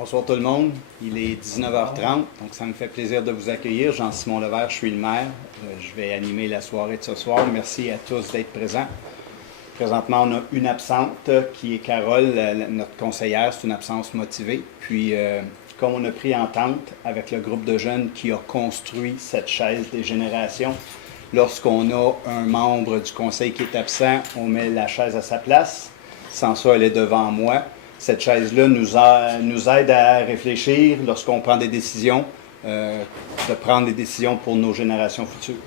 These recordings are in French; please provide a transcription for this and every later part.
Bonsoir tout le monde. Il est 19h30, donc ça me fait plaisir de vous accueillir. Jean-Simon Levert, je suis le maire. Je vais animer la soirée de ce soir. Merci à tous d'être présents. Présentement, on a une absente qui est Carole, notre conseillère. C'est une absence motivée. Puis, comme on a pris entente avec le groupe de jeunes qui a construit cette chaise des générations, lorsqu'on a un membre du conseil qui est absent, on met la chaise à sa place. Sans ça, elle est devant moi. Cette chaise-là nous aide à réfléchir lorsqu'on prend des décisions, de prendre des décisions pour nos générations futures.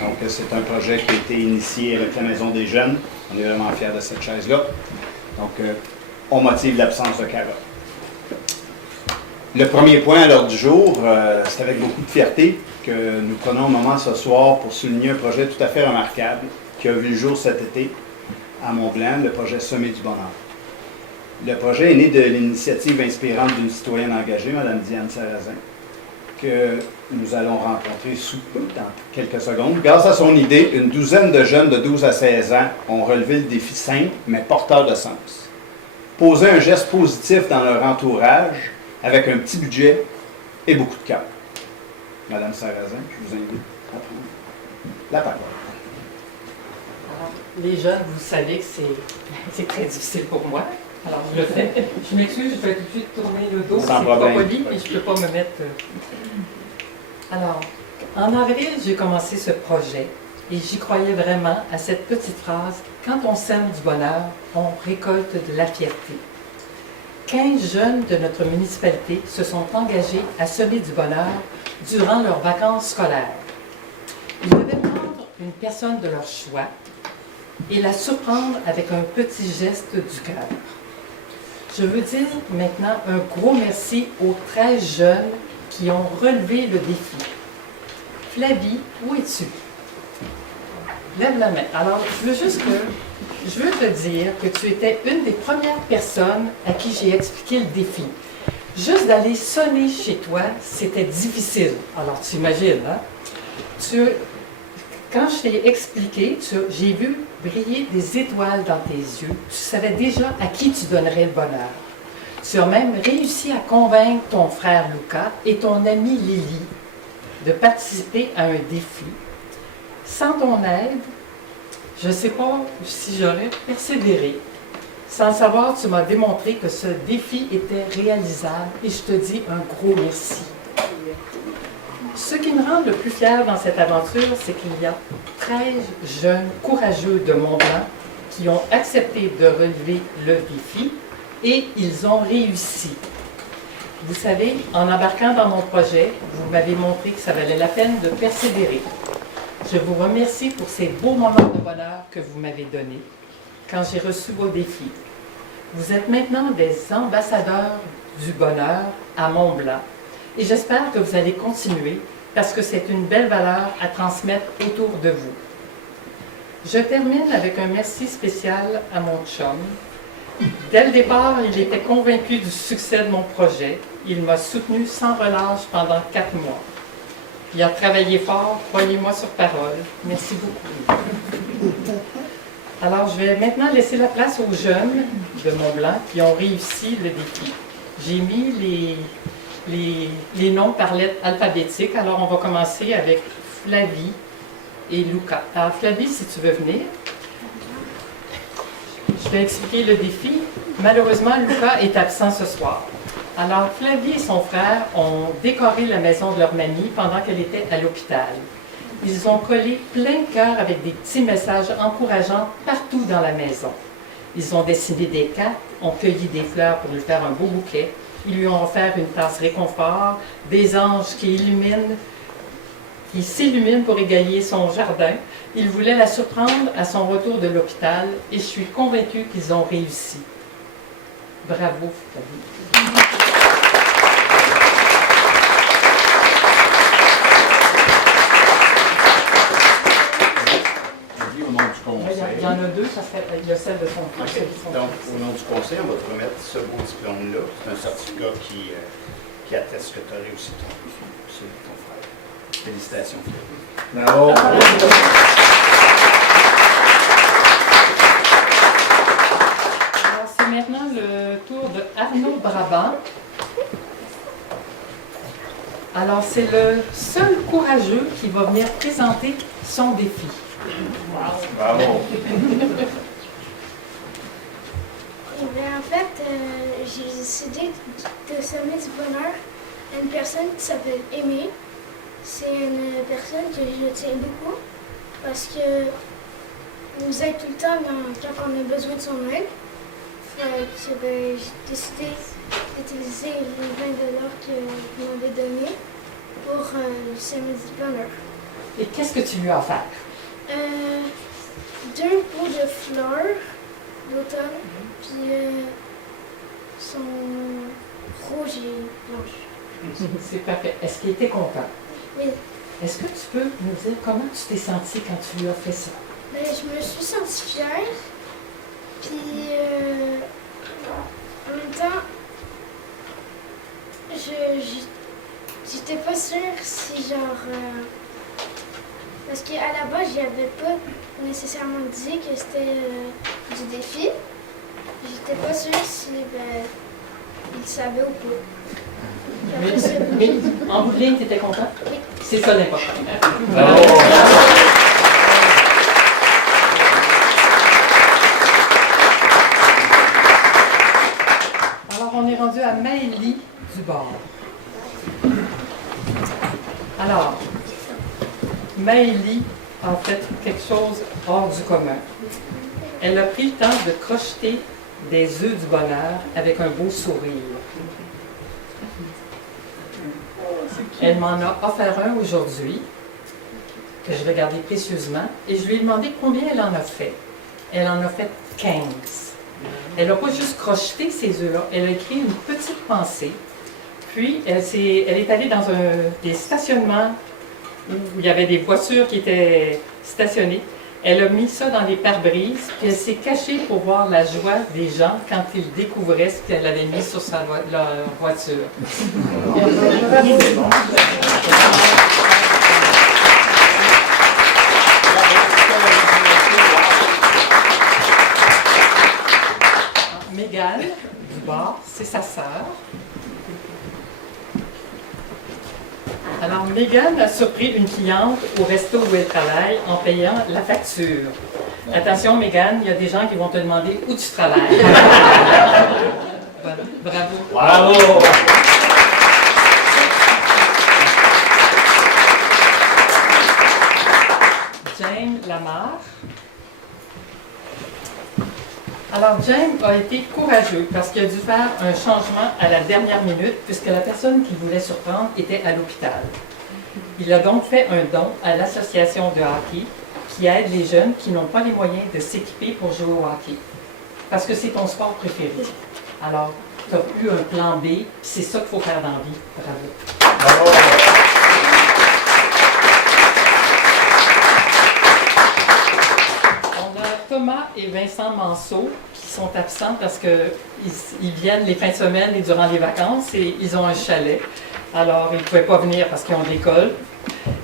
Donc, c'est un projet qui a été initié avec la Maison des Jeunes. On est vraiment fiers de cette chaise-là. Donc, on motive l'absence de Carole. Le premier point à l'ordre du jour, c'est avec beaucoup de fierté que nous prenons un moment ce soir pour souligner un projet tout à fait remarquable qui a vu le jour cet été à Mont-Blanc, le projet Sommet du bonheur. Le projet est né de l'initiative inspirante d'une citoyenne engagée, Mme Diane Sarrazin, que nous allons rencontrer sous peu, dans quelques secondes. Grâce à son idée, une douzaine de jeunes de 12 à 16 ans ont relevé le défi simple, mais porteur de sens. Poser un geste positif dans leur entourage, avec un petit budget et beaucoup de cœur. Mme Sarrazin, je vous invite à prendre la parole. Alors, les jeunes, vous savez que c'est très difficile pour moi. Alors, je le fais. Je m'excuse, je vais tout de suite tourner le dos. C'est pas poli, mais je ne peux pas me mettre... Alors, en avril, j'ai commencé ce projet et j'y croyais vraiment à cette petite phrase « Quand on sème du bonheur, on récolte de la fierté ». 15 jeunes de notre municipalité se sont engagés à semer du bonheur durant leurs vacances scolaires. Ils devaient prendre une personne de leur choix et la surprendre avec un petit geste du cœur. Je veux dire maintenant un gros merci aux 13 jeunes qui ont relevé le défi. Flavie, où es-tu? Lève la main. Alors, je veux te dire que tu étais une des premières personnes à qui j'ai expliqué le défi. Juste d'aller sonner chez toi, c'était difficile. Alors, tu imagines, hein? Quand je t'ai expliqué, j'ai vu briller des étoiles dans tes yeux. Tu savais déjà à qui tu donnerais le bonheur. Tu as même réussi à convaincre ton frère Lucas et ton amie Lily de participer à un défi. Sans ton aide, je ne sais pas si j'aurais persévéré. Sans le savoir, tu m'as démontré que ce défi était réalisable et je te dis un gros merci. Ce qui me rend le plus fier dans cette aventure, c'est qu'il y a 13 jeunes courageux de Mont-Blanc qui ont accepté de relever le défi et ils ont réussi. Vous savez, en embarquant dans mon projet, vous m'avez montré que ça valait la peine de persévérer. Je vous remercie pour ces beaux moments de bonheur que vous m'avez donnés quand j'ai reçu vos défis. Vous êtes maintenant des ambassadeurs du bonheur à Mont-Blanc. Et j'espère que vous allez continuer parce que c'est une belle valeur à transmettre autour de vous. Je termine avec un merci spécial à mon chum. Dès le départ, il était convaincu du succès de mon projet. Il m'a soutenu sans relâche pendant 4 mois. Il a travaillé fort, croyez-moi sur parole. Merci beaucoup. Alors, je vais maintenant laisser la place aux jeunes de Mont-Blanc qui ont réussi le défi. J'ai mis les noms par lettres alphabétiques. Alors, on va commencer avec Flavie et Lucas. Alors, Flavie, si tu veux venir. Je vais expliquer le défi. Malheureusement, Lucas est absent ce soir. Alors, Flavie et son frère ont décoré la maison de leur mamie pendant qu'elle était à l'hôpital. Ils ont collé plein de cœurs avec des petits messages encourageants partout dans la maison. Ils ont dessiné des cartes, ont cueilli des fleurs pour lui faire un beau bouquet. Ils lui ont offert une tasse réconfort, des anges qui s'illuminent pour égayer son jardin. Ils voulaient la surprendre à son retour de l'hôpital et je suis convaincue qu'ils ont réussi. Bravo, Flavie. Il y en a deux, il y a celle de son frère. Okay. Donc, au nom du conseil, on va te remettre ce beau diplôme-là. C'est un certificat qui atteste que tu as réussi ton défi. C'est ton frère. Félicitations. Bravo. Alors, c'est maintenant le tour de Arnaud Brabant. Alors, c'est le seul courageux qui va venir présenter son défi. Bravo! En fait, j'ai décidé de semer du bonheur à une personne qui s'appelle Aimée. C'est une personne que je tiens beaucoup parce que nous aide tout le temps quand on a besoin de son aide. J'ai décidé d'utiliser les 20 $ que vous m'avez donnés pour semer du bonheur. Et qu'est-ce que tu lui as offert? 2 pots de fleurs d'automne, puis sont rouges et blanches. C'est parfait. Est-ce qu'il était content? Oui. Est-ce que tu peux nous dire comment tu t'es senti quand tu lui as fait ça? Ben, je me suis sentie fière, puis en même temps, j'étais pas sûre si parce qu'à la base, j'avais pas nécessairement dit que c'était du défi. J'étais pas sûre si il savait ou pas. Après, Mais en bout de ligne, tu étais content? Oui. C'est ça l'important. Alors, on est rendu à Maëlie Dubord. Alors, Maëlie a fait quelque chose hors du commun. Elle a pris le temps de crocheter des œufs du bonheur avec un beau sourire. Elle m'en a offert un aujourd'hui, que je vais garder précieusement, et je lui ai demandé combien elle en a fait. Elle en a fait 15. Elle n'a pas juste crocheté ces œufs-là, elle a écrit une petite pensée. Puis, elle est allée dans des stationnements où il y avait des voitures qui étaient stationnées. Elle a mis ça dans les pare-brises, puis elle s'est cachée pour voir la joie des gens quand ils découvraient ce qu'elle avait mis sur leur voiture. Mégane, du bas, c'est sa sœur. Alors, Mégane a surpris une cliente au resto où elle travaille en payant la facture. Attention, Mégane, il y a des gens qui vont te demander où tu travailles. Bravo. Bravo! Jane Lamar. Alors, Jane a été courageux parce qu'il a dû faire un changement à la dernière minute puisque la personne qu'il voulait surprendre était à l'hôpital. Il a donc fait un don à l'association de hockey qui aide les jeunes qui n'ont pas les moyens de s'équiper pour jouer au hockey. Parce que c'est ton sport préféré. Alors, tu as eu un plan B, puis c'est ça qu'il faut faire dans la vie. Bravo. Bravo! Thomas et Vincent Manceau qui sont absents parce qu'ils viennent les fins de semaine et durant les vacances et ils ont un chalet. Alors, ils ne pouvaient pas venir parce qu'ils ont de l'école.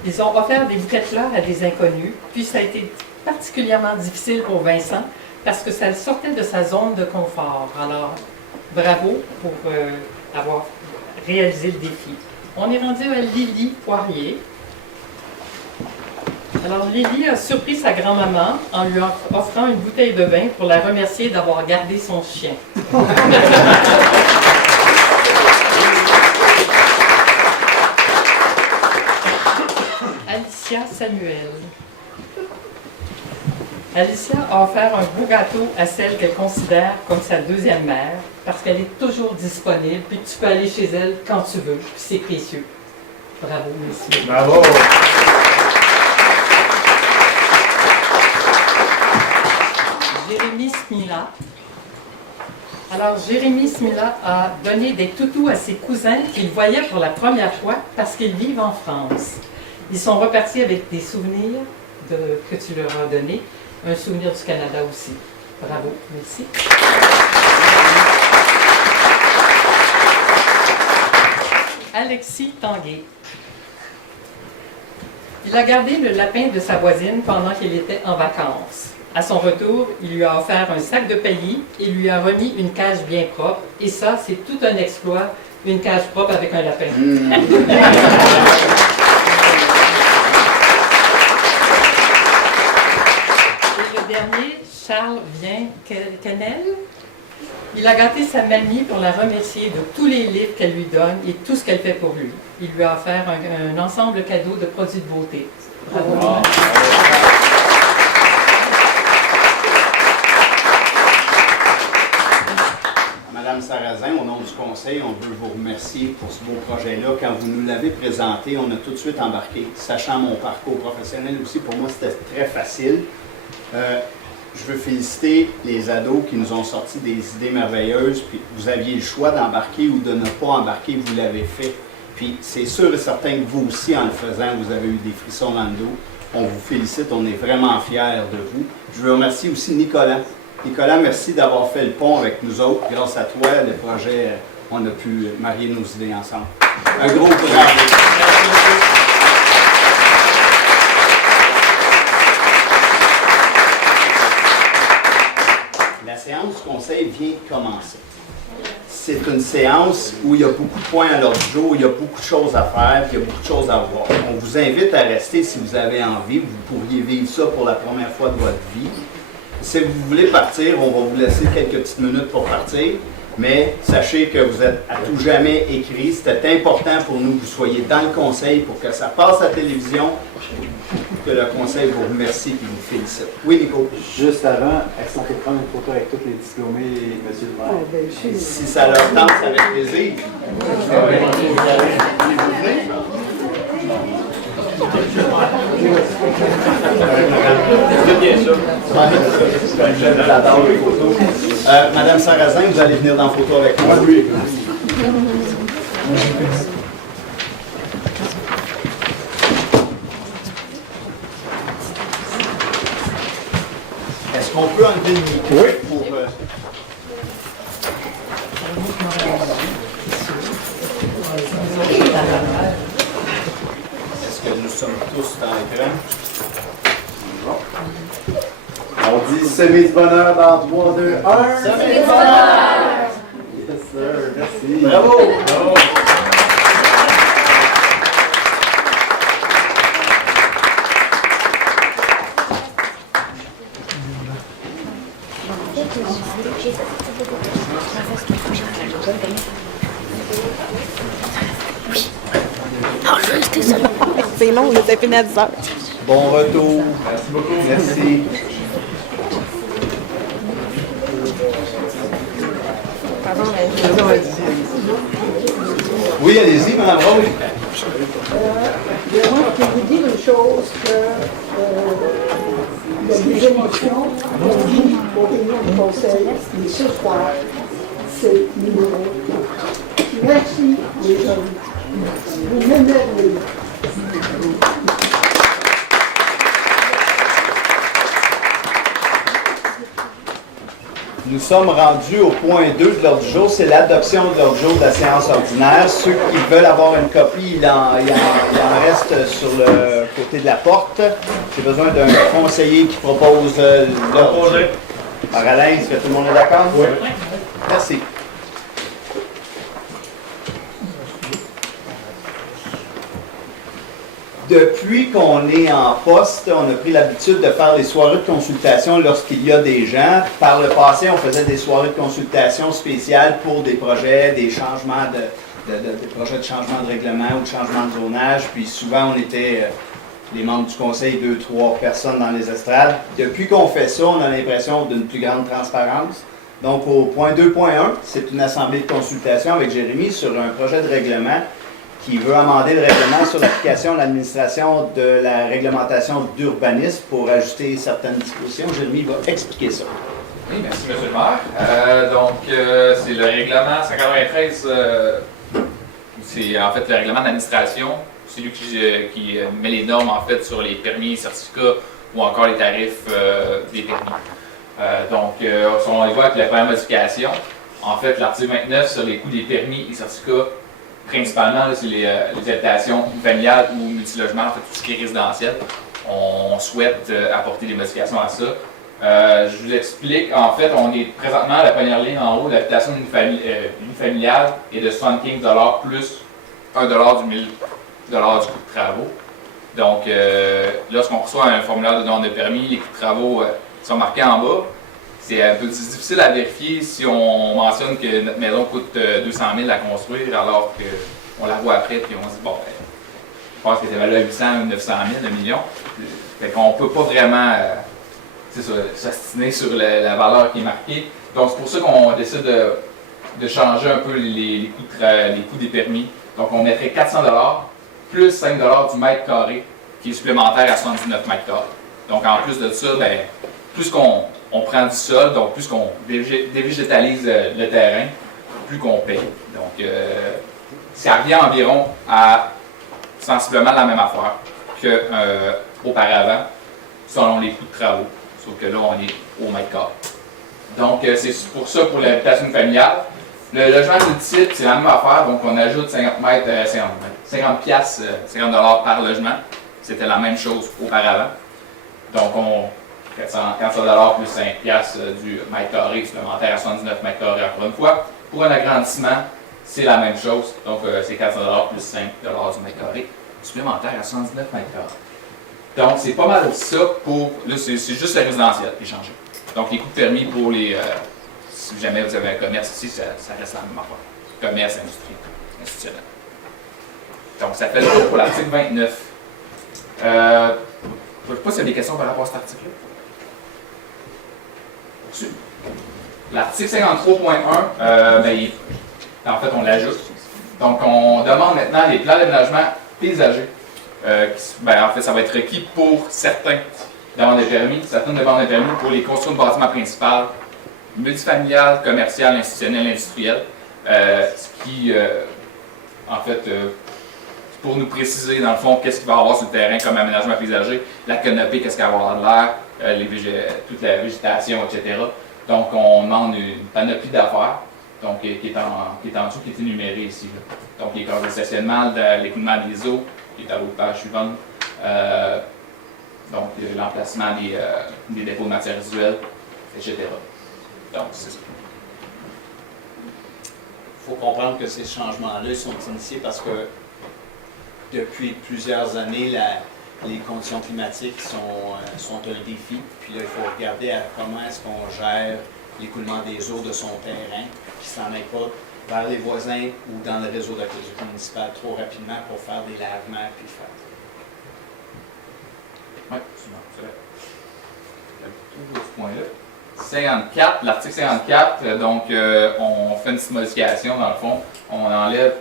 Ils ont offert des bouquets de fleurs à des inconnus. Puis, ça a été particulièrement difficile pour Vincent parce que ça le sortait de sa zone de confort. Alors, bravo pour avoir réalisé le défi. On est rendu à Lily Poirier. Alors, Lily a surpris sa grand-maman en lui offrant une bouteille de vin pour la remercier d'avoir gardé son chien. Alicia Samuel. Alicia a offert un beau gâteau à celle qu'elle considère comme sa deuxième mère parce qu'elle est toujours disponible puis tu peux aller chez elle quand tu veux. C'est précieux. Bravo, messieurs. Bravo! Jérémy Smila. Alors, Jérémy Smila a donné des toutous à ses cousins qu'il voyait pour la première fois parce qu'ils vivent en France. Ils sont repartis avec des souvenirs que tu leur as donnés, un souvenir du Canada aussi. Bravo, merci. Alexis Tanguay. Il a gardé le lapin de sa voisine pendant qu'il était en vacances. À son retour, il lui a offert un sac de paillis et lui a remis une cage bien propre. Et ça, c'est tout un exploit une cage propre avec un lapin. Et le dernier, Charles Canel. Il a gâté sa mamie pour la remercier de tous les livres qu'elle lui donne et tout ce qu'elle fait pour lui. Il lui a offert un ensemble cadeau de produits de beauté. Bravo. Madame Sarrazin, au nom du conseil, on veut vous remercier pour ce beau projet-là. Quand vous nous l'avez présenté, on a tout de suite embarqué. Sachant mon parcours professionnel aussi, pour moi, c'était très facile. Je veux féliciter les ados qui nous ont sorti des idées merveilleuses. Puis vous aviez le choix d'embarquer ou de ne pas embarquer, vous l'avez fait. Puis c'est sûr et certain que vous aussi, en le faisant, vous avez eu des frissons dans le dos. On vous félicite, on est vraiment fiers de vous. Je veux remercier aussi Nicolas. Nicolas, merci d'avoir fait le pont avec nous autres. Grâce à toi, le projet, on a pu marier nos idées ensemble. Un gros bravo. La séance du conseil vient de commencer. C'est une séance où il y a beaucoup de points à l'ordre du jour, il y a beaucoup de choses à faire, il y a beaucoup de choses à voir. On vous invite à rester si vous avez envie. Vous pourriez vivre ça pour la première fois de votre vie. Si vous voulez partir, on va vous laisser quelques petites minutes pour partir, mais sachez que vous êtes à tout jamais écrit. C'était important pour nous que vous soyez dans le conseil pour que ça passe à la télévision, que le conseil vous remercie et vous félicite. Oui, Nico? Juste avant, est-ce qu'on peut prendre une photo avec tous les diplômés, monsieur le maire? Si ça leur tente, c'est avec plaisir. Madame Sarrazin, vous allez venir dans la photo avec moi. Oui. Est-ce qu'on peut enlever le micro pour... Est-ce que nous sommes tous dans l'écran? On dit semis de bonheur dans 3, 2, 1. Semis de bonheur! Yes, sir. Merci. Bravo! Bravo! C'est long, on était fini à 10 heures. Bon retour. Merci beaucoup. Merci. Oui, allez-y, Mme Rose. Moi, je peux vous dire une chose, que il y a des émotions qu'on vit au réunion du conseil, mais ce soir, c'est numéro 1. Merci, les jeunes. Vous m'émerveillez. Nous sommes rendus au point 2 de l'ordre du jour, c'est l'adoption de l'ordre du jour de la séance ordinaire. Ceux qui veulent avoir une copie, il en reste sur le côté de la porte. J'ai besoin d'un conseiller qui propose l'ordre. Alors Alain, est-ce que tout le monde est d'accord? Oui. Merci. Depuis qu'on est en poste, on a pris l'habitude de faire des soirées de consultation lorsqu'il y a des gens. Par le passé, on faisait des soirées de consultation spéciales pour des projets, des changements des projets de changement de règlement ou de changement de zonage. Puis souvent, on était les membres du conseil, 2, 3 personnes dans les estrades. Depuis qu'on fait ça, on a l'impression d'une plus grande transparence. Donc, au point 2.1, c'est une assemblée de consultation avec Jérémy sur un projet de règlement qui veut amender le règlement sur l'application de l'administration de la réglementation d'urbanisme pour ajuster certaines dispositions. Jérémy va expliquer ça. Oui, merci, M. le maire. C'est le règlement 193, c'est en fait le règlement d'administration. C'est lui qui met les normes en fait sur les permis, certificats ou encore les tarifs des permis. Si on les voit avec la première modification, en fait, l'article 29 sur les coûts des permis et certificats, principalement, c'est les habitations familiales ou multilogements, en fait, tout ce qui est résidentiel. On souhaite apporter des modifications à ça. Je vous explique, en fait, on est présentement à la première ligne en haut, l'habitation unifamiliale est de 75 $ plus 1 $ du 1000 $ du coût de travaux. Donc, lorsqu'on reçoit un formulaire de demande de permis, les coûts de travaux sont marqués en bas. C'est un peu difficile à vérifier si on mentionne que notre maison coûte 200 000 à construire, alors qu'on la voit après, puis on se dit, bon, ben, je pense que c'est évalué à 800 ou 900 000, 1 million. Fait qu'on ne peut pas vraiment s'astiner sur la valeur qui est marquée. Donc, c'est pour ça qu'on décide de changer un peu les coûts des permis. Donc, on mettrait 400 $ plus 5 $ du mètre carré, qui est supplémentaire à 79 mètres carrés. Donc, en plus de ça, ben, plus qu'on prend du sol, donc plus qu'on dévégétalise le terrain, plus qu'on paye. Donc, ça revient environ à sensiblement la même affaire qu'auparavant, selon les coûts de travaux. Sauf que là, on est au mètre carré. Donc, c'est pour ça pour l'habitation familiale. Le logement multiple, c'est la même affaire, donc on ajoute 50 $ par logement. C'était la même chose auparavant. Donc, 400 $ plus 5 $ du mètre carré supplémentaire à 79 mètres carrés encore une fois. Pour un agrandissement, c'est la même chose. Donc, c'est 400 $ plus 5 $ du mètre carré supplémentaire à 79 mètres carrés. Donc, c'est pas mal ça pour... Là, c'est juste le résidentiel qui est changé. Donc, les coûts de permis pour les... si jamais vous avez un commerce ici, ça reste la même affaire. Commerce, industrie, institutionnel. Donc, ça fait le tour pour l'article 29. Je ne sais pas s'il y a des questions par rapport à cet article-là. L'article 53.1, en fait, on l'ajoute. Donc, on demande maintenant les plans d'aménagement paysager. En fait, ça va être requis pour certaines demandes de permis pour les constructions de bâtiments principales, multifamiliales, commerciales, institutionnelles, industrielles. Ce qui, en fait, pour nous préciser, dans le fond, qu'est-ce qu'il va y avoir sur le terrain comme aménagement paysager, la canopée, qu'est-ce qu'il va y avoir de l'air, toute la végétation, etc. Donc, on demande une panoplie d'affaires, donc, qui est en dessous, qui est énumérée ici. Là. Donc, les corps de stationnement, l'écoulement des eaux, qui est à l'autre page suivante. Donc, l'emplacement des dépôts de matières visuelles, etc. Donc, c'est ça. Il faut comprendre que ces changements-là sont initiés parce que depuis plusieurs années, les conditions climatiques sont un défi. Puis là, il faut regarder à comment est-ce qu'on gère l'écoulement des eaux de son terrain, qui ne s'en aille pas vers les voisins ou dans le réseau d'aqueduc municipal trop rapidement pour faire des lavements puis faire. Oui, c'est vrai. Tout ce point-là. 54, l'article 54, donc on fait une petite modification dans le fond. On enlève,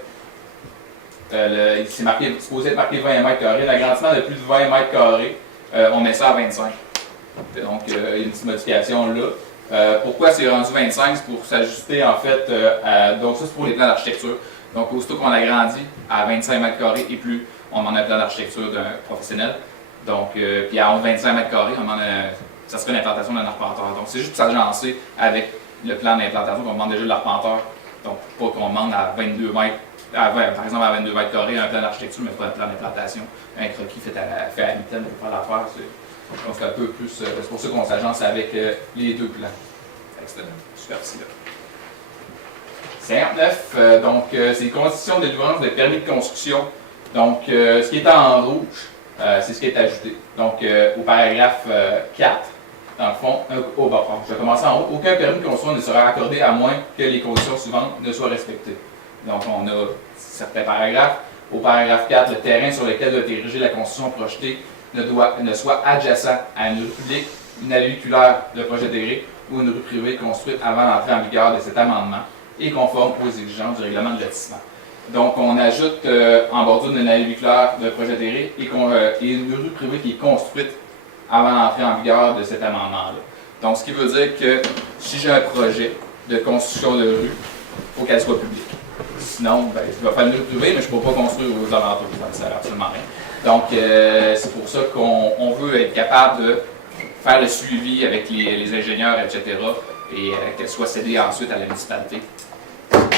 c'est supposé être marqué 20 mètres carrés. L'agrandissement de plus de 20 mètres carrés, on met ça à 25. Donc il y a une petite modification là. Pourquoi c'est rendu 25? C'est pour s'ajuster en fait, donc ça c'est pour les plans d'architecture. Donc aussitôt qu'on agrandit à 25 mètres carrés et plus, on demande un plan d'architecture d'un professionnel. Donc, puis à 25 mètres carrés, on demande ça serait l'implantation d'un arpenteur. Donc, c'est juste pour s'agencer avec le plan d'implantation qu'on demande déjà de l'arpenteur. Donc, pas qu'on demande à 22 mètres, par exemple à 22 mètres carrés, un plan d'architecture, mais pas un plan d'implantation, un croquis fait à l'ITEM pour faire l'affaire. Donc, c'est un peu plus. C'est pour ça qu'on s'agence avec les deux plans. Avec cette superficie-là. 59, donc, c'est les conditions de délivrance de permis de construction. Donc, ce qui est en rouge, c'est ce qui est ajouté. Donc, au paragraphe 4, dans le fond, je vais commencer en haut. Aucun permis de construire ne sera accordé à moins que les conditions suivantes ne soient respectées. Donc, on a certains paragraphes. Au paragraphe 4, le terrain sur lequel doit être érigée la construction projetée ne soit adjacent à une rue publique, une allée véhiculaire de projet intégré ou une rue privée construite avant l'entrée en vigueur de cet amendement et conforme aux exigences du règlement de lotissement. Donc, on ajoute en bordure d'une allée véhiculaire de projet intégré et une rue privée qui est construite avant l'entrée en vigueur de cet amendement-là. Donc, ce qui veut dire que si j'ai un projet de construction de rue, il faut qu'elle soit publique. Sinon, je vais faire une rue privée, mais je ne peux pas construire aux alentours. Ça ne sert absolument rien. Donc, c'est pour ça qu'on veut être capable de faire le suivi avec les ingénieurs, etc., et qu'elle soit cédée ensuite à la municipalité.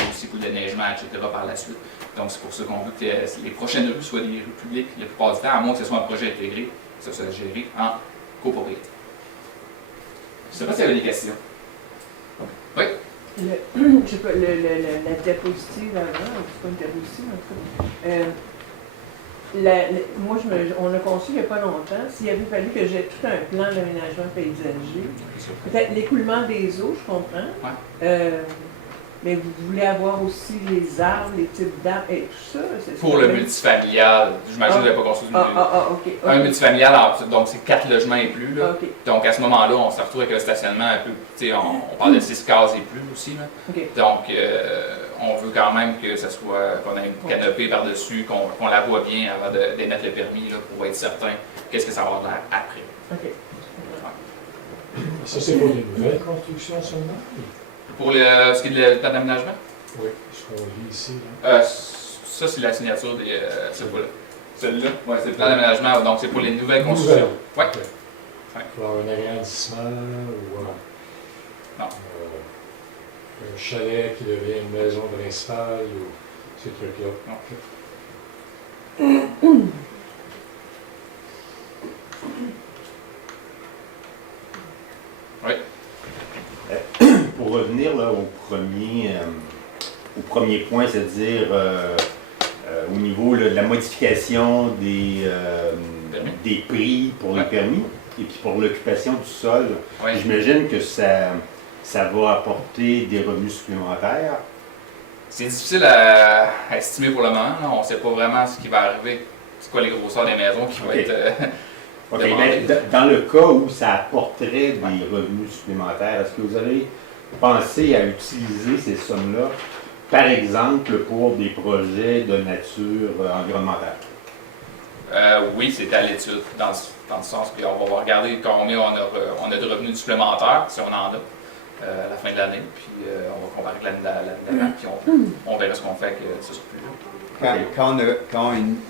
Aussi pour le déneigement, etc. par la suite. Donc, c'est pour ça qu'on veut que les prochaines rues soient des rues publiques la plupart du temps, à moins que ce soit un projet intégré, que ça soit géré en copropriété. Je sais pas s'il y avait des questions. Oui? Je sais pas, la diapositive avant, c'est pas une diapositive en tout cas. Moi, on a conçu il n'y a pas longtemps, s'il avait fallu que j'ai tout un plan d'aménagement paysager, peut-être l'écoulement des eaux, je comprends. Ouais. Mais vous voulez avoir aussi les arbres, les types d'arbres et tout ça? Pour le multifamilial, j'imagine que vous n'avez pas construit OK. un multifamilial, donc c'est 4 logements et plus. Là. OK. Donc à ce moment-là, on se retrouve avec le stationnement un peu, tu sais, on parle de 6 cases et plus aussi. Là. OK. Donc on veut quand même que ça soit, qu'on ait une canopée par-dessus, qu'on la voit bien avant d'émettre le permis là, pour être certain qu'est-ce que ça va avoir l'air après. OK. Ça, c'est pour les nouvelles constructions seulement? Pour ce qui est de plan d'aménagement? Oui, ce qu'on lit ici. Là. Ça, c'est la signature des. C'est pas là. Celle-là? Oui, c'est le plan d'aménagement, donc c'est pour les nouvelles constructions. Oui. Okay. Il faut avoir un agrandissement ou non. Un chalet qui devient une maison principale ou ces trucs-là. Non. Oui. Pour revenir là, au premier point, c'est-à-dire au niveau là, de la modification des prix pour les permis et puis pour l'occupation du sol, Oui. j'imagine que ça va apporter des revenus supplémentaires. C'est difficile à estimer pour le moment. Là. On ne sait pas vraiment ce qui va arriver. C'est quoi les grosseurs des maisons qui vont être. Okay, mais dans le cas où ça apporterait des revenus supplémentaires, est-ce que vous avez pensé à utiliser ces sommes-là, par exemple, pour des projets de nature environnementale? Oui, c'est à l'étude, dans le sens qu'on va regarder combien on a de revenus supplémentaires, si on en a, à la fin de l'année, puis on va comparer l'année d'avant, puis on verra ce qu'on fait avec ce surplus-là. Quand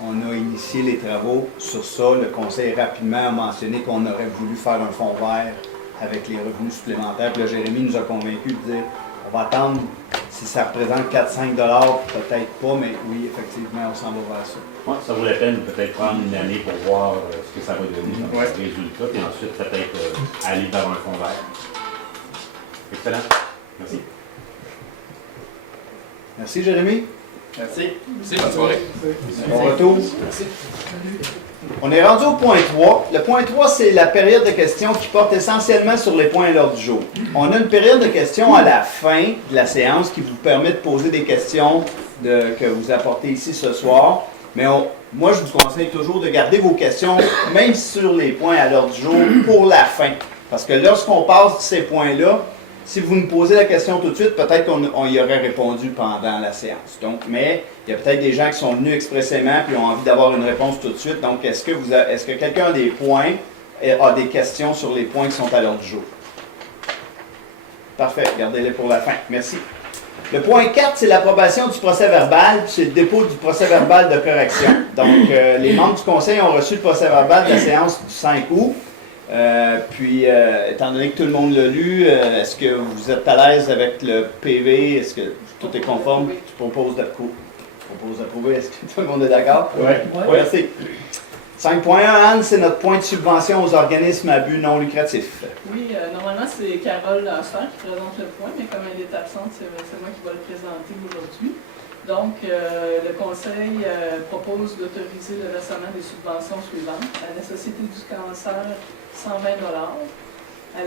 on a initié les travaux sur ça, le conseil rapidement a mentionné qu'on aurait voulu faire un fonds vert avec les revenus supplémentaires. Puis là, Jérémy nous a convaincus de dire on va attendre si ça représente 4-5 $, peut-être pas, mais oui, effectivement, on s'en va vers ça. Ouais, ça vaut la peine peut-être prendre une année pour voir ce que ça va donner comme résultat, puis ensuite peut-être aller vers un fonds vert. Excellent. Merci. Merci, Jérémy. Merci. Merci, bonne soirée. Bon retour. On est rendu au point 3. Le point 3, c'est la période de questions qui porte essentiellement sur les points à l'ordre du jour. On a une période de questions à la fin de la séance qui vous permet de poser des questions que vous apportez ici ce soir. Mais moi, je vous conseille toujours de garder vos questions, même sur les points à l'ordre du jour, pour la fin. Parce que lorsqu'on passe ces points-là, si vous nous posez la question tout de suite, peut-être qu'on y aurait répondu pendant la séance. Donc, mais il y a peut-être des gens qui sont venus expressément et ont envie d'avoir une réponse tout de suite. Donc, est-ce que quelqu'un a des points, a des questions sur les points qui sont à l'ordre du jour? Parfait, gardez-les pour la fin. Merci. Le point 4, c'est l'approbation du procès-verbal, puis c'est le dépôt du procès-verbal de correction. Donc, les membres du conseil ont reçu le procès-verbal de la séance du 5 août. Étant donné que tout le monde l'a lu, est-ce que vous êtes à l'aise avec le PV? Est-ce que tout est conforme? Je propose d'approuver. Est-ce que tout le monde est d'accord? Oui. Merci. 5.1, Anne, c'est notre point de subvention aux organismes à but non lucratif. Oui, normalement, c'est Carole Lasser qui présente le point, mais comme elle est absente, c'est moi qui vais le présenter aujourd'hui. Donc, le Conseil propose d'autoriser le versement des subventions suivantes. À la Société du cancer, 120 $. À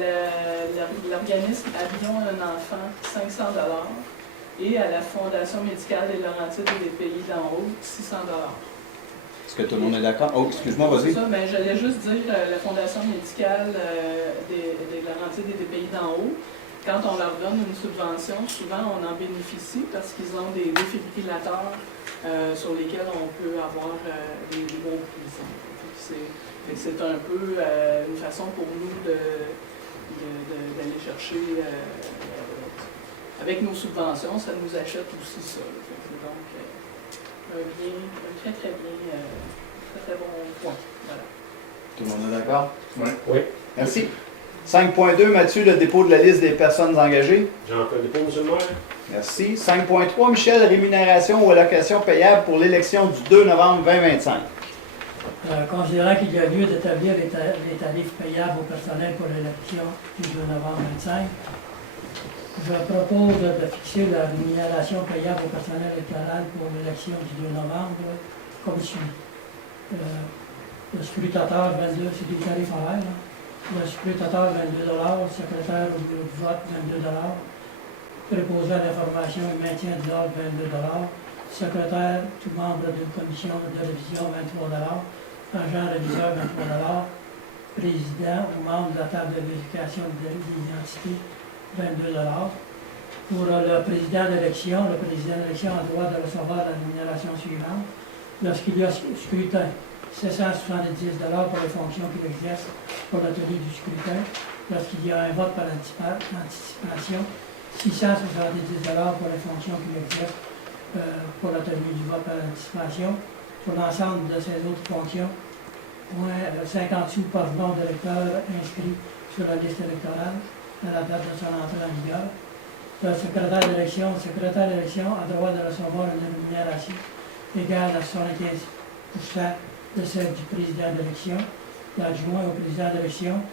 l'organisme Avions un enfant, 500 $. Et à la Fondation médicale des Laurentides et des Pays d'en haut, 600 $. Est-ce que tout le monde est d'accord? Oh, excuse-moi, vas-y. Mais j'allais juste dire, la Fondation médicale des Laurentides et des Pays d'en haut, quand on leur donne une subvention, souvent on en bénéficie parce qu'ils ont des défibrillateurs sur lesquels on peut avoir des bons prix. C'est un peu une façon pour nous d'aller chercher, avec nos subventions, ça nous achète aussi ça. Donc, un très bon point. Voilà. Tout le monde est d'accord? Oui. Merci. 5.2, Mathieu, le dépôt de la liste des personnes engagées. J'en fais le dépôt, M. le maire. Merci. 5.3, Michel, rémunération ou allocation payable pour l'élection du 2 novembre 2025. Considérant qu'il y a lieu d'établir les tarifs payables au personnel pour l'élection du 2 novembre 25, je propose de fixer la rémunération payable au personnel électoral pour l'élection du 2 novembre comme suit. Le scrutateur 22, c'est du tarif horaire. Le scrutateur 22 $, secrétaire au bureau de vote 22 $, préposé à l'information et maintien de l'ordre 22 $, secrétaire, tout membre d'une commission de révision 23 $, agent réviseur 23 $, président ou membre de la table de vérification d'identité 22 $. Pour le président d'élection a le droit de recevoir la rémunération suivante. Lorsqu'il y a scrutin, 770 $ pour les fonctions qu'il exerce pour la tenue du scrutin. Lorsqu'il y a un vote par anticipation, 670 $ pour les fonctions qu'il exerce pour la tenue du vote par anticipation. Pour l'ensemble de ces autres fonctions, 50 sous par nom d'électeur inscrit sur la liste électorale à la date de son entrée en vigueur. Le secrétaire d'élection a droit de recevoir une rémunération égale à 75% de celle du président d'élection. L'adjoint au président d'élection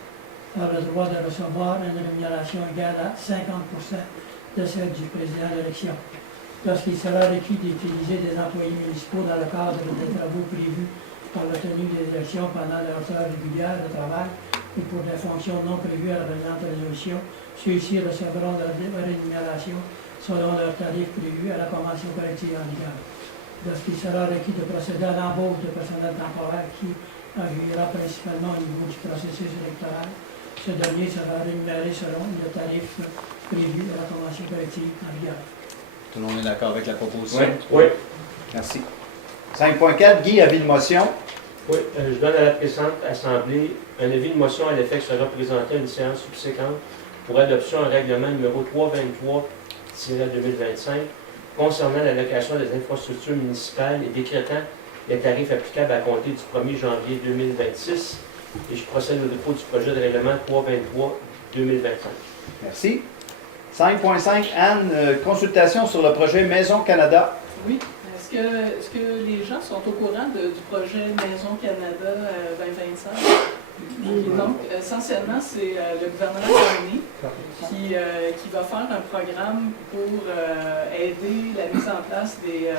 a le droit de recevoir une rémunération égale à 50% de celle du président d'élection. Lorsqu'il sera requis d'utiliser des employés municipaux dans le cadre des travaux prévus par la tenue des élections pendant leurs heures régulières de travail et pour des fonctions non prévues à la présente résolution, ceux-ci recevront leur rémunération selon leurs tarifs prévus à la convention collective en vigueur. Lorsqu'il sera requis de procéder à l'embauche de personnel temporaire qui agira principalement au niveau du processus électoral, ce dernier sera rémunéré selon le tarif prévu à la convention collective en vigueur. Tout le monde est d'accord avec la proposition? Oui. Merci. 5.4, Guy, avis de motion. Oui, je donne à la présente Assemblée un avis de motion à l'effet que sera présenté à une séance subséquente pour adoption un règlement numéro 323-2025 concernant l'allocation des infrastructures municipales et décrétant les tarifs applicables à compter du 1er janvier 2026. Et je procède au dépôt du projet de règlement 323-2025. Merci. 5.5, Anne, consultation sur le projet Maison Canada. Oui. Est-ce que les gens sont au courant du projet Maison Canada 2025? Donc, essentiellement, c'est le gouvernement Carney qui va faire un programme pour aider la mise en place des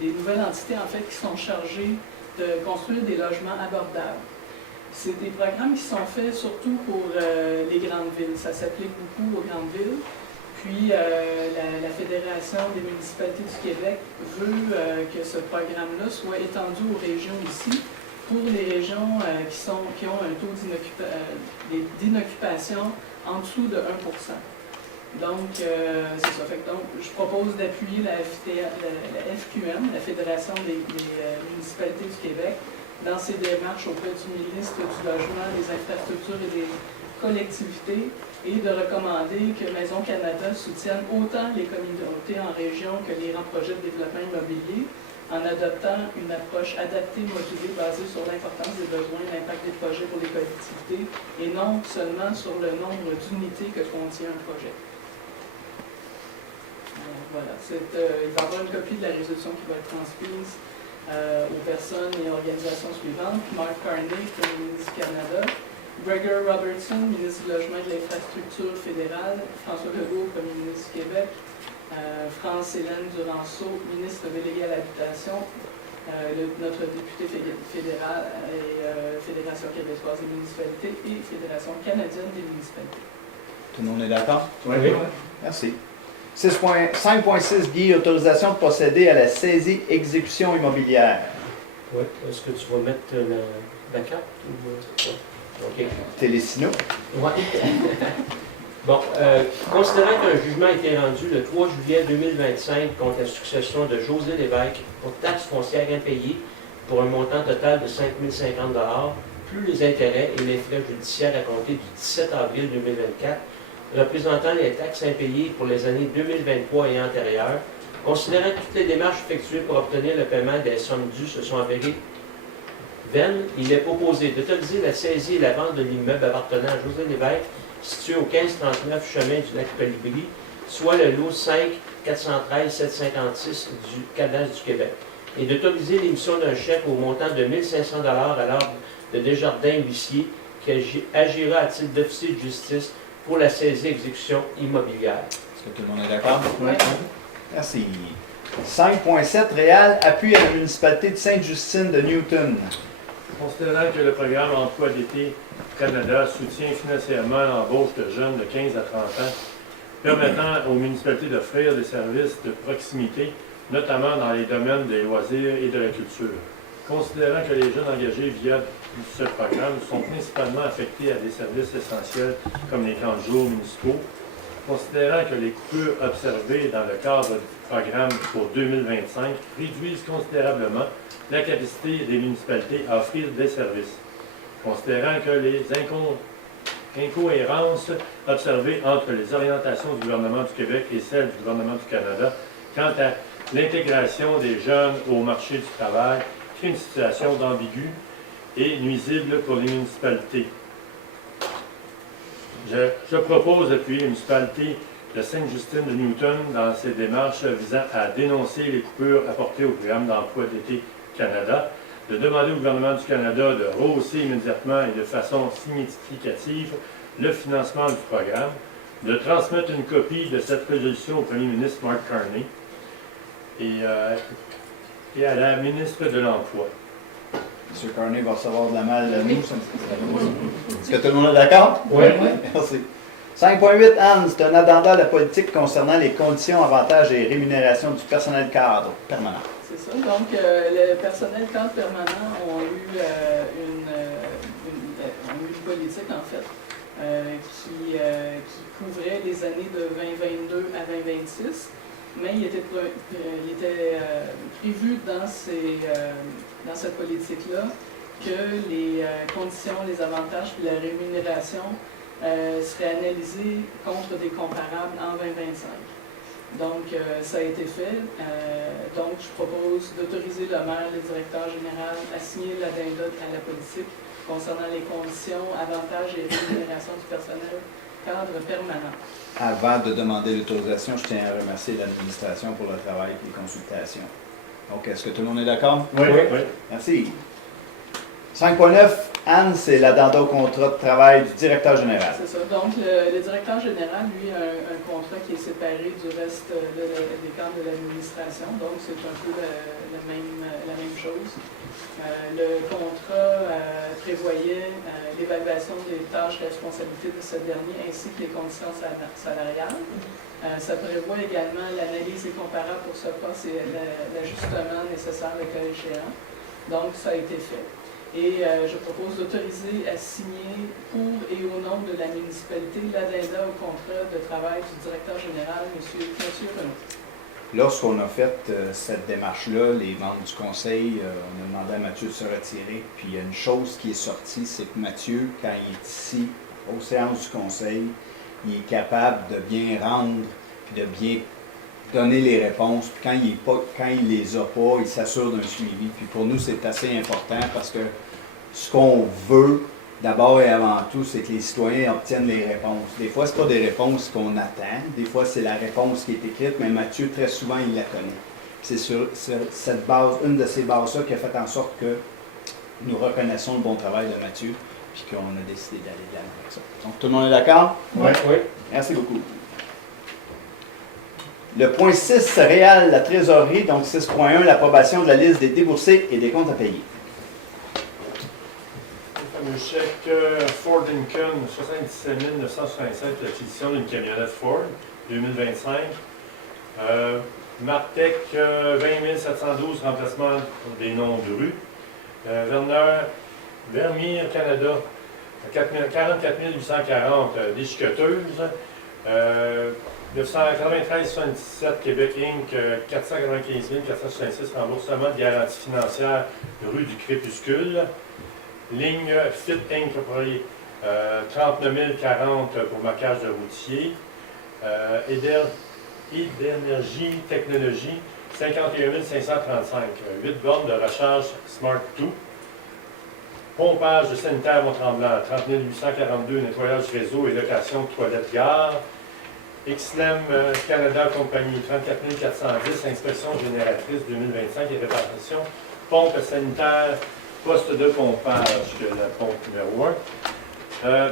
nouvelles entités en fait, qui sont chargées de construire des logements abordables. C'est des programmes qui sont faits surtout pour les grandes villes. Ça s'applique beaucoup aux grandes villes. Puis la Fédération des municipalités du Québec veut que ce programme-là soit étendu aux régions ici, pour les régions qui ont un taux d'inoccupation en dessous de 1 %. Donc, c'est ça. Donc, je propose d'appuyer la FQM, la Fédération des municipalités du Québec, dans ses démarches auprès du ministre du Logement, des Infrastructures et des collectivités, et de recommander que Maison Canada soutienne autant les communautés en région que les grands projets de développement immobilier en adoptant une approche adaptée, modulée, basée sur l'importance des besoins et l'impact des projets pour les collectivités et non seulement sur le nombre d'unités que contient un projet. Voilà. Il va y avoir une copie de la résolution qui va être transmise aux personnes et organisations suivantes. Mark Carney, Premier ministre du Canada, Gregor Robertson, ministre du Logement et de l'Infrastructure fédérale, François Legault, Premier ministre du Québec, France-Hélène Duranceau, ministre délégué à l'habitation, notre député fédéral et Fédération québécoise des municipalités et Fédération canadienne des municipalités. Tout le monde est d'accord? Oui. Merci. 5.6, Guy, autorisation de procéder à la saisie-exécution immobilière. Oui. Est-ce que tu vas mettre la carte ou... OK. Télésino. Oui. Bon, considérant qu'un jugement a été rendu le 3 juillet 2025 contre la succession de José Lévesque pour taxes foncières impayées pour un montant total de 5 050 $, plus les intérêts et les frais judiciaires à compter du 17 avril 2024, représentant les taxes impayées pour les années 2023 et antérieures, considérant que toutes les démarches effectuées pour obtenir le paiement des sommes dues se sont avérées vaines, il est proposé d'autoriser la saisie et la vente de l'immeuble appartenant à José Lévesque, situé au 1539 chemin du lac Colibri, soit le lot 5 413 756 du cadastre du Québec. et d'autoriser l'émission d'un chèque au montant de 1 500 $ à l'ordre de Desjardins huissier qui agira à titre d'officier de justice pour la saisie exécution immobilière. Est-ce que tout le monde est d'accord? Oui. Merci. 5.7, Réal, appui à la municipalité de Sainte-Justine de Newton. Considérant que le programme Emploi d'été Canada soutient financièrement l'embauche de jeunes de 15 à 30 ans, permettant aux municipalités d'offrir des services de proximité, notamment dans les domaines des loisirs et de la culture. Considérant que les jeunes engagés via ce programme sont principalement affectés à des services essentiels comme les camps de jour municipaux, considérant que les coupures observées dans le cadre du programme pour 2025 réduisent considérablement la capacité des municipalités à offrir des services, considérant que les incohérences observées entre les orientations du gouvernement du Québec et celles du gouvernement du Canada quant à l'intégration des jeunes au marché du travail crée une situation d'ambigu et nuisible pour les municipalités. Je propose d'appuyer les municipalités de Sainte-Justine de Newton dans ses démarches visant à dénoncer les coupures apportées au programme d'emploi d'été Canada, de demander au gouvernement du Canada de rehausser immédiatement et de façon significative le financement du programme, de transmettre une copie de cette résolution au premier ministre Mark Carney et à la ministre de l'Emploi. M. Carney va recevoir de la malle de nous. Est-ce que tout le monde est d'accord? Oui. Merci. 5.8, Anne, c'est un addenda à la politique concernant les conditions, avantages et rémunérations du personnel cadre permanent. C'est ça. Donc, le personnel cadre permanent ont eu une politique, en fait, qui couvrait les années de 2022 à 2026, mais il était prévu dans cette politique-là que les conditions, les avantages et la rémunération seraient analysés contre des comparables en 2025. Donc, ça a été fait. Donc, je propose d'autoriser le maire et le directeur général à signer l'addenda à la politique concernant les conditions, avantages et rémunérations du personnel cadre permanent. Avant de demander l'autorisation, je tiens à remercier l'administration pour le travail et les consultations. Donc, est-ce que tout le monde est d'accord? Oui. Merci. 5.9, Anne, c'est l'addenda au contrat de travail du directeur général. C'est ça. Donc, le directeur général, lui, a un contrat qui est séparé du reste des cadres de l'administration. Donc, c'est un peu la même chose. Le contrat prévoyait l'évaluation des tâches et responsabilités de ce dernier ainsi que les conditions salariales. Ça prévoit également l'analyse des comparables pour ce poste et l'ajustement nécessaire avec l'échéant. Donc, ça a été fait. Et je propose d'autoriser à signer pour et au nom de la municipalité l'addenda au contrat de travail du directeur général, M. Renaud. Lorsqu'on a fait cette démarche-là, les membres du conseil, on a demandé à Mathieu de se retirer. Puis il y a une chose qui est sortie, c'est que Mathieu, quand il est ici, aux séances du conseil, il est capable de bien rendre, puis de bien donner les réponses. Puis quand il les a pas, il s'assure d'un suivi. Puis pour nous, c'est assez important parce que ce qu'on veut, d'abord et avant tout, c'est que les citoyens obtiennent les réponses. Des fois, ce n'est pas des réponses qu'on attend. Des fois, c'est la réponse qui est écrite, mais Mathieu, très souvent, il la connaît. C'est sur cette base, une de ces bases-là qui a fait en sorte que nous reconnaissons le bon travail de Mathieu, puis qu'on a décidé d'aller de l'avant avec ça. Donc, tout le monde est d'accord? Oui. Merci beaucoup. Le point 6, Réal, la trésorerie, donc 6.1, l'approbation de la liste des déboursés et des comptes à payer. Le chèque Ford Lincoln 77 967, l'acquisition d'une camionnette Ford 2025. Martec 20 712, remplacement des noms de rue. Vermeer Canada 44 840, déchiqueteuse. 993,77 Québec Inc. 495 466, remboursement de garantie financière rue du Crépuscule. Ligne Fit Inc. 39 040 pour marquage de routier. Énergie Technologie 51 535. 8 bornes de recharge Smart 2. Pompage de sanitaire Mont-Tremblant 30 842. Nettoyage réseau et location de toilettes gare. XLEM Canada Compagnie, 34 410, inspection génératrice 2025 et réparation, pompe sanitaire, poste de pompage de la pompe numéro 1.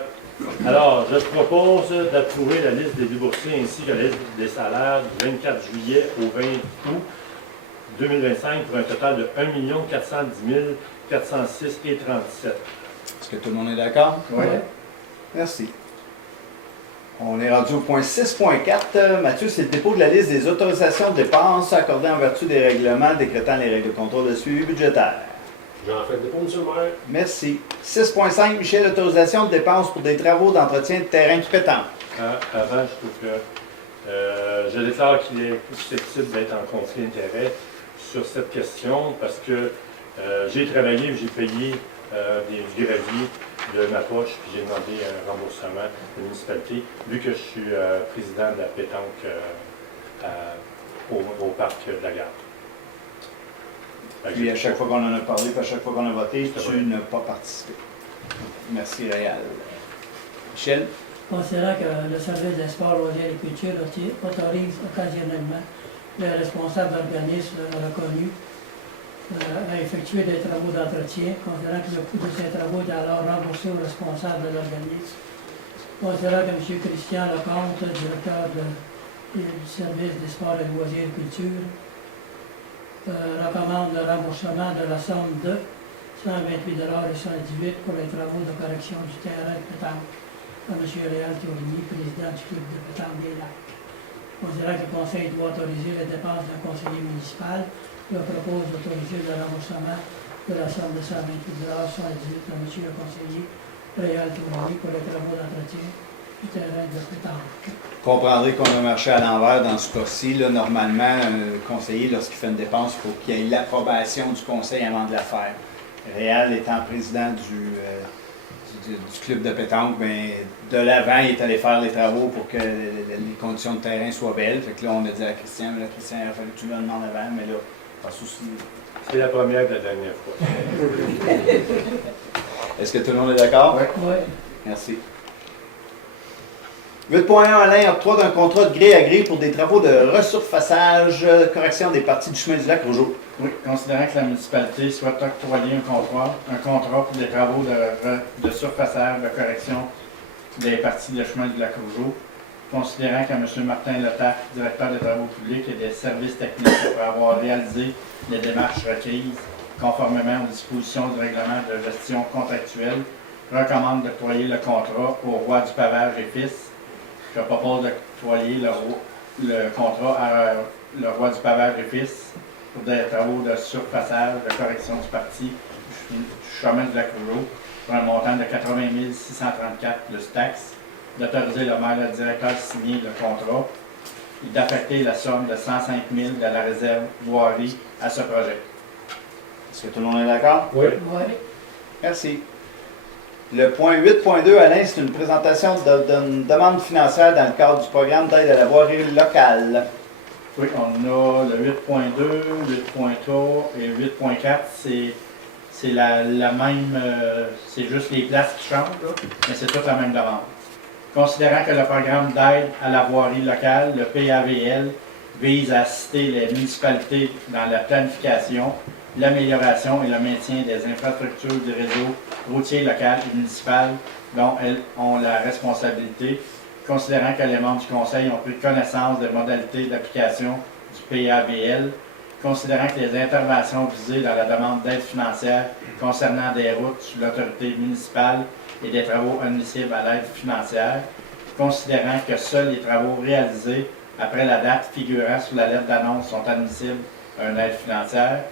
Alors, je propose d'approuver la liste des déboursés ainsi que la liste des salaires du 24 juillet au 20 août 2025 pour un total de 1 410 406 et 37. Est-ce que tout le monde est d'accord? Oui. Merci. On est rendu au point 6.4. Mathieu, c'est le dépôt de la liste des autorisations de dépenses accordées en vertu des règlements décrétant les règles de contrôle de suivi budgétaire. J'en fais le dépôt, M. le maire. Merci. 6.5, Michel, autorisation de dépenses pour des travaux d'entretien de terrain de pétanque. Avant, je trouve que je déclare qu'il est susceptible d'être en conflit d'intérêt sur cette question parce que j'ai travaillé, j'ai payé du gravier de ma poche, puis j'ai demandé un remboursement de la municipalité, vu que je suis président de la pétanque au parc de la Gare. Puis à chaque fois qu'on en a parlé, puis à chaque fois qu'on a voté, tu n'as pas participé. Merci, Réal. Michel? Considérant que le service des sports, loisirs et culture autorise occasionnellement les responsables d'organismes reconnus à effectuer des travaux d'entretien, considérant que le coût de ces travaux est alors remboursé aux responsables de l'organisme. Considérant que M. Christian Lecomte, directeur du service des sports et loisirs et culture, recommande le remboursement de la somme de 128,78 $ pour les travaux de correction du terrain de pétanque à M. Réal Tourigny, président du club de pétanque des Lacs. Considérant que le Conseil doit autoriser les dépenses d'un conseiller municipal, je propose d'autoriser le remboursement de la somme de 128,78 $ à M. le conseiller Réal Tourigny pour les travaux d'entretien du terrain de pétanque. Vous comprendrez qu'on a marché à l'envers dans ce cas-ci. Là, normalement, un conseiller, lorsqu'il fait une dépense, il faut qu'il y ait l'approbation du conseil avant de la faire. Réal étant président du club de pétanque, bien, de l'avant, il est allé faire les travaux pour que les conditions de terrain soient belles. Fait que là, on a dit à Christian, mais là, Christian, il a fallu que tu le demandes avant, mais là, pas de souci. C'est la première de la dernière fois. Est-ce que tout le monde est d'accord? Oui. Merci. 8.1, Alain, octroi d'un contrat de gré à gré pour des travaux de resurfaçage, correction des parties du chemin du lac Rougeau. Oui, considérant que la municipalité souhaite octroyer un contrat pour des travaux de surfaçage, de correction des parties du chemin du lac Rougeau, considérant que M. Martin Letac, directeur des travaux publics et des services techniques, pour avoir réalisé les démarches requises conformément aux dispositions du règlement de gestion contractuelle, recommande d'octroyer le contrat au roi du pavage et fils. Je propose d'octroyer le contrat à le roi du pavage et fils pour des travaux de surfaçage, de correction du parti du chemin du lac Rougeau pour un montant de 80 634 plus taxes, d'autoriser le maire et le directeur de signer le contrat et d'affecter la somme de 105 000 de la réserve voirie à ce projet. Est-ce que tout le monde est d'accord? Oui. Oui. Merci. Le point 8.2, Alain, c'est une présentation d'une demande financière dans le cadre du programme d'aide à la voirie locale. Oui, on a le 8.2, 8.3 et 8.4, c'est la même, c'est juste les places qui changent, là, mais c'est toute la même demande. Considérant que le programme d'aide à la voirie locale, le PAVL, vise à assister les municipalités dans la planification, l'amélioration et le maintien des infrastructures du réseau routier local et municipal dont elles ont la responsabilité, considérant que les membres du Conseil ont pris connaissance des modalités d'application du PAVL, considérant que les interventions visées dans la demande d'aide financière concernant des routes sous l'autorité municipale et des travaux admissibles à l'aide financière, considérant que seuls les travaux réalisés après la date figurant sous la lettre d'annonce sont admissibles à une aide financière,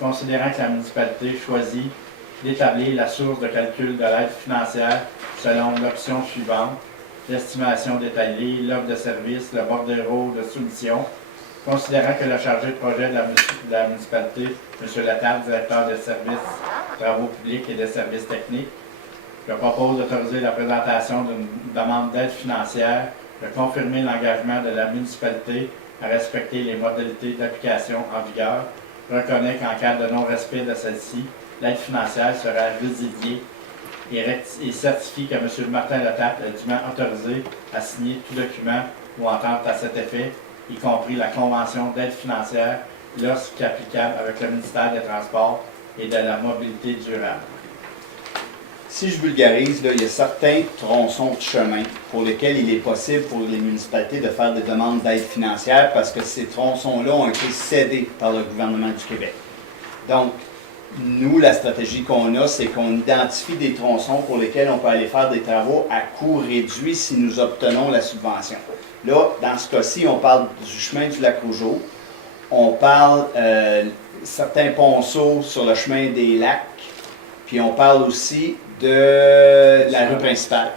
considérant que la municipalité choisit d'établir la source de calcul de l'aide financière selon l'option suivante, l'estimation détaillée, l'offre de service, le bordereau de soumission, considérant que le chargé de projet de la municipalité, M. Latable, directeur des services, travaux publics et des services techniques, je propose d'autoriser la présentation d'une demande d'aide financière, de confirmer l'engagement de la municipalité à respecter les modalités d'application en vigueur, reconnaît qu'en cas de non-respect de celle-ci, l'aide financière sera résiliée et certifie que M. Martin Letape est dûment autorisé à signer tout document ou entente à cet effet, y compris la convention d'aide financière lorsqu'applicable avec le ministère des Transports et de la Mobilité durable. Si je vulgarise, là, il y a certains tronçons de chemin pour lesquels il est possible pour les municipalités de faire des demandes d'aide financière parce que ces tronçons-là ont été cédés par le gouvernement du Québec. Donc, nous, la stratégie qu'on a, c'est qu'on identifie des tronçons pour lesquels on peut aller faire des travaux à coût réduit si nous obtenons la subvention. Là, dans ce cas-ci, on parle du chemin du lac Rougeau, on parle certains ponceaux sur le chemin des lacs, puis on parle aussi de la rue principale.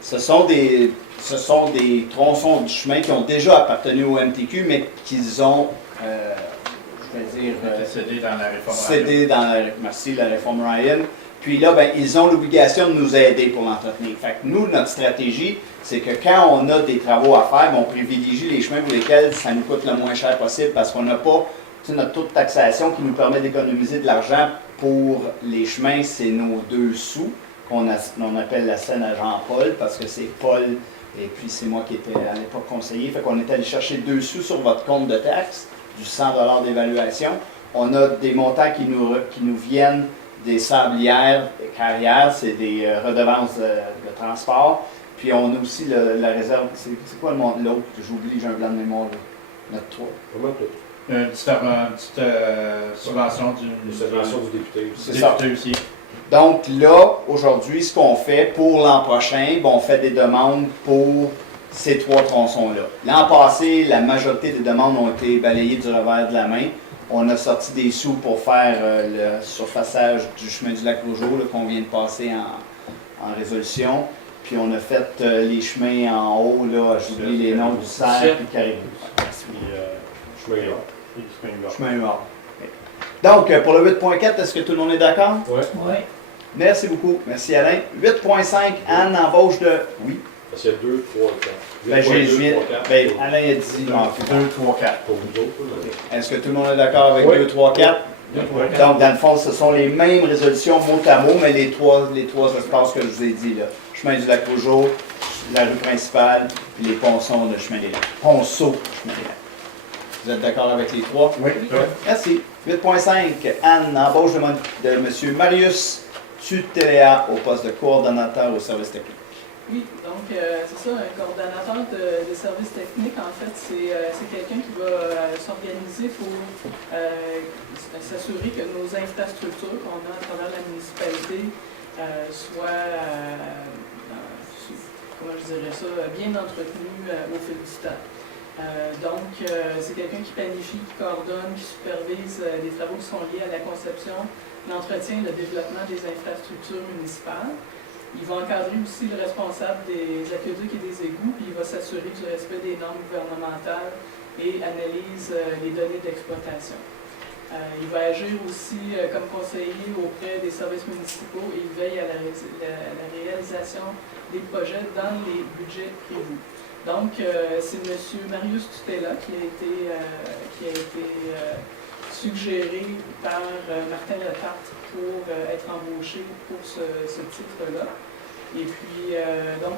Ce sont des tronçons du chemin qui ont déjà appartenu au MTQ, mais qu'ils ont, cédés dans la réforme cédés dans la réforme Ryan. Puis là, ben, ils ont l'obligation de nous aider pour l'entretenir. Fait que nous, notre stratégie, c'est que quand on a des travaux à faire, on privilégie les chemins pour lesquels ça nous coûte le moins cher possible parce qu'on n'a pas notre taux de taxation qui nous permet d'économiser de l'argent pour les chemins, c'est nos 2 sous qu'on appelle la scène à Jean-Paul parce que c'est Paul et puis c'est moi qui étais à l'époque conseiller. Fait qu'on est allé chercher 2 sous sur votre compte de taxe, du 100 $ d'évaluation. On a des montants qui nous viennent des sablières, des carrières, c'est des redevances de transport. Puis on a aussi la réserve, c'est quoi le nom de l'autre? J'oublie, j'ai un blanc de mémoire là. Notre 3. Une petite subvention du député. C'est ça. Aussi. Donc là, aujourd'hui, ce qu'on fait pour l'an prochain, on fait des demandes pour ces 3 tronçons-là. L'an passé, la majorité des demandes ont été balayées du revers de la main. On a sorti des sous pour faire le surfaçage du chemin du lac Rougeau qu'on vient de passer en résolution. Puis on a fait les chemins en haut, là, j'oublie les noms du Cerf et du Caribou. Chemin Nord. Donc, pour le 8.4, est-ce que tout le monde est d'accord? Oui. Merci beaucoup. Merci Alain. 8.5, Anne, embauche de... Oui. Parce qu'il y a 2, 3, 4. Alain a dit 2, 3, 4 pour vous autres. Est-ce que tout le monde est d'accord avec 2, 3, 4? Donc, dans le fond, ce sont les mêmes résolutions mot à mot, mais les trois espaces que je vous ai dit, là. Chemin du lac Rougeau, la rue principale, puis les ponceaux de chemin des lacs. Ponceaux de chemin des lacs. Vous êtes d'accord avec les 3? Oui. Merci. 8.5, Anne, embauche de M. Marius Tutéa au poste de coordonnateur au service technique. Oui, donc c'est ça, un coordonnateur de services techniques, en fait, c'est quelqu'un qui va s'organiser pour s'assurer que nos infrastructures qu'on a à travers la municipalité soient, comment je dirais ça, bien entretenues au fil du temps. Donc, c'est quelqu'un qui planifie, qui coordonne, qui supervise les travaux qui sont liés à la conception, l'entretien et le développement des infrastructures municipales. Il va encadrer aussi le responsable des aqueducs et des égouts, puis il va s'assurer du respect des normes gouvernementales et analyse les données d'exploitation. Il va agir aussi comme conseiller auprès des services municipaux et il veille à la réalisation des projets dans les budgets prévus. Donc, c'est M. Marius Tutela qui a été suggéré par Martin Letarte pour être embauché pour ce titre-là. Et puis, donc,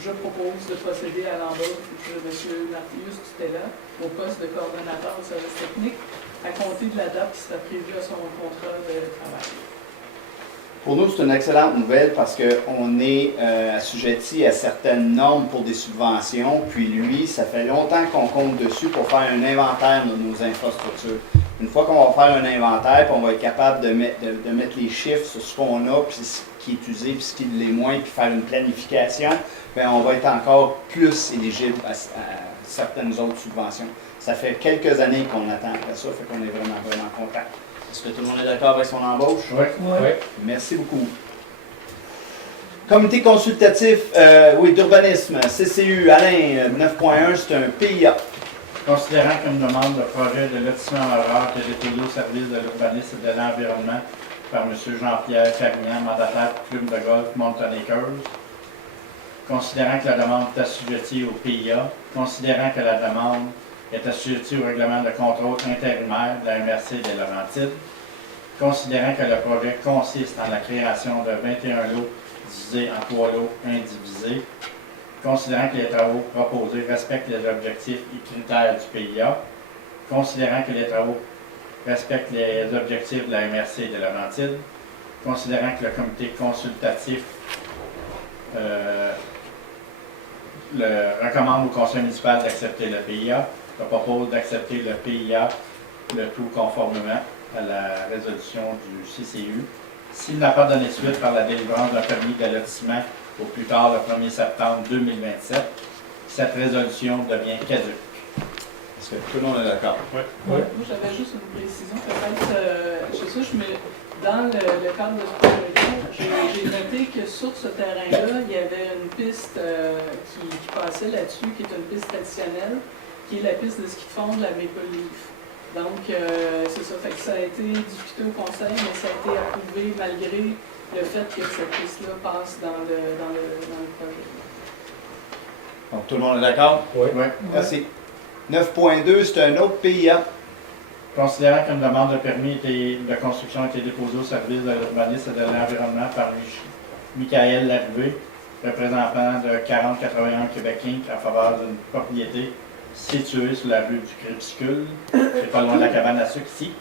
je propose de procéder à l'embauche de M. Marius Tutela au poste de coordonnateur au service technique à compter de la date qui sera prévue à son contrat de travail. Pour nous, c'est une excellente nouvelle parce qu'on est assujetti à certaines normes pour des subventions. Puis lui, ça fait longtemps qu'on compte dessus pour faire un inventaire de nos infrastructures. Une fois qu'on va faire un inventaire, puis on va être capable de mettre les chiffres sur ce qu'on a, puis ce qui est usé, puis ce qui l'est moins, puis faire une planification, bien, on va être encore plus éligible à certaines autres subventions. Ça fait quelques années qu'on attend après ça, fait qu'on est vraiment, vraiment content. Est-ce que tout le monde est d'accord avec son embauche? Oui. Merci beaucoup. Comité consultatif d'urbanisme, CCU, Alain, 9.1, c'est un PIA. Considérant qu'une demande de projet de lotissement horaire qui est déposée au service de l'urbanisme et de l'environnement par M. Jean-Pierre Carignan, mandataire pour Club de golf Mountain Acres, considérant que la demande est assujettie au PIA, considérant que la demande est assujettie au règlement de contrôle intérimaire de la MRC des Laurentides, considérant que le projet consiste en la création de 21 lots divisés en 3 lots indivisés, considérant que les travaux proposés respectent les objectifs et critères du PIA, considérant que les travaux respectent les objectifs de la MRC et de la Laurentide, considérant que le comité consultatif recommande au conseil municipal d'accepter le PIA, je propose d'accepter le PIA, le tout conformément à la résolution du CCU. S'il n'a pas donné suite par la délivrance d'un permis de lotissement au plus tard le 1er septembre 2027, cette résolution devient caduque. Est-ce que tout le monde est d'accord? Oui. Moi, j'avais juste une précision. Peut-être, je sais ça, dans le cadre de ce projet, j'ai noté que sur ce terrain-là, il y avait une piste qui passait là-dessus, qui est une piste traditionnelle, qui est la piste de ski de fond de la Maple Leaf. Donc, c'est ça. Fait que ça a été discuté au conseil, mais ça a été approuvé malgré le fait que cette piste-là passe dans le projet. Donc, tout le monde est d'accord? Oui. Merci. 9.2, c'est un autre PIA. Considérant qu'une demande de permis de construction a été déposée au service de l'urbanisme et de l'environnement par Michael Larrivée, représentant de 4081 Québec Inc. en faveur d'une propriété située sur la rue du Crépuscule, c'est pas loin de la cabane à sucre ici.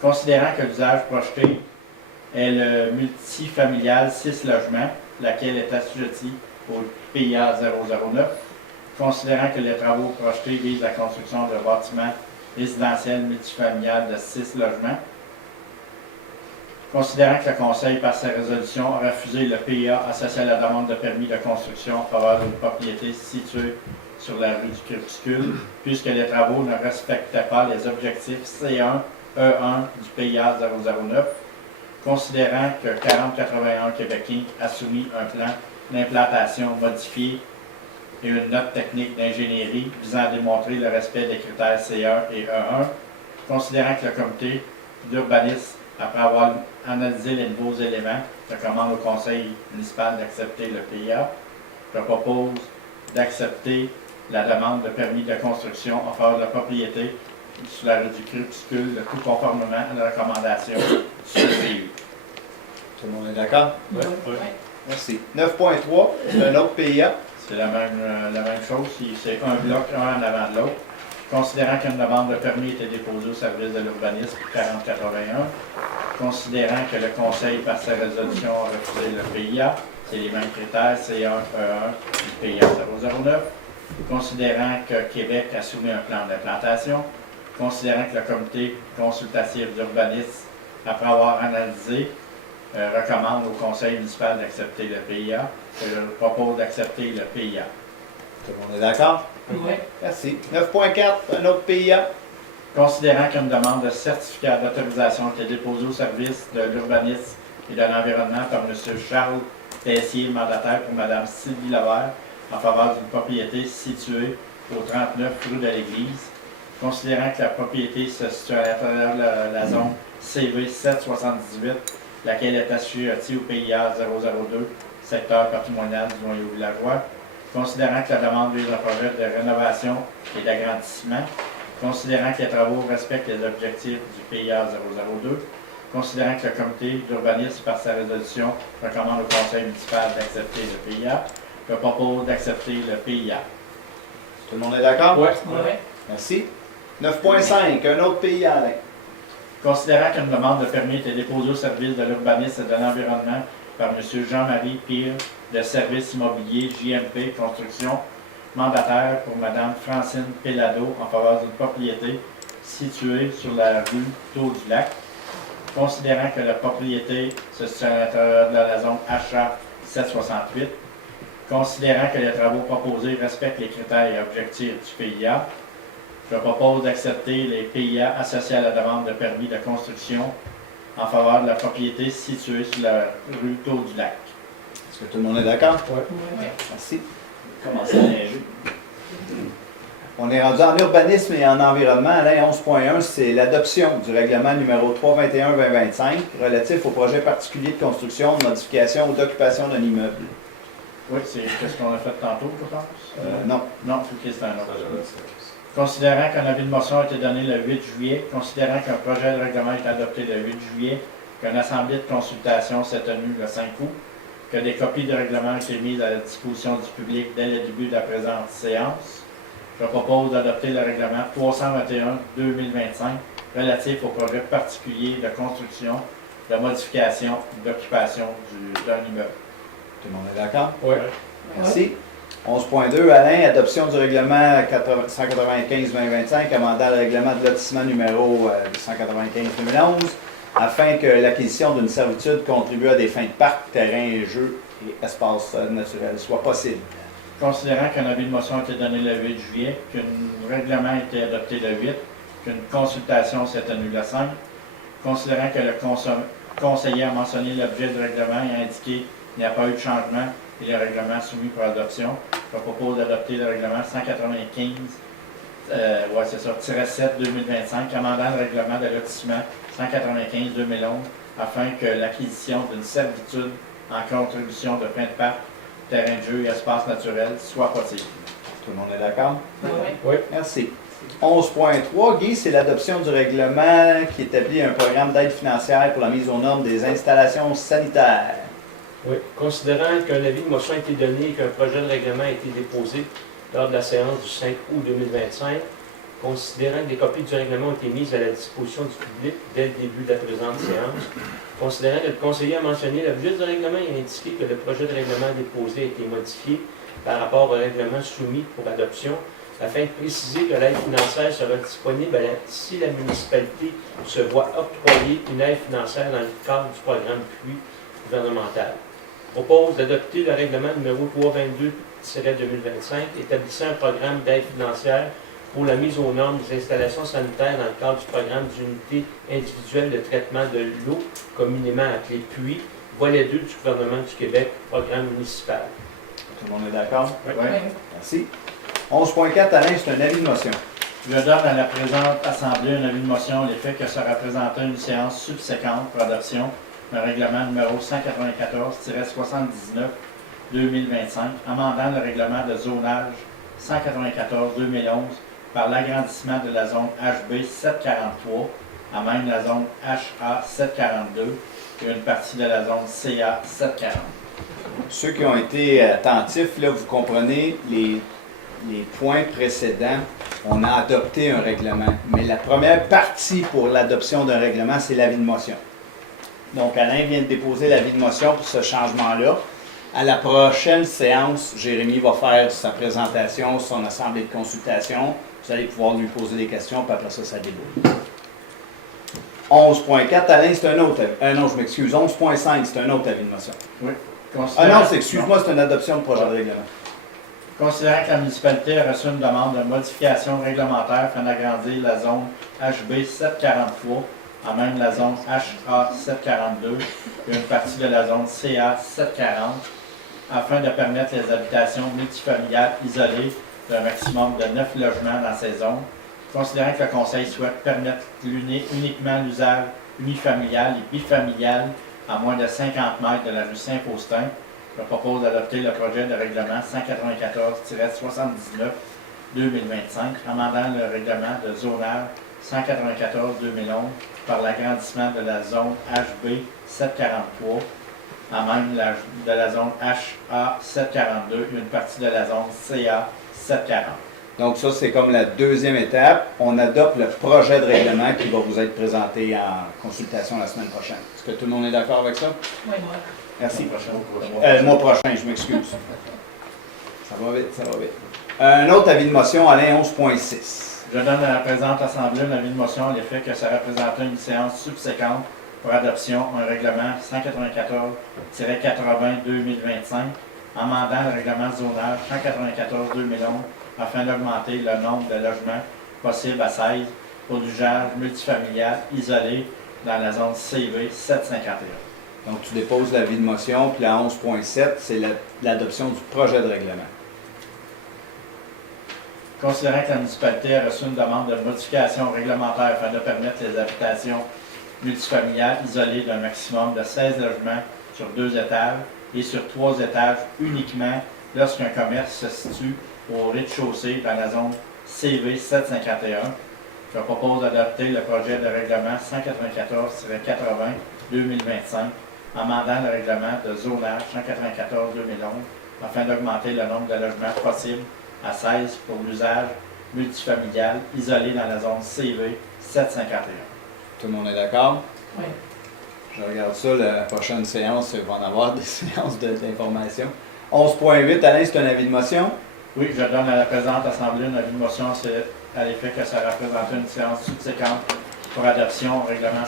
Considérant que l'usage projeté est le multifamilial 6 logements, laquelle est assujettie au PIA 009, considérant que les travaux projetés visent la construction de bâtiments résidentiels multifamilial de 6 logements, considérant que le Conseil, par sa résolution, a refusé le PIA associé à la demande de permis de construction en faveur d'une propriété située sur la rue du Crépuscule, puisque les travaux ne respectaient pas les objectifs C1, E1 du PIA 009, considérant que 4081 Québec Inc. a soumis un plan d'implantation modifié et une note technique d'ingénierie visant à démontrer le respect des critères C1 et E1, considérant que le comité d'urbanisme, après avoir analysé les nouveaux éléments, recommande au conseil municipal d'accepter le PIA. Je propose d'accepter la demande de permis de construction en faveur de la propriété sur la rue du Crépuscule, le tout conformément à la recommandation du CCU. Tout le monde est d'accord? Oui. Merci. 9.3, c'est un autre PIA. C'est la même chose, c'est un bloc, un en avant de l'autre. Considérant qu'une demande de permis était déposée au service de l'urbanisme 4081, considérant que le Conseil, par sa résolution, a refusé le PIA, c'est les mêmes critères, C1, E1, du PIA 009, considérant que Québec a soumis un plan d'implantation, considérant que le comité consultatif d'urbanisme, après avoir analysé, recommande au Conseil municipal d'accepter le PIA, et je propose d'accepter le PIA. Tout le monde est d'accord? Oui. Merci. 9.4, un autre PIA. Considérant qu'une demande de certificat d'autorisation a été déposée au service de l'urbanisme et de l'environnement par M. Charles Tessier, mandataire pour Mme Sylvie Levert, en faveur d'une propriété située au 39 rue de l'Église, considérant que la propriété se situe à l'intérieur de la zone CV 778, laquelle est assujettie au PIA 002, secteur patrimonial du noyau villageois, considérant que la demande vise un projet de rénovation et d'agrandissement, considérant que les travaux respectent les objectifs du PIA 002, considérant que le comité d'urbanisme, par sa résolution, recommande au conseil municipal d'accepter le PIA, je propose d'accepter le PIA. Tout le monde est d'accord? Oui. Merci. 9.5, un autre PIA, Alain. Considérant qu'une demande de permis était déposée au service de l'urbanisme et de l'environnement par M. Jean-Marie Pire, de Services immobiliers JMP Construction, mandataire pour Mme Francine Pellado en faveur d'une propriété située sur la rue Taux-du-Lac, considérant que la propriété se situe à l'intérieur de la zone HA 768, considérant que les travaux proposés respectent les critères et objectifs du PIA, je propose d'accepter les PIA associés à la demande de permis de construction en faveur de la propriété située sur la rue Taux-du-Lac. Est-ce que tout le monde est d'accord? Oui. Merci. Commencez à neiger. On est rendu en urbanisme et en environnement. Alain, 11.1, c'est l'adoption du règlement numéro 321-2025 relatif au projet particulier de construction, de modification ou d'occupation d'un immeuble. Oui, c'est ce qu'on a fait tantôt, je pense. Non. Non, c'est un autre. Considérant qu'un avis de motion a été donné le 8 juillet, considérant qu'un projet de règlement est adopté le 8 juillet, qu'une assemblée de consultation s'est tenue le 5 août, que des copies de règlement ont été mises à la disposition du public dès le début de la présente séance. Je propose d'adopter le règlement 321-2025 relatif au projet particulier de construction, de modification, d'occupation d'un immeuble. Tout le monde est d'accord? Oui. Merci. 11.2, Alain, adoption du règlement 195-2025, amendant le règlement de lotissement numéro 195-2011, afin que l'acquisition d'une servitude contribue à des fins de parc, terrain et jeux et espaces naturels soit possible. Considérant qu'un avis de motion a été donné le 8 juillet, qu'un règlement a été adopté le 8, qu'une consultation s'est tenue le 5, considérant que le conseiller a mentionné l'objet du règlement et a indiqué qu'il n'y a pas eu de changement et le règlement soumis pour adoption, je propose d'adopter le règlement 195-7-2025, amendant le règlement de lotissement 195-2011, afin que l'acquisition d'une servitude en contribution de fin de parc, terrain de jeu et espace naturel soit possible. Tout le monde est d'accord? Oui. Merci. 11.3, Guy, c'est l'adoption du règlement qui établit un programme d'aide financière pour la mise aux normes des installations sanitaires. Oui. Considérant qu'un avis de motion a été donné et qu'un projet de règlement a été déposé lors de la séance du 5 août 2025, considérant que des copies du règlement ont été mises à la disposition du public dès le début de la présente séance, considérant que le conseiller a mentionné l'objet du règlement et a indiqué que le projet de règlement déposé a été modifié par rapport au règlement soumis pour adoption, afin de préciser que l'aide financière sera disponible si la municipalité se voit octroyer une aide financière dans le cadre du programme PUI gouvernemental. Propose d'adopter le règlement numéro 322-2025 établissant un programme d'aide financière pour la mise aux normes des installations sanitaires dans le cadre du programme d'unité individuelle de traitement de l'eau, communément appelé PUI, volet 2 du gouvernement du Québec, programme municipal. Tout le monde est d'accord? Oui. Merci. 11.4, Alain, c'est un avis de motion. Je donne à la présente Assemblée un avis de motion à l'effet que sera présentée une séance subséquente pour adoption d'un règlement numéro 194-79-2025, amendant le règlement de zonage 194-2011 par l'agrandissement de la zone HB 743 à même la zone HA 742 et une partie de la zone CA 740. Ceux qui ont été attentifs, là, vous comprenez les points précédents. On a adopté un règlement, mais la première partie pour l'adoption d'un règlement, c'est l'avis de motion. Donc, Alain vient de déposer l'avis de motion pour ce changement-là. À la prochaine séance, Jérémy va faire sa présentation, son assemblée de consultation. Vous allez pouvoir lui poser des questions, puis après ça, ça déboule. 11.4, Alain, c'est un autre avis. Non, je m'excuse. 11.5, c'est un autre avis de motion. Oui. Ah non, excuse-moi, c'est une adoption de projet de règlement. Considérant que la municipalité a reçu une demande de modification réglementaire afin d'agrandir la zone HB 743 à même la zone HA 742 et une partie de la zone CA 740 afin de permettre les habitations multifamiliales isolées d'un maximum de 9 logements dans ces zones, considérant que le Conseil souhaite permettre uniquement l'usage unifamilial et bifamilial à moins de 50 mètres de la rue Saint-Faustin, je propose d'adopter le projet de règlement 194-79-2025, amendant le règlement de zonage 194-2011 par l'agrandissement de la zone HB 743 à même de la zone HA 742 et une partie de la zone CA 740. Donc ça, c'est comme la deuxième étape. On adopte le projet de règlement qui va vous être présenté en consultation la semaine prochaine. Est-ce que tout le monde est d'accord avec ça? Oui. Merci. Le mois prochain, je m'excuse. Ça va vite, ça va vite. Un autre avis de motion, Alain, 11.6. Je donne à la présente Assemblée un avis de motion à l'effet que ça représentait une séance subséquente pour adoption un règlement 194-80-2025, amendant le règlement de zonage 194-2011 afin d'augmenter le nombre de logements possibles à 16 pour l'usage multifamilial isolé dans la zone CV 751. Donc, tu déposes l'avis de motion, puis la 11.7, c'est l'adoption du projet de règlement. Considérant que la municipalité a reçu une demande de modification réglementaire afin de permettre les habitations multifamiliales isolées d'un maximum de 16 logements sur 2 étages et sur 3 étages uniquement lorsqu'un commerce se situe au rez-de-chaussée dans la zone CV 751. Je propose d'adopter le projet de règlement 194-80-2025 amendant le règlement de zonage 194-2011 afin d'augmenter le nombre de logements possibles à 16 pour l'usage multifamilial isolé dans la zone CV 751. Tout le monde est d'accord? Oui. Je regarde ça, la prochaine séance, il va en avoir des séances d'information. 11.8, Alain, c'est un avis de motion? Oui, je donne à la présente Assemblée un avis de motion à l'effet que ça représente une séance subséquente pour adoption au règlement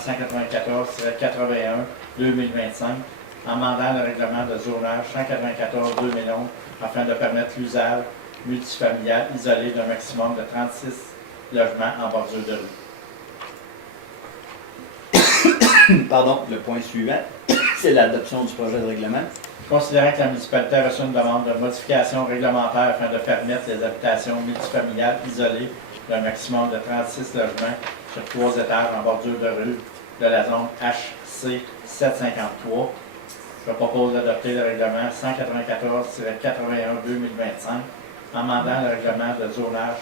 194-81-2025, amendant le règlement de zonage 194-2011 afin de permettre l'usage multifamilial isolé d'un maximum de 36 logements en bordure de rue. Pardon, le point suivant, c'est l'adoption du projet de règlement. Considérant que la municipalité a reçu une demande de modification réglementaire afin de permettre les habitations multifamiliales isolées d'un maximum de 36 logements sur 3 étages en bordure de rue de la zone HC 753, je propose d'adopter le règlement 194-81-2025, amendant le règlement de zonage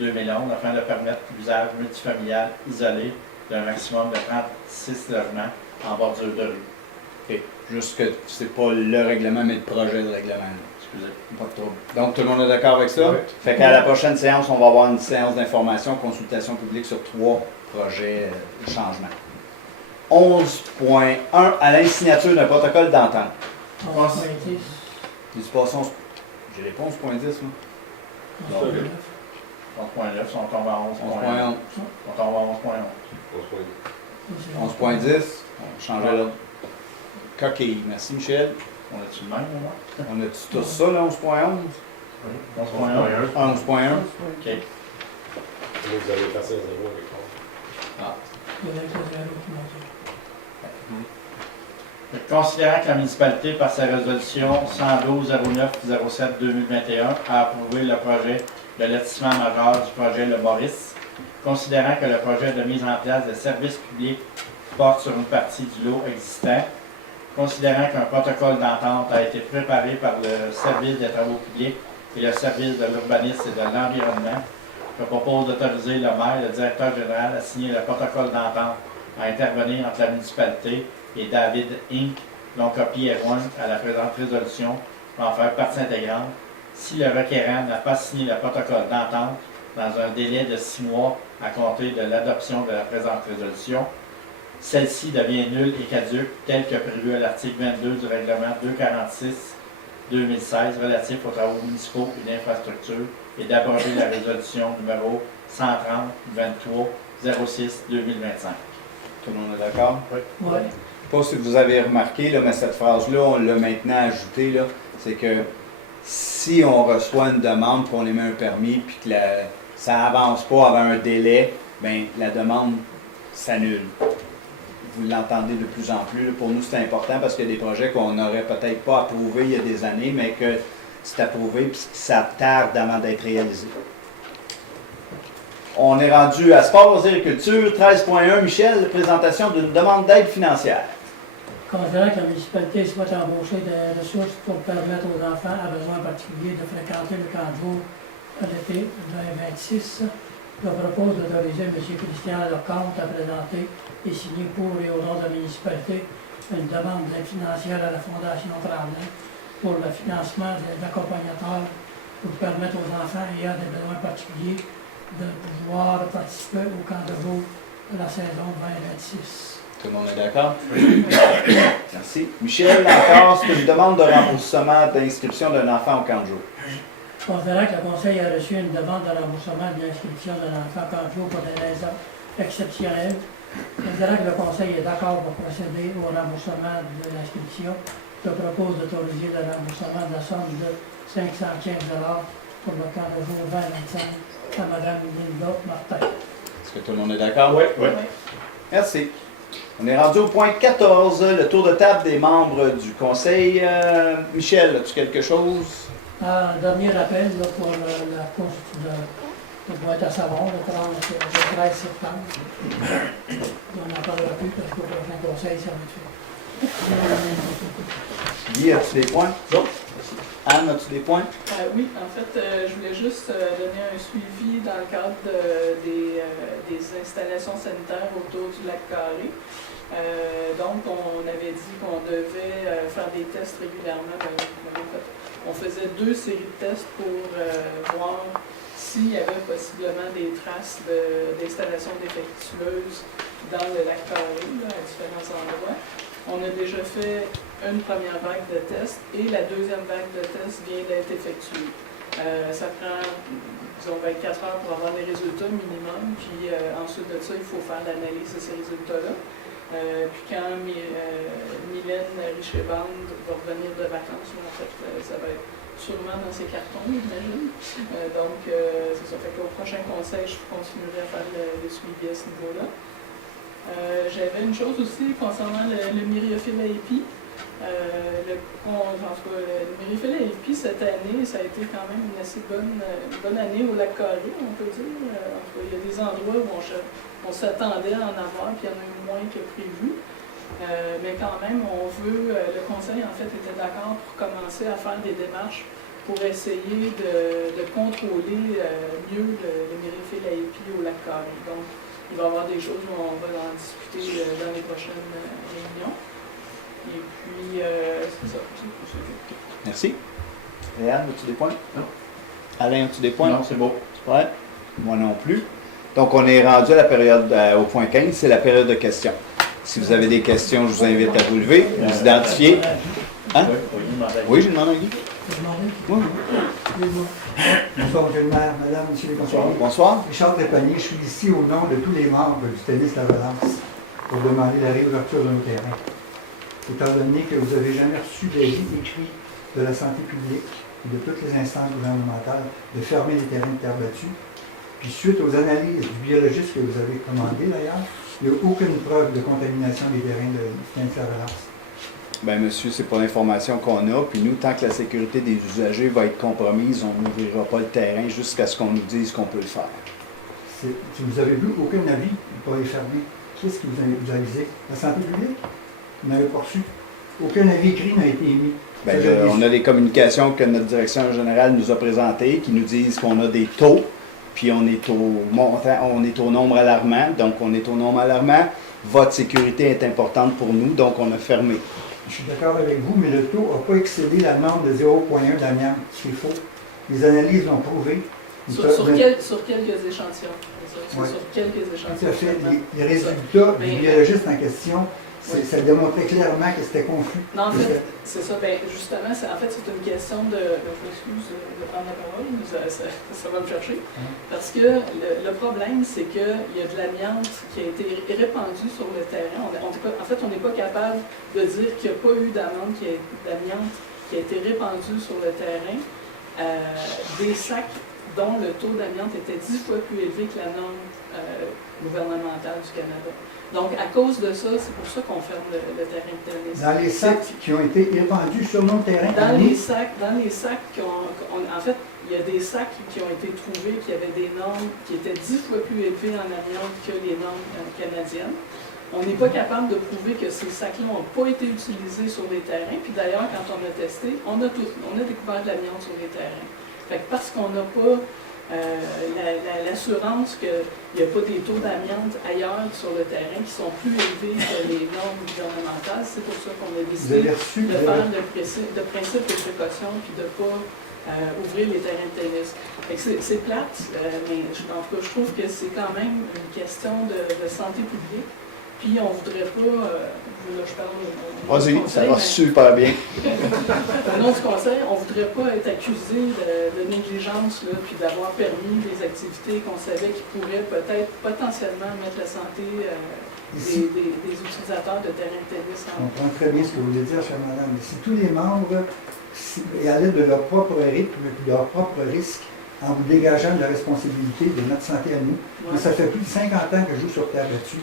194-2011 afin de permettre l'usage multifamilial isolé d'un maximum de 36 logements en bordure de rue. OK. Juste que c'est pas le règlement, mais le projet de règlement. Excusez. Pas de trouble. Donc, tout le monde est d'accord avec ça? Oui. Fait qu'à la prochaine séance, on va avoir une séance d'information, consultation publique sur 3 projets de changement. 11.1, Alain, signature d'un protocole d'entente. 11.10. Il se passe 11... J'ai les 11.10, moi. 11.9, on tombe à 11.11. 11.11. On tombe à 11.11. 11.10. On va changer l'autre. Coquille. Merci, Michel. On a-tu le même, au moins? On a-tu tout ça, là, 11.11? 11.1. 11.1. OK. Vous allez passer à 0 avec moi. Ah. Il y en a que zéro qui m'ont dit. Considérant que la municipalité, par sa résolution 112-09-07-2021, a approuvé le projet de lotissement majeur du projet Le Maurice, considérant que le projet de mise en place de services publics porte sur une partie du lot existant, considérant qu'un protocole d'entente a été préparé par le service des travaux publics et le service de l'urbanisme et de l'environnement, je propose d'autoriser le maire et le directeur général à signer le protocole d'entente à intervenir entre la municipalité et David Inc., dont copie est jointe à la présente résolution pour en faire partie intégrante, si le requérant n'a pas signé le protocole d'entente dans un délai de 6 mois à compter de l'adoption de la présente résolution, celle-ci devient nulle et caduque, tel que prévu à l'article 22 du règlement 246-2016 relatif aux travaux municipaux et d'infrastructures et d'abroger la résolution numéro 130-23-06-2025. Tout le monde est d'accord? Oui. Je ne sais pas si vous avez remarqué, là, mais cette phrase-là, on l'a maintenant ajoutée, là, c'est que si on reçoit une demande, qu'on émet un permis, puis que ça n'avance pas avant un délai, bien, la demande s'annule. Vous l'entendez de plus en plus. Là. Pour nous, c'est important parce qu'il y a des projets qu'on n'aurait peut-être pas approuvés il y a des années, mais que c'est approuvé puis que ça tarde avant d'être réalisé. On est rendu à Sport et Agriculture, 13.1. Michel, présentation d'une demande d'aide financière. Considérant que la municipalité souhaite embaucher des ressources pour permettre aux enfants à besoins particuliers de fréquenter le camp de jour à l'été 2026, je propose d'autoriser M. Christian Lecomte à présenter et signer pour et au nom de la municipalité une demande d'aide financière à la Fondation Tremblay pour le financement des accompagnateurs pour permettre aux enfants ayant des besoins particuliers de pouvoir participer au camp de jour de la saison 2026. Tout le monde est d'accord? Merci. Michel, encore, c'est une demande de remboursement d'inscription d'un enfant au camp de jour. Considérant que le Conseil a reçu une demande de remboursement de l'inscription d'un enfant au camp de jour pour des raisons exceptionnelles, considérant que le Conseil est d'accord pour procéder au remboursement de l'inscription, je propose d'autoriser le remboursement de la somme de 515 $ pour le camp de jour 2025 à Mme Linda Martin. Est-ce que tout le monde est d'accord? Oui. Oui. Merci. On est rendu au point 14, le tour de table des membres du Conseil. Michel, as-tu quelque chose? Un dernier rappel là, pour la course de boîte à savon, le 13 septembre. On n'en parlera plus parce qu'au prochain Conseil, ça va être fait. Guy, as-tu des points? Non. Anne, as-tu des points? Oui, en fait, je voulais juste donner un suivi dans le cadre des installations sanitaires autour du lac Carré. Donc, on avait dit qu'on devait faire des tests régulièrement. On faisait 2 séries de tests pour voir s'il y avait possiblement des traces d'installations défectueuses dans le lac Carré, à différents endroits. On a déjà fait une première vague de tests et la deuxième vague de tests vient d'être effectuée. Ça prend, disons, 24 heures pour avoir les résultats minimum, puis ensuite de ça, il faut faire l'analyse de ces résultats-là. Puis quand Mylène Richeband va revenir de vacances, en fait, ça va être sûrement dans ses cartons, j'imagine. Donc, c'est ça. Fait qu'au prochain conseil, je continuerai à faire le suivi à ce niveau-là. J'avais une chose aussi concernant le myriophylle à épis. Le myriophylle à épis, cette année, ça a été quand même une assez bonne année au lac Carré, on peut dire. Il y a des endroits où on s'attendait à en avoir, puis il y en a eu moins que prévu. Mais quand même, le conseil, en fait, était d'accord pour commencer à faire des démarches pour essayer de contrôler mieux le myriophylle à épis au lac Carré. Donc, il va y avoir des choses où on va en discuter dans les prochaines réunions. Et puis, c'est ça. Merci. Réal, as-tu des points? Non. Alain, as-tu des points? Non, c'est beau. Ouais. Moi non plus. Donc, on est rendu à la période, au point 15, c'est la période de questions. Si vous avez des questions, je vous invite à vous lever, vous identifier. Hein? Oui, j'ai demandé à Guy. Oui. Bonsoir, M. le maire, Madame, M. les conseillers. Bonsoir. Richard Trépanier, je suis ici au nom de tous les membres du tennis La Relance pour demander la réouverture de nos terrains. Étant donné que vous n'avez jamais reçu d'avis écrit de la santé publique et de toutes les instances gouvernementales de fermer les terrains de terre battue, puis suite aux analyses du biologiste que vous avez commandé d'ailleurs, il n'y a aucune preuve de contamination des terrains de tennis La Relance. Bien, monsieur, c'est pas l'information qu'on a. Puis nous, tant que la sécurité des usagers va être compromise, on n'ouvrira pas le terrain jusqu'à ce qu'on nous dise qu'on peut le faire. Vous avez vu aucun avis pour les fermer. Qu'est-ce qui vous a avisé? La santé publique? Vous n'avez pas reçu. Aucun avis écrit n'a été émis. Bien, on a des communications que notre direction générale nous a présentées qui nous disent qu'on a des taux, puis on est au nombre alarmant. Donc, on est au nombre alarmant. Votre sécurité est importante pour nous, donc on a fermé. Je suis d'accord avec vous, mais le taux n'a pas excédé la norme de 0,1 d'amiante. C'est faux. Les analyses l'ont prouvé. Sur quelques échantillons. Sur quelques échantillons. Tout à fait. Les résultats du biologiste en question, ça démontrait clairement que c'était confus. Non, en fait, c'est ça. Ben, justement, c'est une question de... Excuse de prendre la parole, mais ça va me chercher. Parce que le problème, c'est qu'il y a de l'amiante qui a été répandue sur le terrain. En fait, on n'est pas capable de dire qu'il n'y a pas eu d'amiante qui a été répandue sur le terrain. Des sacs dont le taux d'amiante était 10 fois plus élevé que la norme gouvernementale du Canada. Donc, à cause de ça, c'est pour ça qu'on ferme le terrain de tennis. Dans les sacs qui ont été répandus sur nos terrains? Dans les sacs en fait, il y a des sacs qui ont été trouvés qui avaient des normes qui étaient 10 fois plus élevées en amiante que les normes canadiennes. On n'est pas capable de prouver que ces sacs-là n'ont pas été utilisés sur les terrains. Puis d'ailleurs, quand on a testé, on a découvert de l'amiante sur les terrains. Fait que parce qu'on n'a pas l'assurance qu'il n'y a pas des taux d'amiante ailleurs sur le terrain qui sont plus élevés que les normes gouvernementales, c'est pour ça qu'on a décidé de faire le principe de précaution puis de ne pas ouvrir les terrains de tennis. C'est plate, mais en tout cas, je trouve que c'est quand même une question de santé publique. Puis on ne voudrait pas, là je parle vas-y, ça va super bien. Un autre conseil, on ne voudrait pas être accusé de négligence, là, puis d'avoir permis des activités qu'on savait qui pourraient peut-être potentiellement mettre la santé des utilisateurs de terrain de tennis en... On comprend très bien ce que vous voulez dire, chère madame, mais si tous les membres allaient de leur propre rythme, de leur propre risque, en vous dégageant de la responsabilité de notre santé à nous, mais ça fait plus de 50 ans que je joue sur terre battue.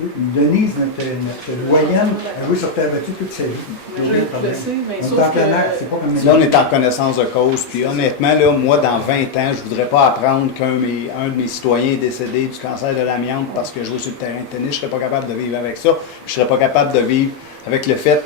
Denise, notre doyenne, a joué sur terre battue toute sa vie. Là, on est en connaissance de cause. Puis honnêtement, là, moi, dans 20 ans, je ne voudrais pas apprendre qu'un de mes citoyens est décédé du cancer de l'amiante parce que je joue sur le terrain de tennis. Je ne serais pas capable de vivre avec ça. Je ne serais pas capable de vivre avec le fait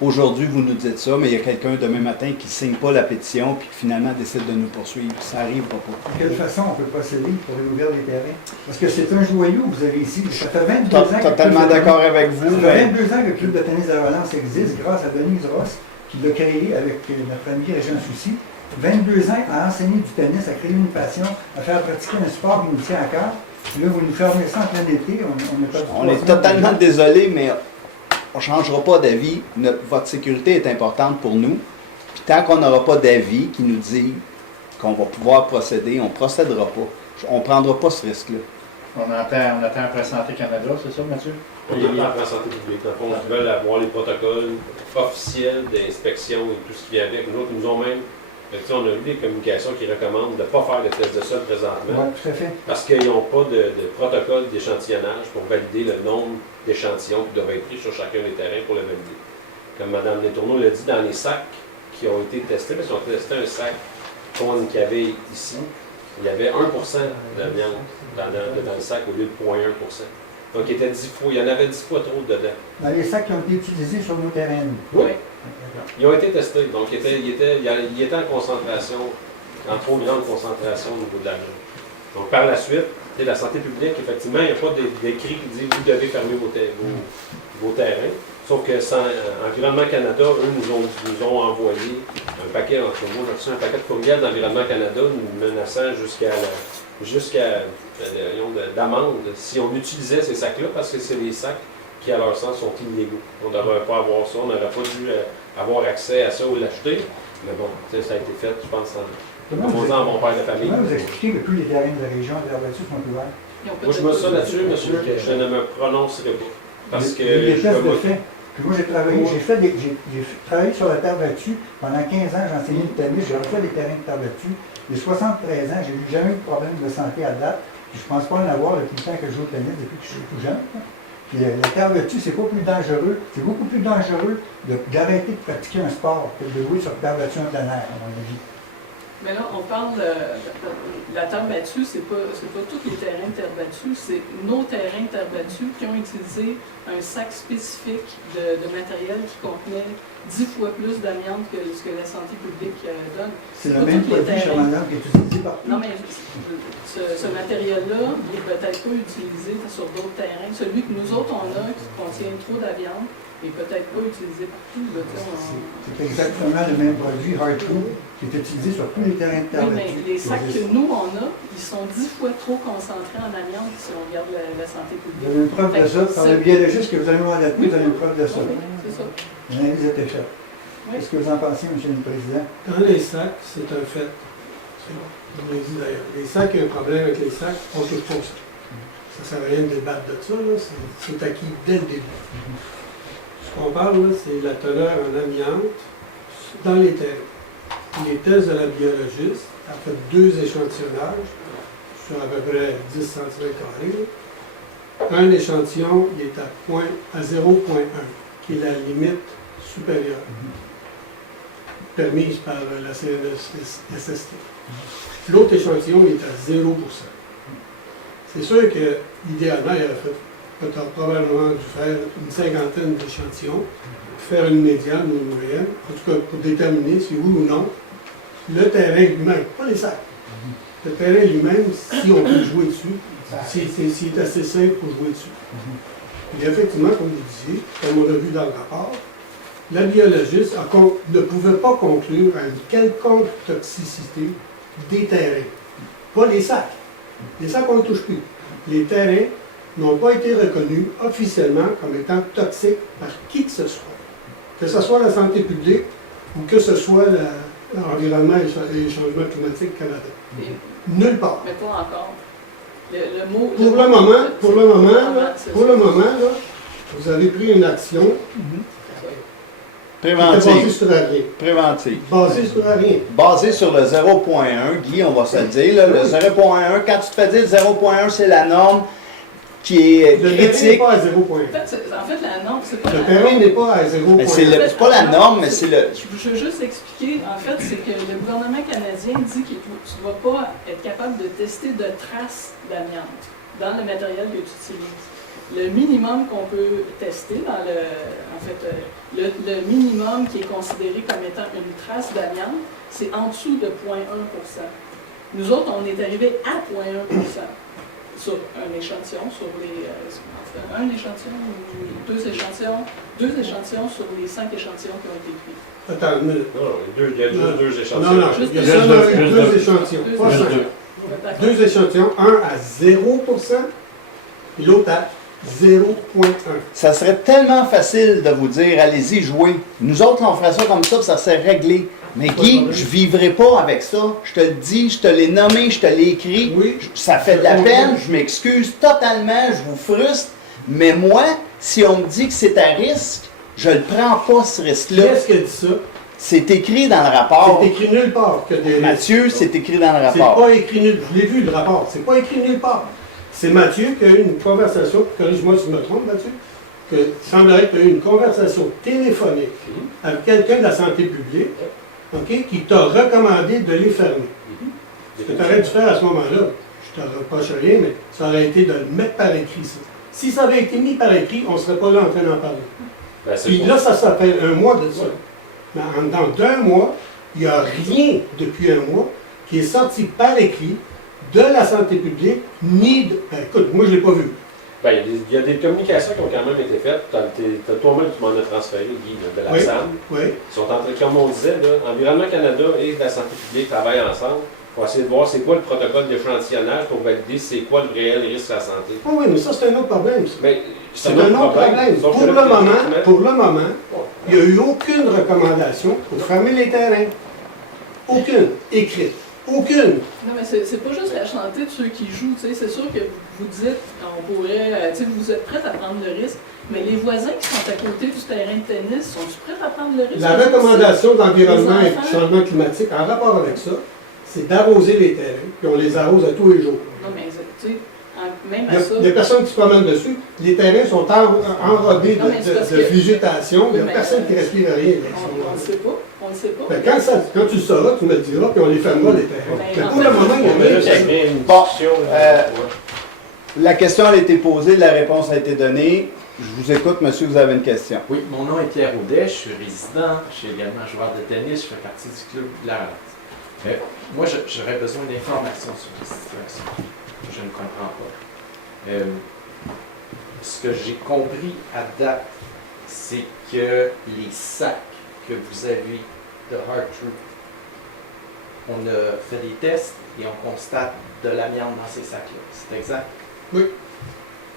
aujourd'hui vous nous dites ça, mais il y a quelqu'un demain matin qui ne signe pas la pétition puis qui finalement décide de nous poursuivre. Ça n'arrivera pas. De quelle façon on peut procéder pour réouvrir les terrains? Parce que c'est un joyau que vous avez ici. Ça fait 22 ans que Totalement d'accord avec vous. Ça fait 22 ans que le club de tennis de la Relance existe grâce à Denise Ross, qui l'a créé avec notre ami Régent Soucy. 22 ans à enseigner du tennis, à créer une passion, à faire pratiquer un sport qui nous tient à cœur. Là, vous nous fermez ça en plein été. On est totalement désolé, mais on ne changera pas d'avis. Votre sécurité est importante pour nous. Puis tant qu'on n'aura pas d'avis qui nous dit qu'on va pouvoir procéder, on ne procédera pas. On ne prendra pas ce risque-là. On attend après Santé Canada, c'est ça, Mathieu? On attend après Santé publique. Dans le fond, ils veulent avoir les protocoles officiels d'inspection et tout ce qui vient avec. Nous autres, nous ont même... On a eu des communications qui recommandent de ne pas faire de test de sol présentement. Oui, tout à fait. Parce qu'ils n'ont pas de protocole d'échantillonnage pour valider le nombre d'échantillons qui doivent être pris sur chacun des terrains pour le valider. Comme Mme Letourneau l'a dit, dans les sacs qui ont été testés, parce qu'ils ont testé un sac qu'il y avait ici, il y avait 1% de viande dans le sac au lieu de 0,1%. Donc il y en avait 10 fois trop dedans. Dans les sacs qui ont été utilisés sur nos terrains. Oui. Ils ont été testés, donc ils étaient en concentration, en trop grande concentration au niveau de l'argent. Donc par la suite, la santé publique, effectivement, il n'y a pas d'écrit qui dit vous devez fermer vos terrains. Sauf que Environnement Canada, eux, nous ont envoyé un paquet, entre moi, j'ai reçu un paquet de courriels d'Environnement Canada nous menaçant jusqu'à d'amende si on utilisait ces sacs-là, parce que c'est des sacs qui, à leur sens, sont illégaux. On ne devrait pas avoir ça, on n'aurait pas dû avoir accès à ça ou l'acheter. Mais bon, ça a été fait, je pense, en mon père de famille. Comment vous expliquez que tous les terrains de la région de l'Herbatus sont ouverts? Moi, je me sens là-dessus, monsieur, que je ne me prononcerai pas. Parce que des tests de fait. Puis moi, j'ai travaillé sur la terre battue. Pendant 15 ans, j'ai enseigné le tennis, j'ai refait des terrains de terre battue. J'ai 73 ans, j'ai jamais eu de problème de santé à date. Puis je ne pense pas en avoir depuis le temps que je joue au tennis, depuis que je suis tout jeune. Puis la terre battue, c'est pas plus dangereux. C'est beaucoup plus dangereux d'arrêter de pratiquer un sport que de jouer sur terre battue en plein air, à mon avis. Mais là, on parle la terre battue, c'est pas tous les terrains de terre battue, c'est nos terrains de terre battue qui ont utilisé un sac spécifique de matériel qui contenait 10 fois plus d'amiante que ce que la santé publique donne. C'est le même produit, cher madame, qui est utilisé partout. Non, mais ce matériel-là, il n'est peut-être pas utilisé sur d'autres terrains. Celui que nous autres, on a, qui contient trop d'amiante, n'est peut-être pas utilisé partout. C'est exactement le même produit, Hardcool, qui est utilisé sur tous les terrains de terre battue. Oui, mais les sacs que nous, on a, ils sont 10 fois trop concentrés en amiante si on regarde la santé publique. Vous avez une preuve de ça. Par le biologiste que vous allez voir là-dessus, vous avez une preuve de ça. Oui, c'est ça. L'analyse était faite. Qu'est-ce que vous en pensez, M. le Président? Dans les sacs, c'est un fait. Comme on dit d'ailleurs. Les sacs, il y a un problème avec les sacs, on touche pas ça. Ça ne sert à rien de débattre de ça, c'est acquis dès le début. Ce qu'on parle, c'est la teneur en amiante dans les terrains. Les tests de la biologiste a fait 2 échantillonnages sur à peu près 10 cm². Un échantillon, il est à 0,1, qui est la limite supérieure, permise par la CNSST. L'autre échantillon est à 0%. C'est sûr que, idéalement, il aurait probablement dû faire une 50aine d'échantillons, faire une médiane ou une moyenne, en tout cas pour déterminer si oui ou non, le terrain lui-même, pas les sacs, le terrain lui-même, si on peut jouer dessus, s'il est assez simple pour jouer dessus. Et effectivement, comme vous disiez, comme on l'a vu dans le rapport, la biologiste ne pouvait pas conclure à une quelconque toxicité des terrains. Pas les sacs. Les sacs, on ne touche plus. Les terrains n'ont pas été reconnus officiellement comme étant toxiques par qui que ce soit. Que ce soit la santé publique ou que ce soit l'Environnement et les changements climatiques Canada. Nulle part. Mais pas encore. Le mot, pour le moment, là, vous avez pris une action préventive. Basée sur rien. Préventive. Basée sur rien. Basée sur le 0.1, Guy, on va se le dire. Là, le 0.1, quand tu te fais dire 0.1, c'est la norme qui est le critique. n'est pas à 0.1. En fait, la norme, c'est pas le terrain n'est pas à 0.1. C'est pas la norme, mais c'est le... Je veux juste expliquer, en fait, c'est que le gouvernement canadien dit que tu ne vas pas être capable de tester de traces d'amiante dans le matériel que tu utilises. Le minimum qu'on peut tester, le minimum qui est considéré comme étant une trace d'amiante, c'est en dessous de 0,1%. Nous autres, on est arrivé à 0,1% sur un échantillon, un échantillon ou deux échantillons sur les 5 échantillons qui ont été pris. Attends une minute. Non, il y a juste 2 échantillons. Non, il y a seulement eu 2 échantillons, pas 5. 2 échantillons, un à 0% et l'autre à 0,1. Ça serait tellement facile de vous dire, allez-y, jouez. Nous autres, on ferait ça comme ça, puis ça serait réglé. Mais Guy, je ne vivrai pas avec ça. Je te le dis, je te l'ai nommé, je te l'ai écrit. Oui, ça fait de la peine, je m'excuse totalement, je vous frustre. Mais moi, si on me dit que c'est à risque, je ne le prends pas, ce risque-là. Qui est-ce qui a dit ça? C'est écrit dans le rapport. C'est écrit nulle part que des... Mathieu, c'est écrit dans le rapport. C'est pas écrit nulle part. Je l'ai vu, le rapport. C'est pas écrit nulle part. C'est Mathieu qui a eu une conversation, corrige-moi si je me trompe, Mathieu, il semblerait que tu as eu une conversation téléphonique avec quelqu'un de la santé publique, OK, qui t'a recommandé de les fermer. Ce que tu aurais dû faire à ce moment-là, je ne te reproche rien, mais ça aurait été de le mettre par écrit, ça. Si ça avait été mis par écrit, on ne serait pas là en train d'en parler. Puis là, ça s'appelle un mois de ça. Mais dans 2 mois, il n'y a rien depuis 1 mois qui est sorti par écrit de la santé publique, ni de... Ben, écoute, moi, je ne l'ai pas vu. Ben, il y a des communications qui ont quand même été faites. Toi-même, tu m'en as transféré, Guy, de la SAM. Oui. Ils sont en train, comme on disait, là, Environnement Canada et la santé publique travaillent ensemble pour essayer de voir c'est quoi le protocole d'échantillonnage pour valider c'est quoi le réel risque à la santé. Ah oui, mais ça, c'est un autre problème. Mais c'est un autre problème. Pour le moment, il n'y a eu aucune recommandation pour fermer les terrains. Aucune. Écrite. Aucune. Non, mais c'est pas juste la santé de ceux qui jouent. C'est sûr que vous dites, on pourrait, vous êtes prêts à prendre le risque, mais les voisins qui sont à côté du terrain de tennis, sont-ils prêts à prendre le risque? La recommandation d'environnement et de changement climatique, en rapport avec ça, c'est d'arroser les terrains, puis on les arrose à tous les jours. Non, mais tu sais, même à ça... Les personnes qui se promènent dessus, les terrains sont enrobés de végétation, il n'y a personne qui respire rien. On ne sait pas. On ne sait pas. Ben, quand tu le sauras, tu me le diras, puis on les fermera les terrains. Mais pour le moment, il y a rien. Bon, la question a été posée, la réponse a été donnée. Je vous écoute, monsieur, vous avez une question. Oui, mon nom est Pierre Audet, je suis résident, je suis également joueur de tennis, je fais partie du club de la Relance. Moi, j'aurais besoin d'informations sur la situation. Je ne comprends pas. Ce que j'ai compris à date, c'est que les sacs que vous avez de Hard-True, on a fait des tests et on constate de l'amiante dans ces sacs-là. C'est exact? Oui.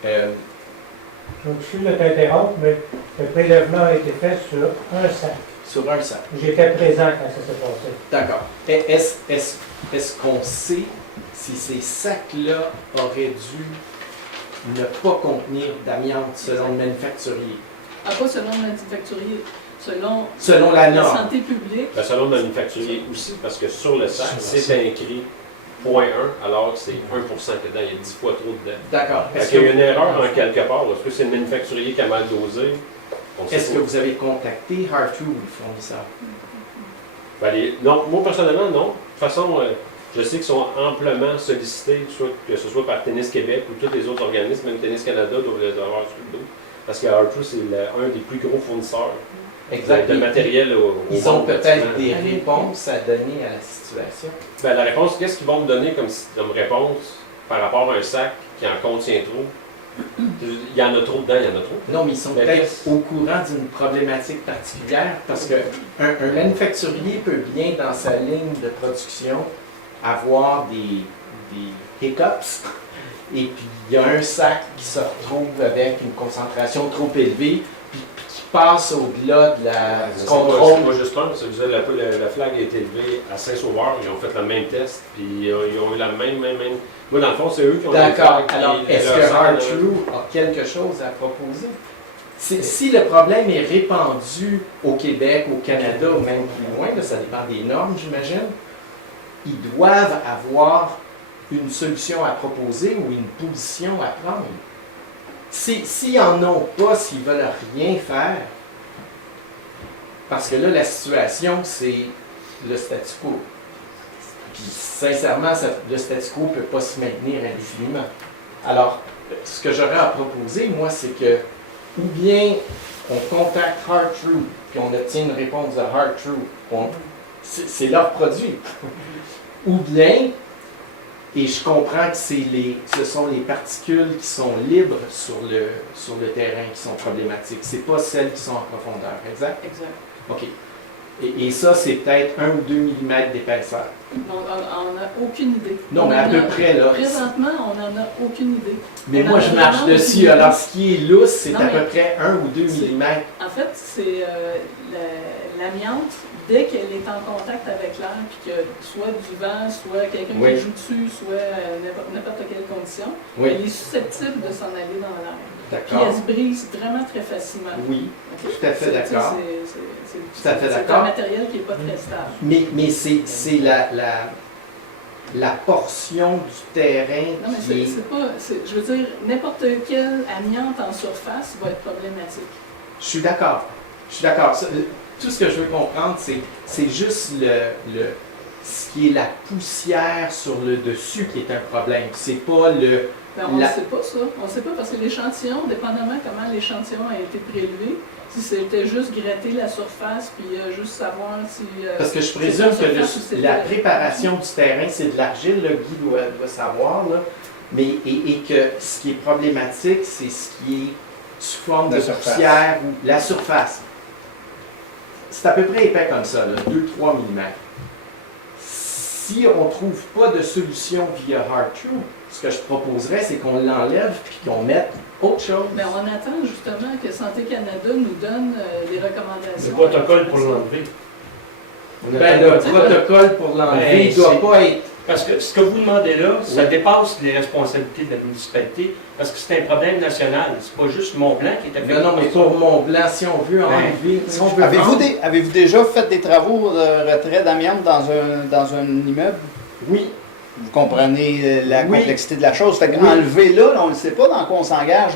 Je me suis de t'interrompre, mais le prélèvement a été fait sur un sac. Sur un sac. J'étais présent quand ça s'est passé. D'accord. Est-ce qu'on sait si ces sacs-là auraient dû ne pas contenir d'amiante selon le manufacturier? Ah, pas selon le manufacturier, selon la norme. santé publique. Ben, selon le manufacturier aussi, parce que sur le sac, c'est écrit 0,1, alors que c'est 1% dedans, il y a 10 fois trop dedans. D'accord. Est-ce qu'il y a une erreur en quelque part? Est-ce que c'est le manufacturier qui a mal dosé? Est-ce que vous avez contacté Hard-True ou le fournisseur? Non, moi personnellement, non. De toute façon, je sais qu'ils sont amplement sollicités, que ce soit par Tennis Québec ou tous les autres organismes, même Tennis Canada doivent les avoir sur le dos. Parce que Hard-True, c'est un des plus gros fournisseurs de matériel Ils ont peut-être des réponses à donner à la situation. Ben, la réponse, qu'est-ce qu'ils vont me donner comme réponse par rapport à un sac qui en contient trop? Il y en a trop dedans, il y en a trop. Non, mais ils sont peut-être au courant d'une problématique particulière parce qu'un manufacturier peut bien, dans sa ligne de production, avoir des hiccups. Et puis, il y a un sac qui se retrouve avec une concentration trop élevée, puis qui passe au-delà de du contrôle. C'est pas juste un, c'est que la flag a été élevée à Saint-Sauveur, ils ont fait le même test, puis ils ont eu la même. Moi, dans le fond, c'est eux qui ont D'accord. Alors, est-ce que Hard-True a quelque chose à proposer? Si le problème est répandu au Québec, au Canada, ou même plus loin, là, ça dépend des normes, j'imagine, ils doivent avoir une solution à proposer ou une position à prendre. S'ils n'en ont pas, s'ils ne veulent rien faire, parce que là, la situation, c'est le statu quo. Puis, sincèrement, le statu quo ne peut pas se maintenir indéfiniment. Alors, ce que j'aurais à proposer, moi, c'est que, ou bien on contacte Hard-True, puis on obtient une réponse de Hard-True, c'est leur produit. Ou bien, et je comprends que ce sont les particules qui sont libres sur le terrain qui sont problématiques. C'est pas celles qui sont en profondeur, exact? Exact. OK. Et ça, c'est peut-être 1 ou 2 mm d'épaisseur. On n'a aucune idée. Non, mais à peu près, là. Présentement, on n'en a aucune idée. Mais moi, je marche dessus. Alors, ce qui est lousse, c'est à peu près 1 ou 2 mm. En fait, c'est l'amiante, dès qu'elle est en contact avec l'air, puis que soit du vent, soit quelqu'un qui joue dessus, soit n'importe quelle condition, elle est susceptible de s'en aller dans l'air. Puis elle se brise vraiment très facilement. Oui, okay? Tout à fait d'accord. C'est un matériel qui n'est pas très stable. Mais c'est la portion du terrain non, mais c'est pas... Je veux dire, n'importe quelle amiante en surface va être problématique. Je suis d'accord. Tout ce que je veux comprendre, c'est juste ce qui est la poussière sur le dessus qui est un problème. C'est pas le... Ben, on ne sait pas ça. On ne sait pas parce que l'échantillon, dépendamment comment l'échantillon a été prélevé, si c'était juste gratter la surface puis juste savoir si... parce que je présume que la préparation du terrain, c'est de l'argile, le Guy doit savoir, là, mais, et que ce qui est problématique, c'est ce qui est sous forme de poussière ou la surface. C'est à peu près épais comme ça, 2-3 mm. Si on ne trouve pas de solution via Hard-True, ce que je proposerais, c'est qu'on l'enlève et qu'on mette autre chose. Mais on attend justement que Santé Canada nous donne des recommandations. Le protocole pour l'enlever. Le protocole pour l'enlever ne doit pas être... Parce que ce que vous demandez là, ça dépasse les responsabilités de la municipalité, parce que c'est un problème national. C'est pas juste Mont-Blanc qui est affecté. Non, mais pour Mont-Blanc, si on veut enlever... Si on veut avez-vous déjà fait des travaux de retrait d'amiante dans un immeuble? Oui. Vous comprenez la complexité de la chose. Fait qu'enlever là, on ne sait pas dans quoi on s'engage.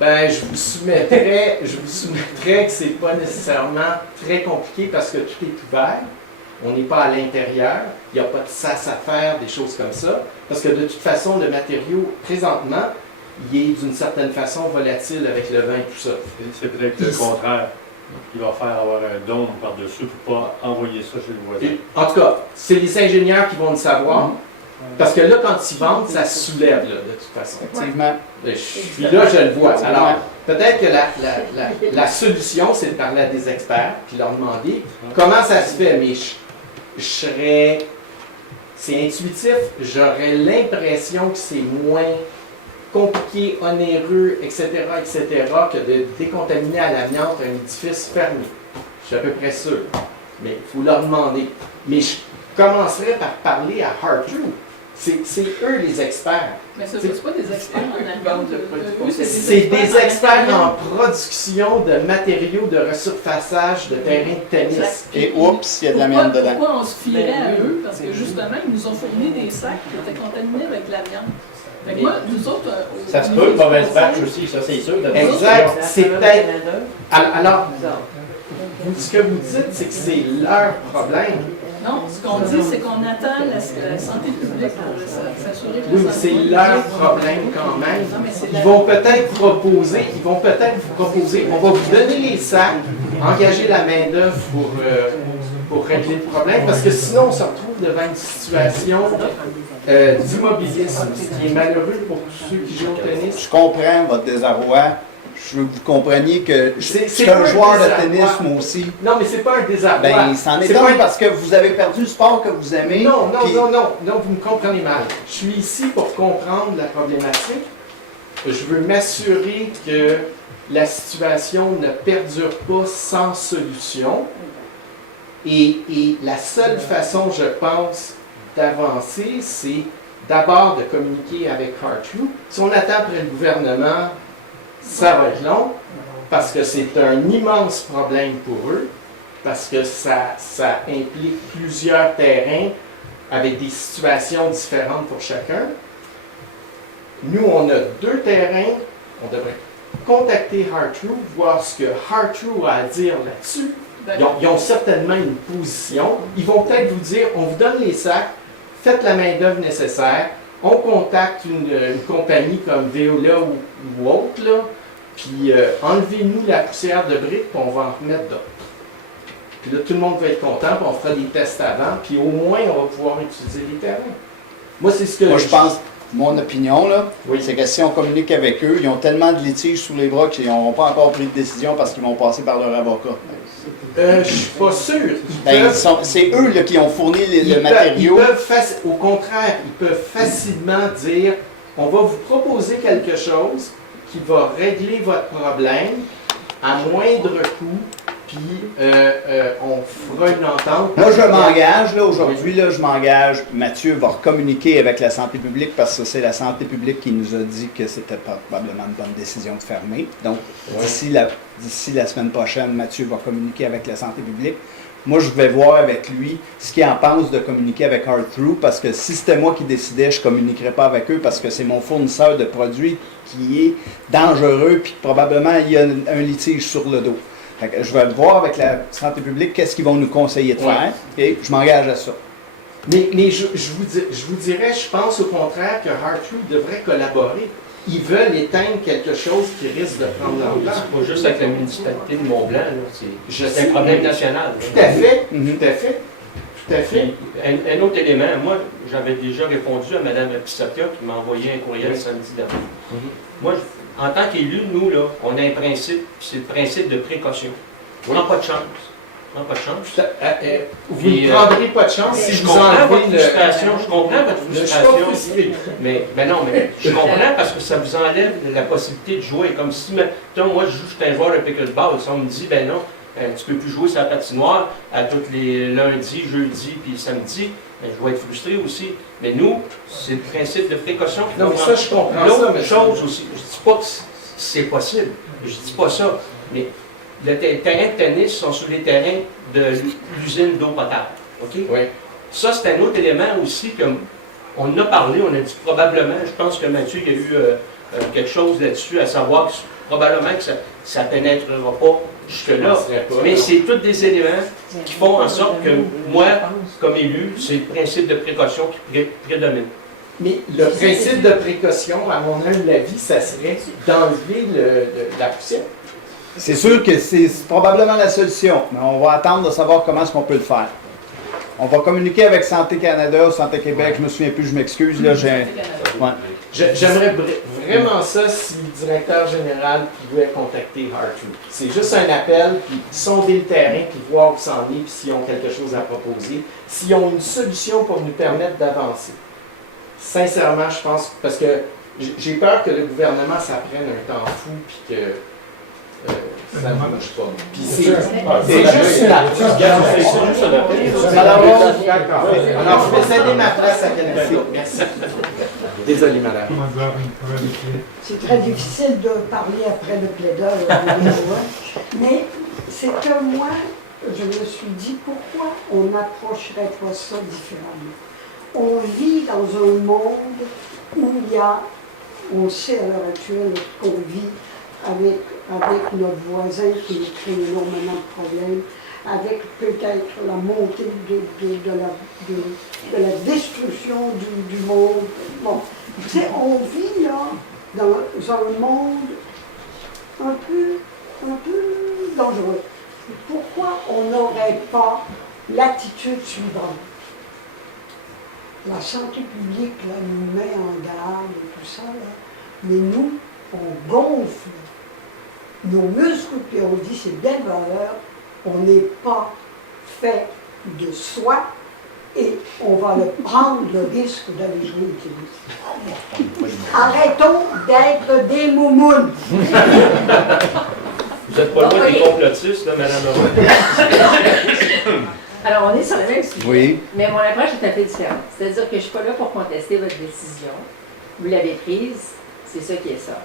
Ben, je vous soumettrais que c'est pas nécessairement très compliqué parce que tout est ouvert. On n'est pas à l'intérieur. Il n'y a pas de sas à faire, des choses comme ça. Parce que de toute façon, le matériau, présentement, il est d'une certaine façon volatile avec le vent et tout ça. C'est peut-être le contraire. Il va faire avoir un dôme par-dessus pour ne pas envoyer ça chez le voisin. En tout cas, c'est les ingénieurs qui vont le savoir. Parce que là, quand ils vendent, ça se soulève, là, de toute façon. Effectivement. Puis là, je le vois. Alors, peut-être que la solution, c'est de parler à des experts, puis leur demander comment ça se fait. Mais je serais... C'est intuitif. J'aurais l'impression que c'est moins compliqué, onéreux, etc., que de décontaminer à l'amiante un édifice fermé. Je suis à peu près sûr. Mais il faut leur demander. Mais je commencerai par parler à Hard-True. C'est eux les experts. Mais ce ne sont pas des experts en amiante. C'est des experts en production de matériaux de resurfaçage de terrain de tennis. Et oups, il y a de l'amiante dedans. Pourquoi on se fierait à eux? Parce que justement, ils nous ont fourni des sacs qui étaient contaminés avec de l'amiante. Fait que moi, nous autres... ça se peut, une mauvaise batch aussi, ça c'est sûr. Exact, c'est peut-être... Alors, ce que vous dites, c'est que c'est leur problème. Non, ce qu'on dit, c'est qu'on attend la santé publique pour s'assurer que oui, mais c'est leur problème quand même. Ils vont peut-être vous proposer, on va vous donner les sacs, engager la main-d'œuvre pour régler le problème, parce que sinon on se retrouve devant une situation d'immobilisme, ce qui est malheureux pour ceux qui jouent au tennis. Je comprends votre désarroi. Je veux que vous compreniez que je suis un joueur de tennis, moi aussi. Non, mais c'est pas un désarroi. Ben, c'en est un parce que vous avez perdu le sport que vous aimez. Non, vous me comprenez mal. Je suis ici pour comprendre la problématique. Je veux m'assurer que la situation ne perdure pas sans solution. Et la seule façon, je pense, d'avancer, c'est d'abord de communiquer avec Hard-True. Si on attend après le gouvernement, ça va être long, parce que c'est un immense problème pour eux, parce que ça implique plusieurs terrains avec des situations différentes pour chacun. Nous, on a 2 terrains, on devrait contacter Hard-True, voir ce que Hard-True a à dire là-dessus. Ils ont certainement une position. Ils vont peut-être vous dire, on vous donne les sacs, faites la main-d'œuvre nécessaire, on contacte une compagnie comme Veolia ou autre, là, puis enlevez-nous la poussière de briques, puis on va en remettre d'autres. Puis là, tout le monde va être content, puis on fera des tests avant, puis au moins, on va pouvoir utiliser les terrains. Moi, c'est ce que Moi, je pense, mon opinion, là, c'est que si on communique avec eux, ils ont tellement de litiges sous les bras qu'ils n'auront pas encore pris de décision parce qu'ils vont passer par leur avocat. Je suis pas sûr. C'est eux là, qui ont fourni le matériau. Au contraire, ils peuvent facilement dire on va vous proposer quelque chose qui va régler votre problème à moindre coût, puis on fera une entente. Moi, je m'engage, là, aujourd'hui, là, je m'engage. Mathieu va communiquer avec la santé publique parce que c'est la santé publique qui nous a dit que c'était probablement une bonne décision de fermer. Donc, d'ici la semaine prochaine, Mathieu va communiquer avec la santé publique. Moi, je vais voir avec lui ce qu'il en pense de communiquer avec Heart-Through parce que si c'était moi qui décidais, je ne communiquerais pas avec eux parce que c'est mon fournisseur de produits qui est dangereux puis probablement il y a un litige sur le dos. Fait que je vais le voir avec la santé publique, qu'est-ce qu'ils vont nous conseiller de faire, et je m'engage à ça. Mais je vous dirais, je pense au contraire que Heart-Through devrait collaborer. Ils veulent éteindre quelque chose qui risque de prendre l'ampleur. C'est pas juste avec la municipalité de Mont-Blanc, c'est un problème national. Tout à fait, tout à fait. Tout à fait. Un autre élément, moi, j'avais déjà répondu à Mme Pissotia qui m'a envoyé un courriel samedi dernier. Moi, en tant qu'élu, nous, là, on a un principe, c'est le principe de précaution. On n'a pas de chance. On n'a pas de chance. Vous ne prendrez pas de chance si vous enlevez votre frustration. Je comprends votre frustration. Mais non, mais je comprends parce que ça vous enlève la possibilité de jouer. Comme si, mettons, moi, je suis un joueur de pickleball. Si on me dit, ben non, tu ne peux plus jouer sur la patinoire à tous les lundis, jeudis, puis samedis, ben, je vais être frustré aussi. Mais nous, c'est le principe de précaution. Non, mais ça, je comprends ça. L'autre chose aussi, je ne dis pas que c'est possible. Je ne dis pas ça. Mais les terrains de tennis sont sur les terrains de l'usine d'eau potable. OK? Oui. Ça, c'est un autre élément aussi qu'on en a parlé, on a dit probablement, je pense que Mathieu, il y a eu quelque chose là-dessus, à savoir que probablement que ça ne pénétrera pas jusque-là. Mais c'est tous des éléments qui font en sorte que moi, comme élu, c'est le principe de précaution qui prédomine. Mais le principe de précaution, à mon humble avis, ça serait d'enlever la poussière. C'est sûr que c'est probablement la solution, mais on va attendre de savoir comment est-ce qu'on peut le faire. On va communiquer avec Santé Canada, Santé Québec, je me souviens plus, je m'excuse. Là, J'aimerais vraiment ça si le directeur général pouvait contacter Heart-Through. C'est juste un appel, puis sonder le terrain, puis voir où ça en est, puis s'ils ont quelque chose à proposer, s'ils ont une solution pour nous permettre d'avancer. Sincèrement, je pense, parce que j'ai peur que le gouvernement, ça prenne un temps fou, puis que ça ne bouge pas. Puis c'est juste une appel. Alors, je vais céder ma place à quelqu'un. Merci. Désolé, madame. C'est très difficile de parler après le plaideur, mais c'est que moi, je me suis dit pourquoi on n'approcherait pas ça différemment. On vit dans un monde où il y a, on sait à l'heure actuelle qu'on vit avec notre voisin qui nous crée énormément de problèmes, avec peut-être la montée de la destruction du monde. Bon, tu sais, on vit là dans un monde un peu dangereux. Pourquoi on n'aurait pas l'attitude suivante? La santé publique là, nous met en garde et tout ça, là, mais nous, on gonfle nos muscles, puis on dit c'est belle valeur, on n'est pas fait de soi et on va prendre le risque d'aller jouer au tennis. Arrêtons d'être des moumounes. Vous n'êtes pas loin des complotistes, là, Mme Leroy. Alors, on est sur le même sujet, oui. Mais mon approche est un peu différente. C'est-à-dire que je ne suis pas là pour contester votre décision. Vous l'avez prise, c'est ça qui est ça.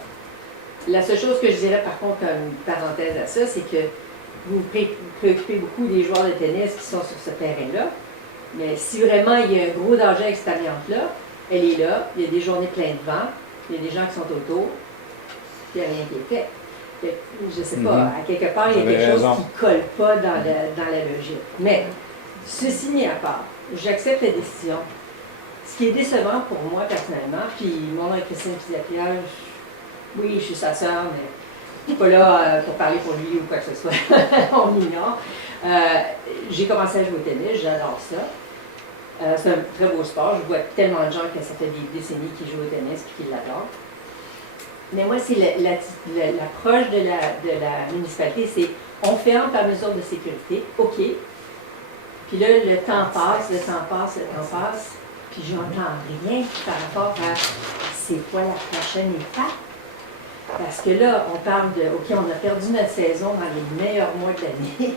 La seule chose que je dirais, par contre, comme parenthèse à ça, c'est que vous vous préoccupez beaucoup des joueurs de tennis qui sont sur ce terrain-là. Mais si vraiment il y a un gros danger avec cette amiante-là, elle est là, il y a des journées pleines de vent, il y a des gens qui sont autour, il n'y a rien qui est fait. Je ne sais pas, à quelque part, il y a quelque chose qui ne colle pas dans la logique. Mais, ceci mis à part, j'accepte la décision Ce qui est décevant pour moi personnellement, puis mon nom est Christine Pisapierre, oui, je suis sa sœur, mais je ne suis pas là pour parler pour lui ou quoi que ce soit. On l'ignore. J'ai commencé à jouer au tennis, j'adore ça. C'est un très beau sport. Je vois tellement de gens que ça fait des décennies qui jouent au tennis et qui l'adorent. Mais moi, c'est l'approche de la municipalité, c'est on ferme par mesure de sécurité, OK. Puis là, le temps passe, puis j'entends rien par rapport à c'est quoi la prochaine étape. Parce que là, on parle de, OK, on a perdu notre saison dans les meilleurs mois de l'année,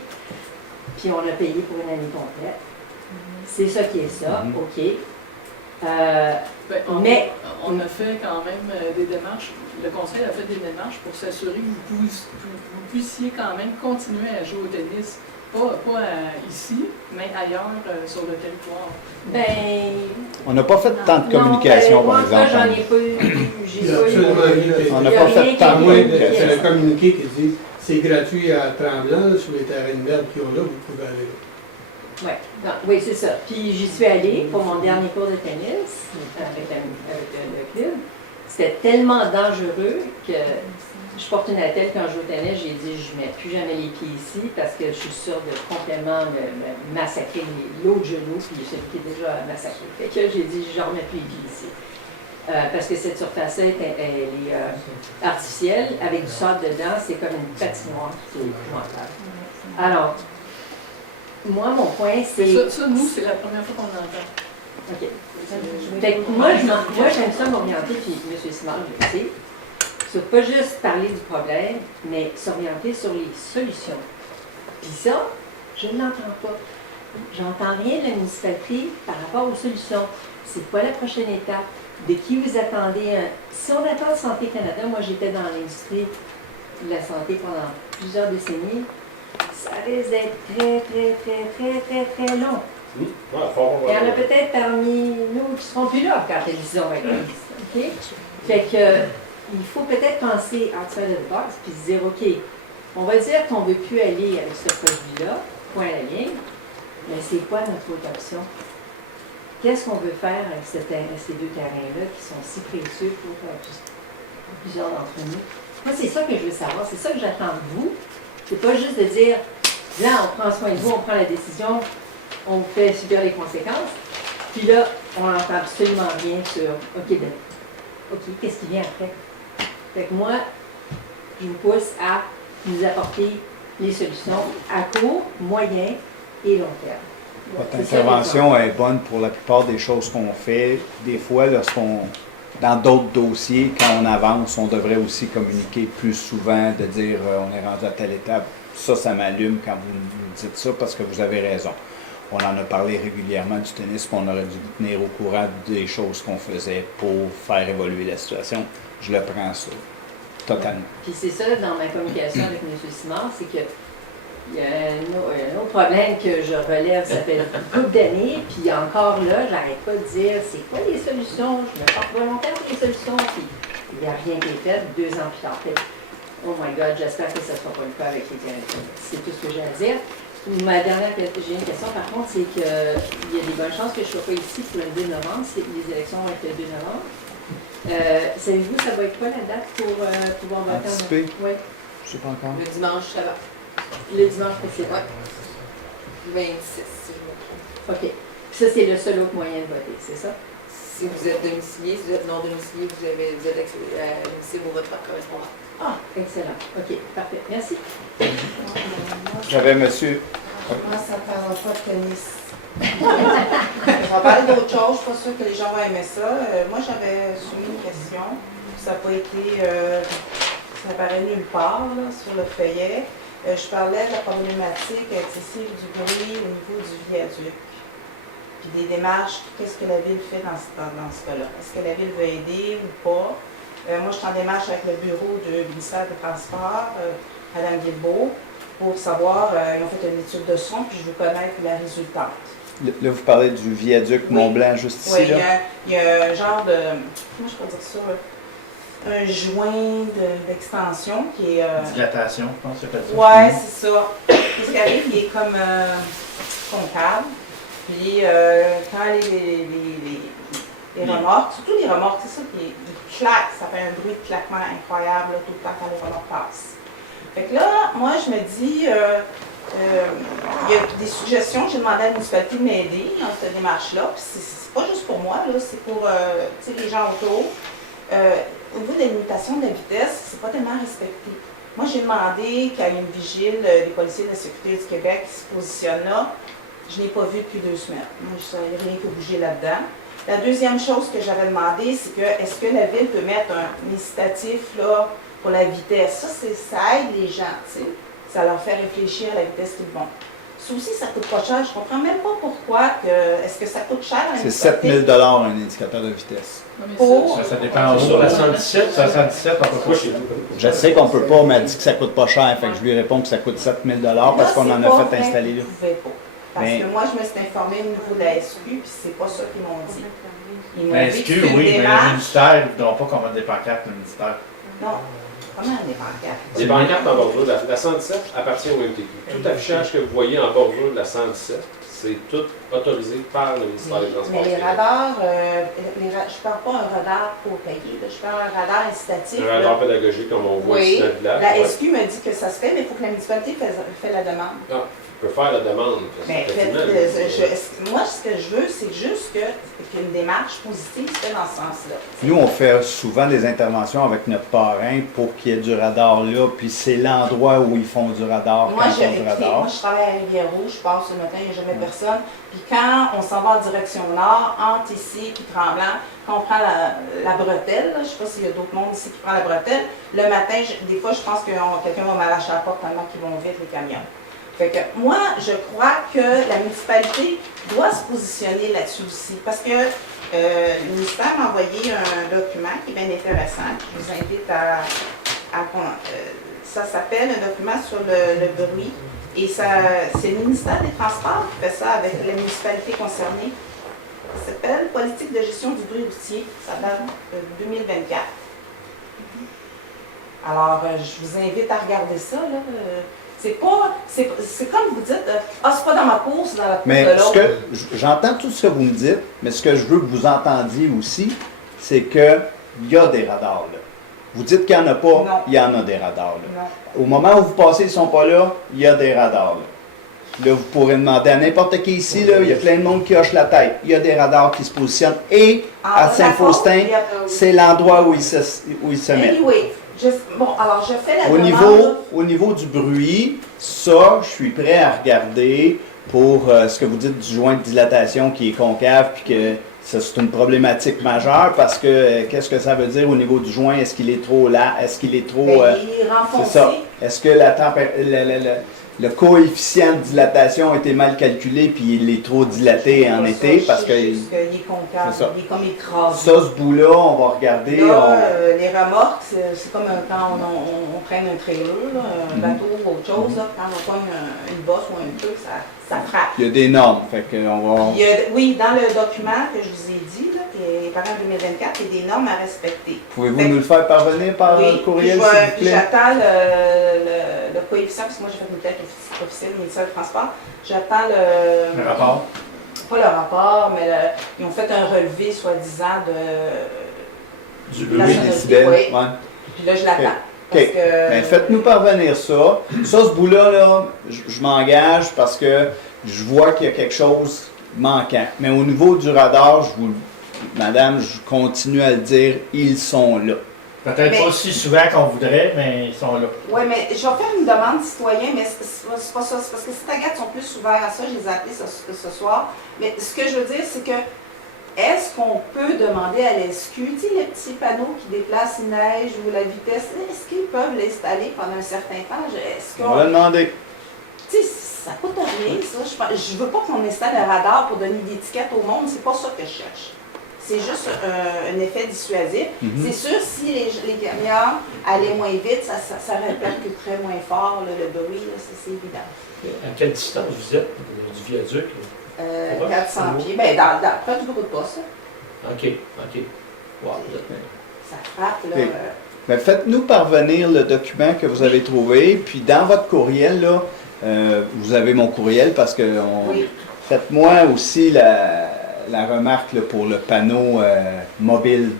puis on a payé pour une année complète. C'est ça qui est ça, OK. Mais on a fait quand même des démarches, le conseil a fait des démarches pour s'assurer que vous puissiez quand même continuer à jouer au tennis. Pas ici, mais ailleurs sur le territoire. On n'a pas fait tant de communication, par exemple. J'en ai pas eu. On n'a pas fait tant de communication. C'est le communiqué qui dit c'est gratuit à Tremblant, sur les terrains de merde qu'ils ont là, vous pouvez aller là. Oui, c'est ça. Puis j'y suis allée pour mon dernier cours de tennis avec le club. C'était tellement dangereux que je porte une attelle quand je joue au tennis, j'ai dit je ne mets plus jamais les pieds ici parce que je suis sûre de complètement me massacrer l'autre genou, puis celui qui est déjà massacré. Fait que j'ai dit je ne remets plus les pieds ici. Parce que cette surface-là, elle est artificielle, avec du sable dedans, c'est comme une patinoire, c'est épouvantable. Alors, moi, mon point, c'est... Ça, nous, c'est la première fois qu'on l'entend. OK. Fait que moi, j'aime ça m'orienter, puis M. Simard, je le sais, sur pas juste parler du problème, mais s'orienter sur les solutions. Puis ça, je ne l'entends pas. J'entends rien de la municipalité par rapport aux solutions. C'est quoi la prochaine étape? De qui vous attendez un... Si on attend Santé Canada, moi j'étais dans l'industrie de la santé pendant plusieurs décennies, ça risque d'être très long. Il y en a peut-être parmi nous qui ne seront plus là quand ils ont été. Okay? Fait que il faut peut-être penser outside of the box puis se dire, OK, on va dire qu'on ne veut plus aller avec ce produit-là, point à la ligne, mais c'est quoi notre autre option? Qu'est-ce qu'on veut faire avec ces deux terrains-là qui sont si précieux pour plusieurs d'entre nous? Moi, c'est ça que je veux savoir, c'est ça que j'attends de vous. C'est pas juste de dire, là, on prend soin de vous, on prend la décision, on fait subir les conséquences, puis là, on n'entend absolument rien sur, OK, qu'est-ce qui vient après? Fait que moi, je vous pousse à nous apporter les solutions à court, moyen et long terme. Votre intervention est bonne pour la plupart des choses qu'on fait. Des fois, dans d'autres dossiers, quand on avance, on devrait aussi communiquer plus souvent, de dire on est rendu à telle étape. Ça m'allume quand vous nous dites ça parce que vous avez raison. On en a parlé régulièrement du tennis, puis on aurait dû vous tenir au courant des choses qu'on faisait pour faire évoluer la situation. Je le prends ça, totalement. Puis c'est ça, dans ma communication avec M. Simard, c'est que il y a un autre problème que je relève, ça fait une couple d'années, puis encore là, j'arrête pas de dire c'est quoi les solutions, je me porte volontaire pour les solutions, puis il n'y a rien qui est fait 2 ans plus tard. Oh my God, j'espère que ça ne sera pas le cas avec les Canadiens. C'est tout ce que j'ai à dire. Ma dernière j'ai une question, par contre, c'est qu'il y a des bonnes chances que je ne sois pas ici pour le 2 novembre, les élections vont être le 2 novembre. Savez-vous, ça va être quoi la date pour pouvoir voter? Anticiper? Oui. Je ne sais pas encore. Le dimanche, ça va. Le dimanche précédent? Oui. 26, si je me trompe. OK. Ça, c'est le seul autre moyen de voter, c'est ça? Si vous êtes domicilié, si vous êtes non domicilié, vous êtes domicilié, vous votez par correspondance. Ah, excellent. OK, parfait. Merci. J'avais monsieur... Moi, ça ne parlera pas de tennis. On va parler d'autre chose. Je ne suis pas sûre que les gens vont aimer ça. Moi, j'avais soumis une question. Ça n'a pas été... ça n'apparaît nulle part là, sur le feuillet. Je parlais de la problématique excessive du bruit au niveau du viaduc. Puis des démarches, qu'est-ce que la Ville fait dans ce cas-là? Est-ce que la Ville veut aider ou pas? Moi, je suis en démarche avec le bureau du ministère des Transports, Mme Guilbeault, pour savoir, ils ont fait une étude de son, puis je veux connaître la résultante. Là, vous parlez du viaduc Mont-Blanc, juste ici, oui, là? Il y a un genre de, comment je peux dire ça, un joint d'extension qui est... Dilatation, je pense que c'est pas ça. Oui, c'est ça. Ce qui arrive, il est comme concave. Puis quand Les remorques, surtout les remorques, c'est ça qui claque, ça fait un bruit de claquement incroyable là, tout le temps quand les remorques passent. Fait que là, moi, je me dis, il y a des suggestions, j'ai demandé à la municipalité de m'aider dans cette démarche-là, puis c'est pas juste pour moi, là, c'est pour les gens autour. Au niveau des limitations de la vitesse, c'est pas tellement respecté. Moi, j'ai demandé qu'il y ait une vigile des policiers de la Sécurité du Québec qui se positionne là. Je n'ai pas vu depuis 2 semaines. Moi, il n'y a rien qui a bougé là-dedans. La deuxième chose que j'avais demandé, c'est que est-ce que la ville peut mettre un incitatif là, pour la vitesse? Ça aide les gens, tu sais. Ça leur fait réfléchir à la vitesse qu'ils vont. Ça aussi, ça coûte pas cher. Je comprends même pas pourquoi. Est-ce que ça coûte cher? C'est 7 000 $ un indicateur de vitesse. Ça dépend sur la 117. Ça, 117, on peut pas. Je sais qu'on peut pas, on m'a dit que ça coûte pas cher. Fait que je lui réponds que ça coûte 7 000 $ parce qu'on en a fait installer là. Parce que moi, je me suis informée au niveau de la SQ, puis c'est pas ça qu'ils m'ont dit. Ils m'ont La dit SQ, que c'est une oui, mais le démarche. ministère, ils ne voudront pas qu'on mette des pancartes, le ministère. Non. Comment des pancartes? Des pancartes en bordure de la 117 appartient au MTQ. Tout affichage que vous voyez en bordure de la 117, c'est tout autorisé par le ministère des Transports. Mais les radars, je ne parle pas un radar pour payer, là, je parle un radar incitatif. Un radar là. pédagogique comme on voit Oui, ici dans le village. la Ouais. SQ me dit que ça se fait, mais il faut que la municipalité fait la demande. Ah, on peut faire la demande. Mais effectivement. moi, ce que je veux, c'est juste qu'une démarche positive se fait dans ce sens-là. Nous, on fait souvent des interventions avec notre parrain pour qu'il y ait du radar là, puis c'est l'endroit où ils font du radar Moi, quand ils font du radar. moi, je travaille à Rivière-Rouge, je passe le matin, il n'y a jamais personne. Puis quand on s'en va en direction nord, entre ici et Tremblant, quand on prend la bretelle, là, je ne sais pas s'il y a d'autres mondes ici qui prend la bretelle, le matin, des fois, je pense que quelqu'un va m'arracher la porte tellement qu'ils vont vite, les camions. Fait que moi, je crois que la municipalité doit se positionner là-dessus aussi. Parce que le ministère m'a envoyé un document qui est bien intéressant. Je vous invite à ça s'appelle un document sur le bruit. Et c'est le ministère des Transports qui fait ça avec les municipalités concernées. Ça s'appelle Politique de gestion du bruit routier. Ça date de 2024. Alors, je vous invite à regarder ça, là. C'est comme vous dites, c'est pas dans ma course, c'est dans la course Mais de l'autre. j'entends tout ce que vous me dites, mais ce que je veux que vous entendiez aussi, c'est qu'il y a des radars là. Vous dites qu'il n'y en a pas, Non. il y en a des radars là. Non. Au moment où vous passez, ils ne sont pas là, il y a des radars là. Là, vous pourrez demander à n'importe qui ici, là, il y a plein de monde qui hoche la tête. Il y a des radars qui se positionnent. Et à Saint-Faustin, c'est l'endroit où ils se mettent. Anyway, bon, alors je fais la Au demande. niveau du bruit, ça, je suis prêt à regarder pour ce que vous dites du joint de dilatation qui est concave, puis que ça, c'est une problématique majeure parce que qu'est-ce que ça veut dire au niveau du joint? Est-ce qu'il est trop là? Est-ce qu'il est trop. Il est renfoncé. C'est ça. Est-ce que le coefficient de dilatation a été mal calculé puis il est trop dilaté en été parce que. Il est concave, C'est ça. il est comme écrasé. Ça, ce bout-là, on va regarder. Là, les remorques, c'est comme quand on traîne un trailer, là, un bateau ou autre chose, là, quand on pogne une bosse ou un truc, ça frappe. Il y a des normes, fait qu'on va. Oui, dans le document que je vous ai dit, là, qui est paru en 2024, il y a des normes à respecter. Pouvez-vous nous le faire parvenir par courriel, s'il vous plaît? J'attends le coefficient, parce que moi j'ai fait une tête officielle du ministère du Transport. J'attends Le rapport. Pas le rapport, mais ils ont fait un relevé, soi-disant, Du bruit décibel. Oui. Ouais. Puis là, je l'attends. OK. Ben, faites-nous parvenir ça. Ça, ce bout-là, là, je m'engage parce que je vois qu'il y a quelque chose manquant. Mais au niveau du radar, madame, je continue à le dire, ils sont là. Peut-être pas aussi souvent qu'on voudrait, mais ils sont là. Oui, mais je vais faire une demande citoyen, mais c'est pas ça. C'est parce que si Agathe sont plus ouverts à ça, je les ai appelés ce soir. Mais ce que je veux dire, c'est que est-ce qu'on peut demander à l'SQ, tu sais, les petits panneaux qui déplacent une neige ou la vitesse, est-ce qu'ils peuvent l'installer pendant un certain temps? On va le demander. Tu sais, ça coûte rien, ça. Je veux pas qu'on installe un radar pour donner des étiquettes au monde, c'est pas ça que je cherche. C'est juste un effet dissuasif. C'est sûr, si les camions allaient moins vite, ça répercuterait moins fort là, le bruit, là, c'est évident. À quelle distance vous êtes du viaduc? 400 pieds, bien, près du gros de poste. OK. Wow, ça frappe, là. Okay. Ben, faites-nous parvenir le document que vous avez trouvé, puis dans votre courriel, là, vous avez mon courriel parce que faites-moi aussi la remarque là, pour le panneau mobile,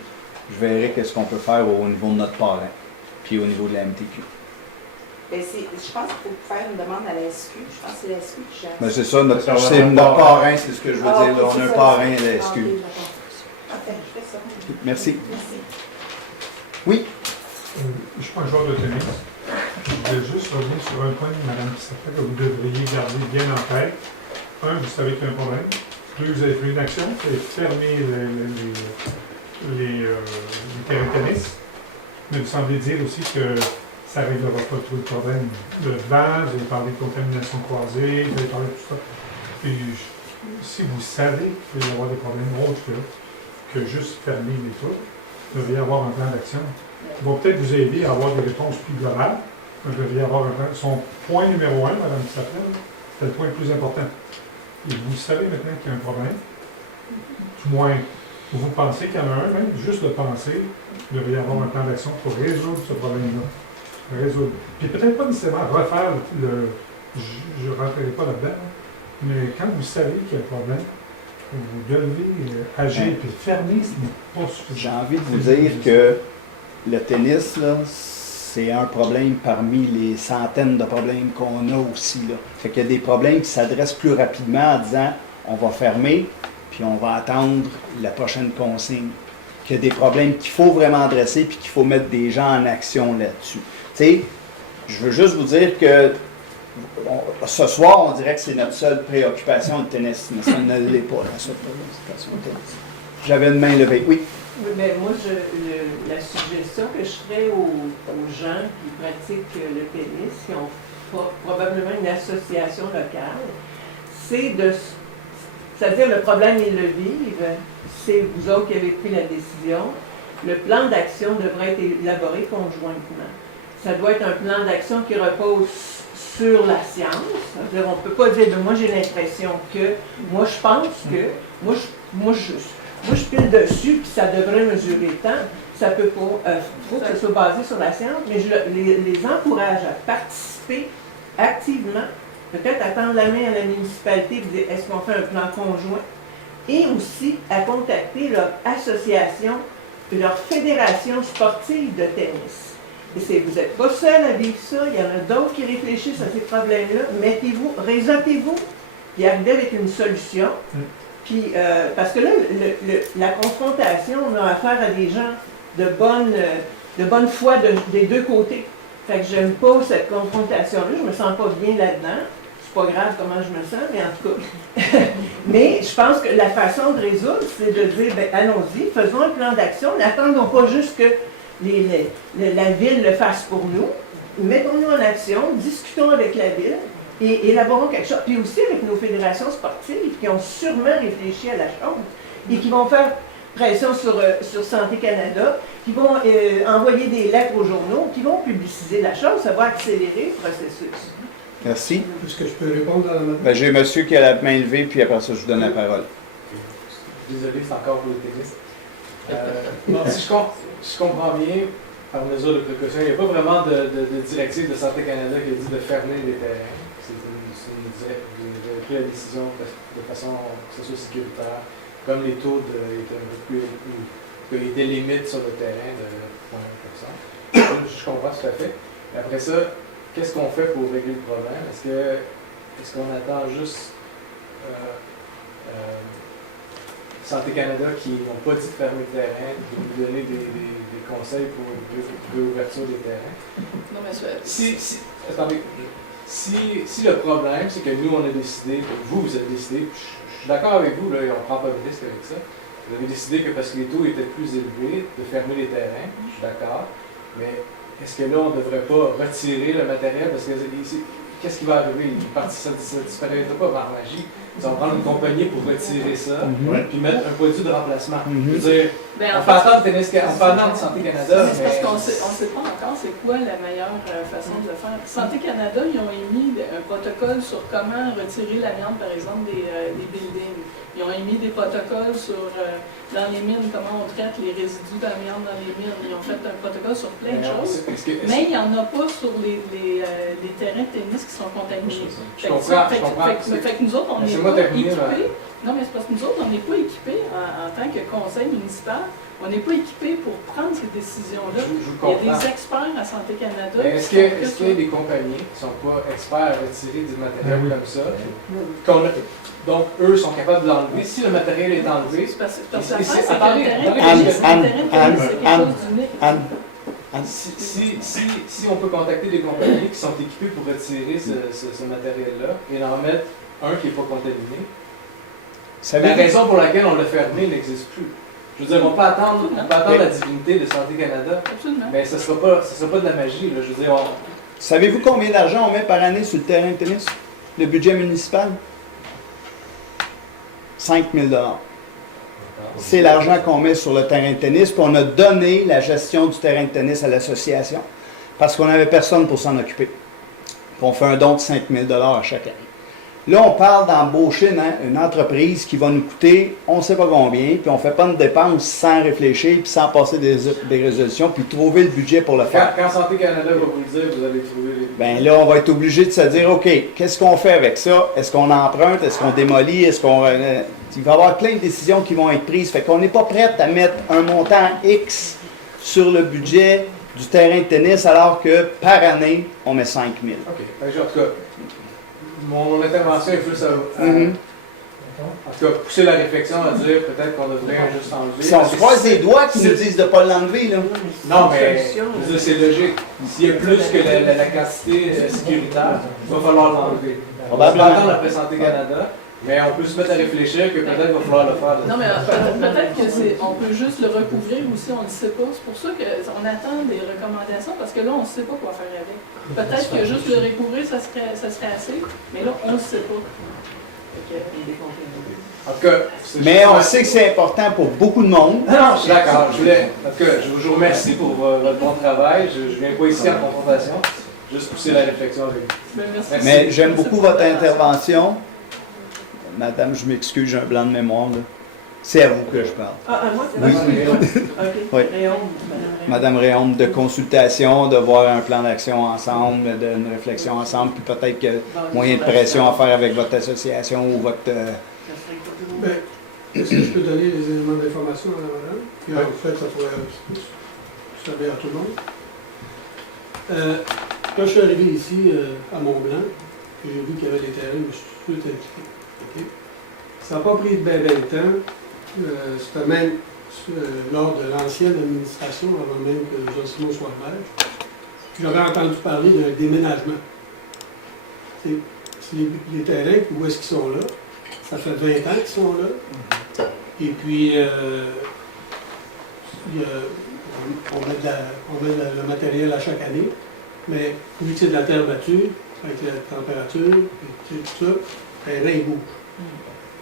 je verrai qu'est-ce qu'on peut faire au niveau de notre parrain, puis au niveau de la MTQ. Ben, je pense qu'il faut faire une demande à la SQ. Je pense que c'est la SQ qui gère. Ben, c'est ça, notre parrain, c'est ce que je veux dire. Là, on a un parrain à la SQ. Ok, je fais ça. Merci. Merci. Oui? Je suis pas un joueur de tennis. Je voulais juste revenir sur un point, Mme Pissardet, que vous devriez garder bien en tête. Un, vous savez qu'il y a un problème. Deux, vous avez pris une action, c'est fermer les terrains de tennis. Mais vous semblez dire aussi que ça ne réglera pas tout le problème de vent, vous avez parlé de contamination croisée, vous avez parlé de tout ça. Puis, si vous savez qu'il va y avoir des problèmes autres que juste fermer les tours, vous devriez avoir un plan d'action. Il va peut-être vous aider à avoir des réponses plus globales. Vous devriez avoir un plan. Son point numéro 1, Mme Pissardet, c'est le point le plus important. Et vous savez maintenant qu'il y a un problème. Du moins, vous pensez qu'il y en a un, même juste de penser, vous devriez avoir un plan d'action pour résoudre ce problème-là. Résoudre. Puis peut-être pas nécessairement refaire je ne rentrerai pas là-dedans, mais quand vous savez qu'il y a un problème, vous devez agir puis fermer, ce n'est pas suffisant. J'ai envie de vous dire que le tennis, là, c'est un problème parmi les centaines de problèmes qu'on a aussi. Là. Fait qu'il y a des problèmes qui s'adressent plus rapidement en disant on va fermer, puis on va attendre la prochaine consigne. Qu'il y a des problèmes qu'il faut vraiment adresser, puis qu'il faut mettre des gens en action là-dessus. Tu sais, je veux juste vous dire que ce soir, on dirait que c'est notre seule préoccupation, le tennis, mais ça ne l'est pas, la seule préoccupation, le tennis. J'avais une main levée. Oui. Oui, mais moi, la suggestion que je ferais aux gens qui pratiquent le tennis, qui ont probablement une association locale, c'est de... C'est-à-dire, le problème, ils le vivent, c'est vous autres qui avez pris la décision. Le plan d'action devrait être élaboré conjointement. Ça doit être un plan d'action qui repose sur la science. C'est-à-dire, on ne peut pas dire, moi j'ai l'impression que, moi je pense que, moi je pile dessus, puis ça devrait mesurer tant. Ça peut pas, faut que ça soit basé sur la science, mais je les encourage à participer activement, peut-être à tendre la main à la municipalité et dire, est-ce qu'on fait un plan conjoint? Et aussi à contacter leur association, leur fédération sportive de tennis. Et vous n'êtes pas seul à vivre ça, il y en a d'autres qui réfléchissent à ces problèmes-là. Mettez-vous, réseautez-vous, puis arrivez avec une solution. Puis, parce que là, la confrontation, on a affaire à des gens de bonne foi des deux côtés. Fait que j'aime pas cette confrontation-là, je me sens pas bien là-dedans. C'est pas grave comment je me sens, mais en tout cas. Mais je pense que la façon de résoudre, c'est de dire, ben, allons-y, faisons un plan d'action, n'attendons pas juste que la ville le fasse pour nous. Mettons-nous en action, discutons avec la ville et élaborons quelque chose. Puis aussi avec nos fédérations sportives qui ont sûrement réfléchi à la chose et qui vont faire pression sur Santé Canada, qui vont envoyer des lettres aux journaux, qui vont publiciser la chose. Ça va accélérer le processus. Merci. Est-ce que je peux répondre à la madame? J'ai monsieur qui a la main levée, puis après ça, je vous donne la parole. Désolé, c'est encore pour le tennis. Bon, si je comprends bien, par mesure de précaution, il n'y a pas vraiment de directive de Santé Canada qui a dit de fermer les terrains. Vous avez pris la décision de façon que ce soit sécuritaire, comme les taux étaient un peu plus élevés, qu'il y ait des limites sur le terrain de points comme ça. Je comprends tout à fait. Et après ça, qu'est-ce qu'on fait pour régler le problème? Est-ce qu'on attend juste Santé Canada qui n'ont pas dit de fermer le terrain, de nous donner des conseils pour une réouverture des terrains? Non, mais attendez, si le problème, c'est que nous, on a décidé, vous avez décidé, je suis d'accord avec vous, là, on ne prend pas de risque avec ça. Vous avez décidé que parce que les taux étaient plus élevés, de fermer les terrains, je suis d'accord, mais est-ce que là, on ne devrait pas retirer le matériel? Parce que qu'est-ce qui va arriver? Ça ne disparaîtra pas par magie. On va prendre une compagnie pour retirer ça, puis mettre un produit de remplacement. Je veux dire, on fait attendre Santé Canada. C'est parce qu'on ne sait pas encore c'est quoi la meilleure façon de le faire. Santé Canada, ils ont émis un protocole sur comment retirer l'amiante, par exemple, des buildings. Ils ont émis des protocoles sur, dans les mines, comment on traite les résidus d'amiante dans les mines. Ils ont fait un protocole sur plein de choses. Mais il n'y en a pas sur les terrains de tennis qui sont contaminés. Je comprends. Fait que nous autres, on n'est pas équipés. Non, mais c'est parce que nous autres, on n'est pas équipés en tant que conseil municipal. On n'est pas équipés pour prendre ces décisions-là. Il y a des experts à Santé Canada. Est-ce qu'il y a des compagnies qui ne sont pas experts à retirer du matériel comme ça? Donc, eux sont capables de l'enlever. Si le matériel est enlevé, si on peut contacter des compagnies qui sont équipées pour retirer ce matériel-là et en mettre un qui n'est pas contaminé, la raison pour laquelle on l'a fermé n'existe plus. Je veux dire, on peut attendre la divinité de Santé Canada, mais ce ne sera pas de la magie. Là. Je veux dire, Savez-vous combien d'argent on met par année sur le terrain de tennis? Le budget municipal? 5 000 $. C'est l'argent qu'on met sur le terrain de tennis, puis on a donné la gestion du terrain de tennis à l'association, parce qu'on n'avait personne pour s'en occuper. Puis on fait un don de 5 000 $ à chaque année. Là, on parle d'embaucher une entreprise qui va nous coûter on ne sait pas combien, puis on ne fait pas de dépenses sans réfléchir, puis sans passer des résolutions, puis trouver le budget pour le faire. Quand Santé Canada va vous le dire, vous allez trouver les... Bien là, on va être obligé de se dire, OK, qu'est-ce qu'on fait avec ça? Est-ce qu'on emprunte? Est-ce qu'on démolit? Est-ce qu'on... il va y avoir plein de décisions qui vont être prises. Fait qu'on n'est pas prêt à mettre un montant X sur le budget du terrain de tennis, alors que par année, on met 5 000. OK. En tout cas, mon intervention est plus à en tout cas, pousser la réflexion à dire peut-être qu'on devrait juste enlever. Si on se croise les doigts qui nous disent de ne pas l'enlever, là. Non, mais c'est logique. S'il y a plus que la quantité sécuritaire, il va falloir l'enlever. On va attendre après Santé Canada, mais on peut se mettre à réfléchir que peut-être il va falloir le faire. Non, mais peut-être qu'on peut juste le recouvrir aussi, on ne le sait pas. C'est pour ça qu'on attend des recommandations, parce que là, on ne sait pas quoi faire avec. Peut-être que juste le recouvrir, ça serait assez, mais là, on ne sait pas. En tout cas, mais on sait que c'est important pour beaucoup de monde. Non, je suis d'accord. En tout cas, je vous remercie pour votre bon travail. Je ne viens pas ici en confrontation, juste pousser la réflexion avec vous. Merci. Mais j'aime beaucoup votre intervention. Madame, je m'excuse, j'ai un blanc de mémoire. Là. C'est à vous que je parle. Moi, c'est oui. Oui. Madame Réaume, de consultation, de voir un plan d'action ensemble, d'une réflexion ensemble, puis peut-être que moyen de pression à faire avec votre association ou votre... Ben, est-ce que je peux donner les éléments d'information à la madame? Puis en fait, ça pourrait servir à tout le monde. Quand je suis arrivé ici à Mont-Blanc, j'ai vu qu'il y avait des terrains, je me suis tout impliqué. Okay? Ça n'a pas pris de bien de temps. C'était même lors de l'ancienne administration, avant même que Jean-Simon soit maire, j'avais entendu parler d'un déménagement. Les terrains, où est-ce qu'ils sont là? Ça fait 20 ans qu'ils sont là. Et puis, on met le matériel à chaque année, mais vu que c'est de la terre battue, avec la température, et tout ça, le terrain il bouge.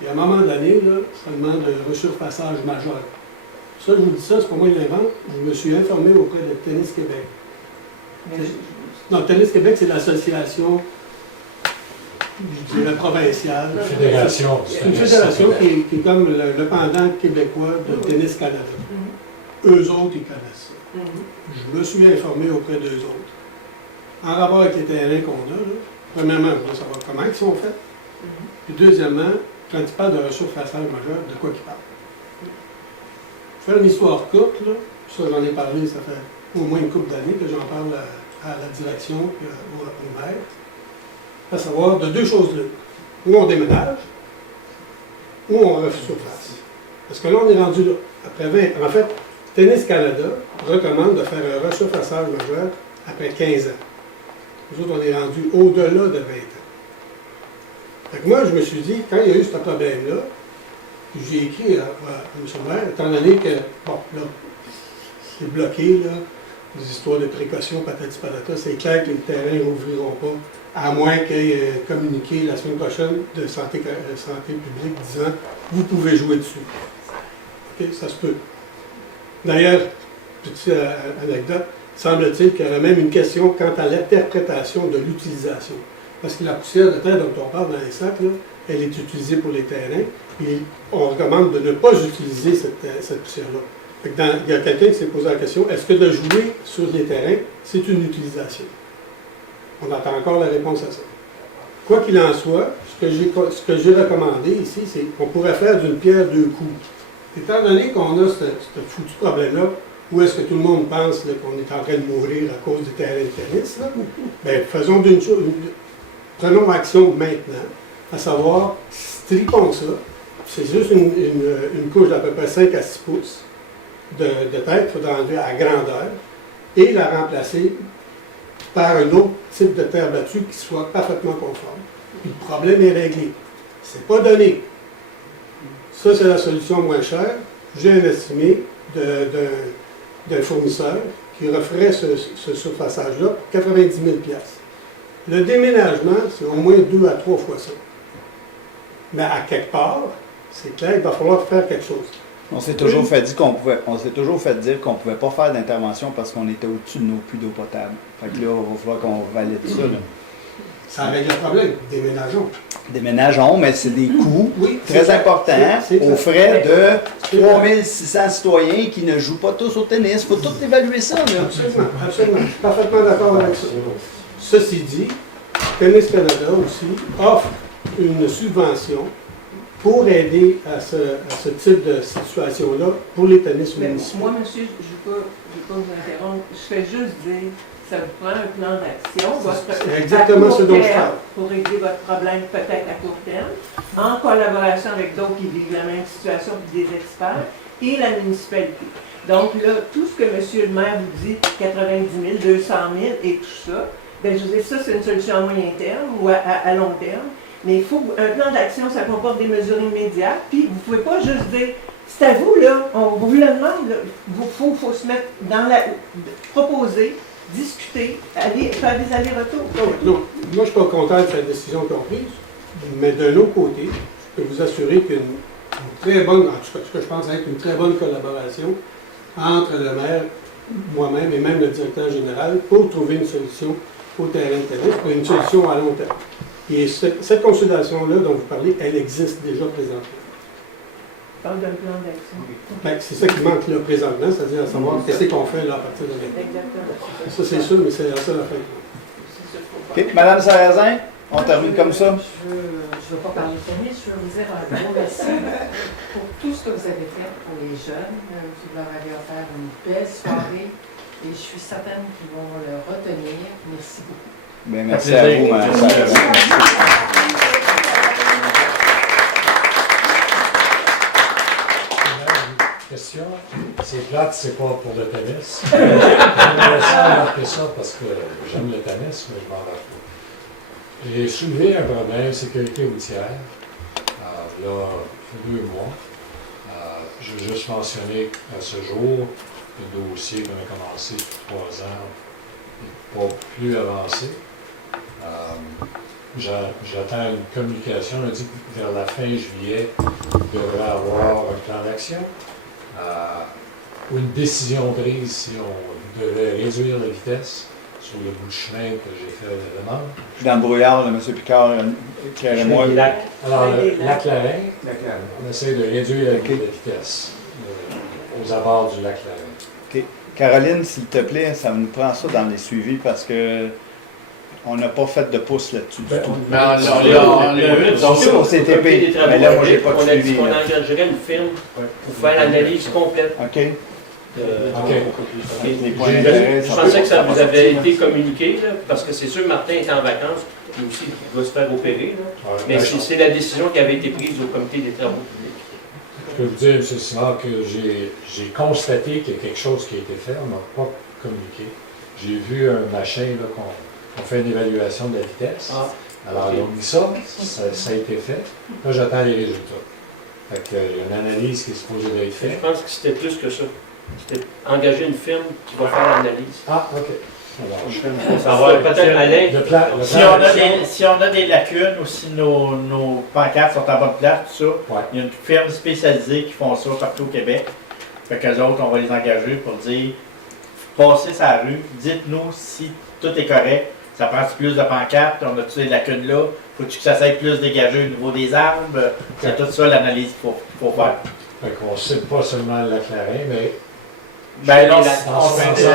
Et à un moment donné, là, ça demande un resurfaçage majeur. Ça, je vous dis ça, c'est pas moi qui l'invente. Je me suis informé auprès de Tennis Québec. Non, Tennis Québec, c'est l'association, je dirais, provinciale. Une fédération. C'est une fédération qui est comme le pendant québécois de Tennis Canada. Eux autres, ils connaissent ça. Je me suis informé auprès d'eux autres. En rapport avec les terrains qu'on a, là, premièrement, je veux savoir comment ils sont faits. Puis deuxièmement, quand ils parlent de resurfaçage majeur, de quoi ils parlent. Je vais faire une histoire courte, là. Ça, j'en ai parlé, ça fait au moins une couple d'années que j'en parle à la direction et au maire. À savoir de deux choses là. Où on déménage, où on resurface. Parce que là, on est rendu là. Après 20 ans. En fait, Tennis Canada recommande de faire un resurfaçage majeur après 15 ans. Nous autres, on est rendu au-delà de 20 ans. Fait que moi, je me suis dit, quand il y a eu ce problème-là, j'ai écrit à M. le maire, étant donné que, bon, là, c'est bloqué, là, les histoires de précaution, patati patata, c'est clair que les terrains rouvriront pas, à moins qu'il y ait communiqué la semaine prochaine de santé publique disant, vous pouvez jouer dessus. OK, ça se peut. D'ailleurs, petite anecdote, semble-t-il qu'il y aurait même une question quant à l'interprétation de l'utilisation. Parce que la poussière de terre dont on parle dans les sacs, là, elle est utilisée pour les terrains. Et on recommande de ne pas utiliser cette poussière-là. Il y a quelqu'un qui s'est posé la question, est-ce que de jouer sur les terrains, c'est une utilisation? On attend encore la réponse à ça. Quoi qu'il en soit, ce que j'ai recommandé ici, c'est qu'on pourrait faire d'une pierre deux coups. Étant donné qu'on a ce foutu problème-là, où est-ce que tout le monde pense qu'on est en train de mourir à cause des terrains de tennis, là, bien, faisons d'une chose, prenons action maintenant, à savoir, stripons ça. C'est juste une couche d'à peu près 5 à 6 pouces de tête, il faudra enlever à grandeur, et la remplacer par un autre type de terre battue qui soit parfaitement conforme. Puis le problème est réglé. C'est pas donné. Ça, c'est la solution moins chère. J'ai un estimé d'un fournisseur qui referait ce surfaçage-là pour 90 000 $. Le déménagement, c'est au moins 2 à 3 fois ça. Mais à quelque part, c'est clair, il va falloir faire quelque chose. On s'est toujours fait dire qu'on pouvait pas faire d'intervention parce qu'on était au-dessus de nos puits d'eau potable. Fait que là, il va falloir qu'on valide ça. Là. Ça règle le problème. Déménageons. Déménageons, mais c'est des coûts très ça. importants C'est aux frais de c'est 3600 citoyens qui ne jouent pas tous au tennis. Il faut tout évaluer ça. Là. Absolument, absolument. Je suis parfaitement d'accord avec ça. Ceci dit, Tennis Canada aussi offre une subvention pour aider à ce type de situation-là pour les tennis municipaux. Moi, monsieur, je ne vais pas vous interrompre. Je fais juste dire, ça vous prend un plan d'action. C'est exactement ce dont je parle. Pour régler votre problème peut-être à court terme, en collaboration avec d'autres qui vivent la même situation, puis des experts, et la municipalité. Donc là, tout ce que monsieur le maire vous dit, 90 000, 200 000 et tout ça, bien, je veux dire, ça, c'est une solution à moyen terme ou à long terme. Mais il faut un plan d'action, ça comporte des mesures immédiates. Puis vous ne pouvez pas juste dire, c'est à vous, là, on vous le demande, il faut se mettre dans proposer, discuter, aller faire des allers-retours. Non, moi, je ne suis pas content de cette décision qu'on a prise, mais d'un autre côté, je peux vous assurer qu'une très bonne, en tout cas, ce que je pense être une très bonne collaboration entre le maire, moi-même et même le directeur général pour trouver une solution au terrain de tennis, une solution à long terme. Et cette consultation-là dont vous parlez, elle existe déjà présentement. Parle d'un plan d'action. Ben, c'est ça qui manque là présentement, c'est-à-dire à savoir qu'est-ce qu'on fait là à partir de maintenant. Exactement. Ça c'est sûr, mais c'est la seule affaire. OK. Madame Sarrazin, on termine comme ça. Je ne veux pas parler de tennis, je veux vous dire un gros merci pour tout ce que vous avez fait pour les jeunes. Vous leur avez offert une belle soirée et je suis certaine qu'ils vont le retenir. Merci beaucoup. Bien, merci à vous, Mme Sarrazin. Question, c'est plate, c'est pas pour le tennis. J'aimerais ça remarquer ça parce que j'aime le tennis, mais je m'en rate pas. J'ai soulevé un problème de sécurité routière, là, il y a 2 mois. Je veux juste mentionner à ce jour, le dossier qu'on a commencé depuis 3 ans n'est pas plus avancé. J'attends une communication, on a dit que vers la fin juillet, il devrait avoir un plan d'action. Ou une décision prise si on devait réduire la vitesse sur le bout de chemin que j'ai fait la demande. Je suis dans le brouillard, là, M. Picard, et moi. Alors, le lac Lorraine, on essaie de réduire la vitesse aux abords du lac Lorraine. OK. Caroline, s'il te plaît, ça nous prend ça dans les suivis parce que on n'a pas fait de pouce là-dessus du tout. Mais on l'a eu, donc on s'est épais. Mais là, moi, j'ai pas de suivi. On engagerait une firme pour faire l'analyse complète. OK. Je pensais que ça vous avait été communiqué, là, parce que c'est sûr Martin est en vacances, lui aussi il doit se faire opérer. Là. Mais c'est la décision qui avait été prise au comité des travaux publics. Je peux vous dire, M. Simard, que j'ai constaté qu'il y a quelque chose qui a été fait, on n'a pas communiqué. J'ai vu un machin là, qu'on fait une évaluation de la vitesse. Alors, ils ont mis ça a été fait. Là, j'attends les résultats. Fait qu'il y a une analyse qui est supposée d'être faite. Je pense que c'était plus que ça. C'était engager une firme qui va faire l'analyse. OK. Alors, ça va peut-être Alain. Si on a des lacunes ou si nos pancartes sont en bonne place, tout ça, il y a une firme spécialisée qui font ça partout au Québec. Fait qu'eux autres, on va les engager pour dire, passez sa rue, dites-nous si tout est correct. Ça prend plus de pancartes? On a-tu des lacunes là? Faut-tu que ça s'aille plus dégagé au niveau des arbres? C'est tout ça l'analyse qu'il faut faire. Fait qu'on cible pas seulement le Lac-Clarin, mais Ben, Dans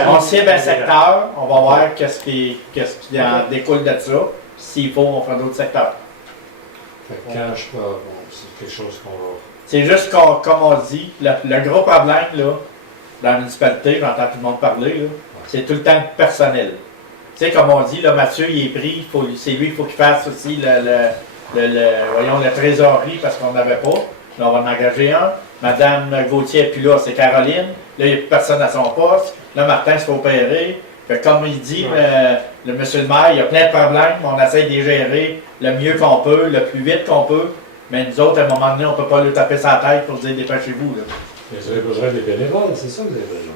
on cible un secteur, on va voir qu'est-ce qui en découle de ça. S'il faut, on fera d'autres secteurs. fait que quand je peux, bon, c'est quelque chose qu'on va. C'est juste comme on dit, le gros problème là, dans la municipalité, j'entends tout le monde parler, là, c'est tout le temps personnel. Tu sais, comme on dit, là, Mathieu, il est pris, c'est lui, il faut qu'il fasse aussi voyons, la trésorerie parce qu'on n'avait pas. Là, on va en engager un. Madame Gauthier n'est plus là, c'est Caroline. Là, il n'y a plus personne à son poste. Là, Martin se fait opérer. Fait que comme il dit, le monsieur le maire, il y a plein de problèmes. On essaie de les gérer le mieux qu'on peut, le plus vite qu'on peut. Mais nous autres, à un moment donné, on ne peut pas lui taper sa tête pour dire dépêchez-vous. Vous avez besoin des bénévoles, c'est ça que vous avez besoin.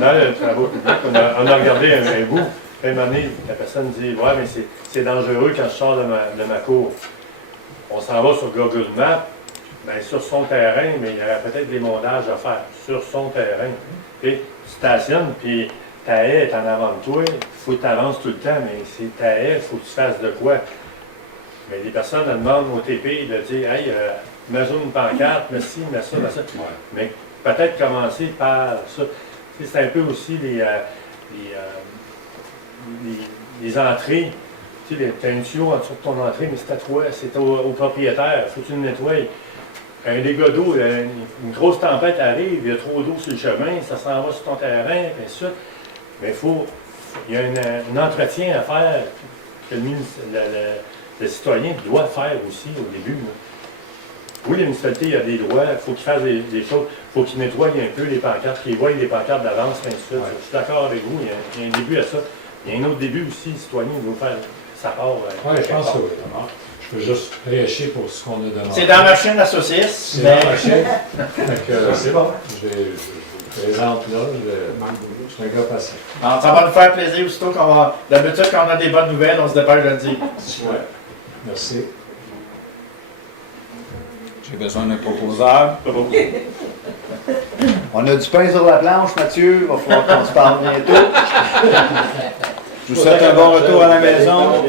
Dans les travaux publics, on a regardé un bout. Une année, la personne dit ouais, mais c'est dangereux quand je sors de ma cour. On s'en va sur Google Maps, bien, sur son terrain, mais il y aurait peut-être des montages à faire sur son terrain. Et tu stationnes, puis ta haie est en avant de toi, il faut que tu avances tout le temps, mais c'est ta haie, il faut que tu fasses de quoi. Mais les personnes elles demandent au TP de dire hey, mets-moi une pancarte, mets ci, mets ça, mets ça. Mais peut-être commencer par ça. Tu sais, c'est un peu aussi les entrées. Tu sais, tu as une tuyau en dessous de ton entrée, mais c'est à toi, c'est au propriétaire. Il faut que tu le nettoies. Un dégât d'eau, une grosse tempête arrive, il y a trop d'eau sur le chemin, ça s'en va sur ton terrain, et ainsi de suite. Mais il y a un entretien à faire que le citoyen doit faire aussi au début. Là. Oui, la municipalité, il y a des droits, il faut qu'il fasse des choses, il faut qu'il nettoie un peu les pancartes, qu'il voie les pancartes d'avance, et ainsi de suite. Je suis d'accord avec vous, il y a un début à ça. Il y a un autre début aussi, le citoyen doit faire sa part. Oui, je pense que oui. Je peux juste prêcher pour ce qu'on a demandé. C'est dans ma chaîne à saucisse. C'est dans ma chaîne. C'est bon. Je vous présente là. Je suis un gars patient. Alors, ça va nous faire plaisir aussitôt qu'on va. D'habitude, quand on a des bonnes nouvelles, on se dépêche de le dire. Ouais. Merci. J'ai besoin d'un proposeur. On a du pain sur la planche, Mathieu. Il va falloir qu'on se parle bientôt. Je vous souhaite un bon retour à la maison.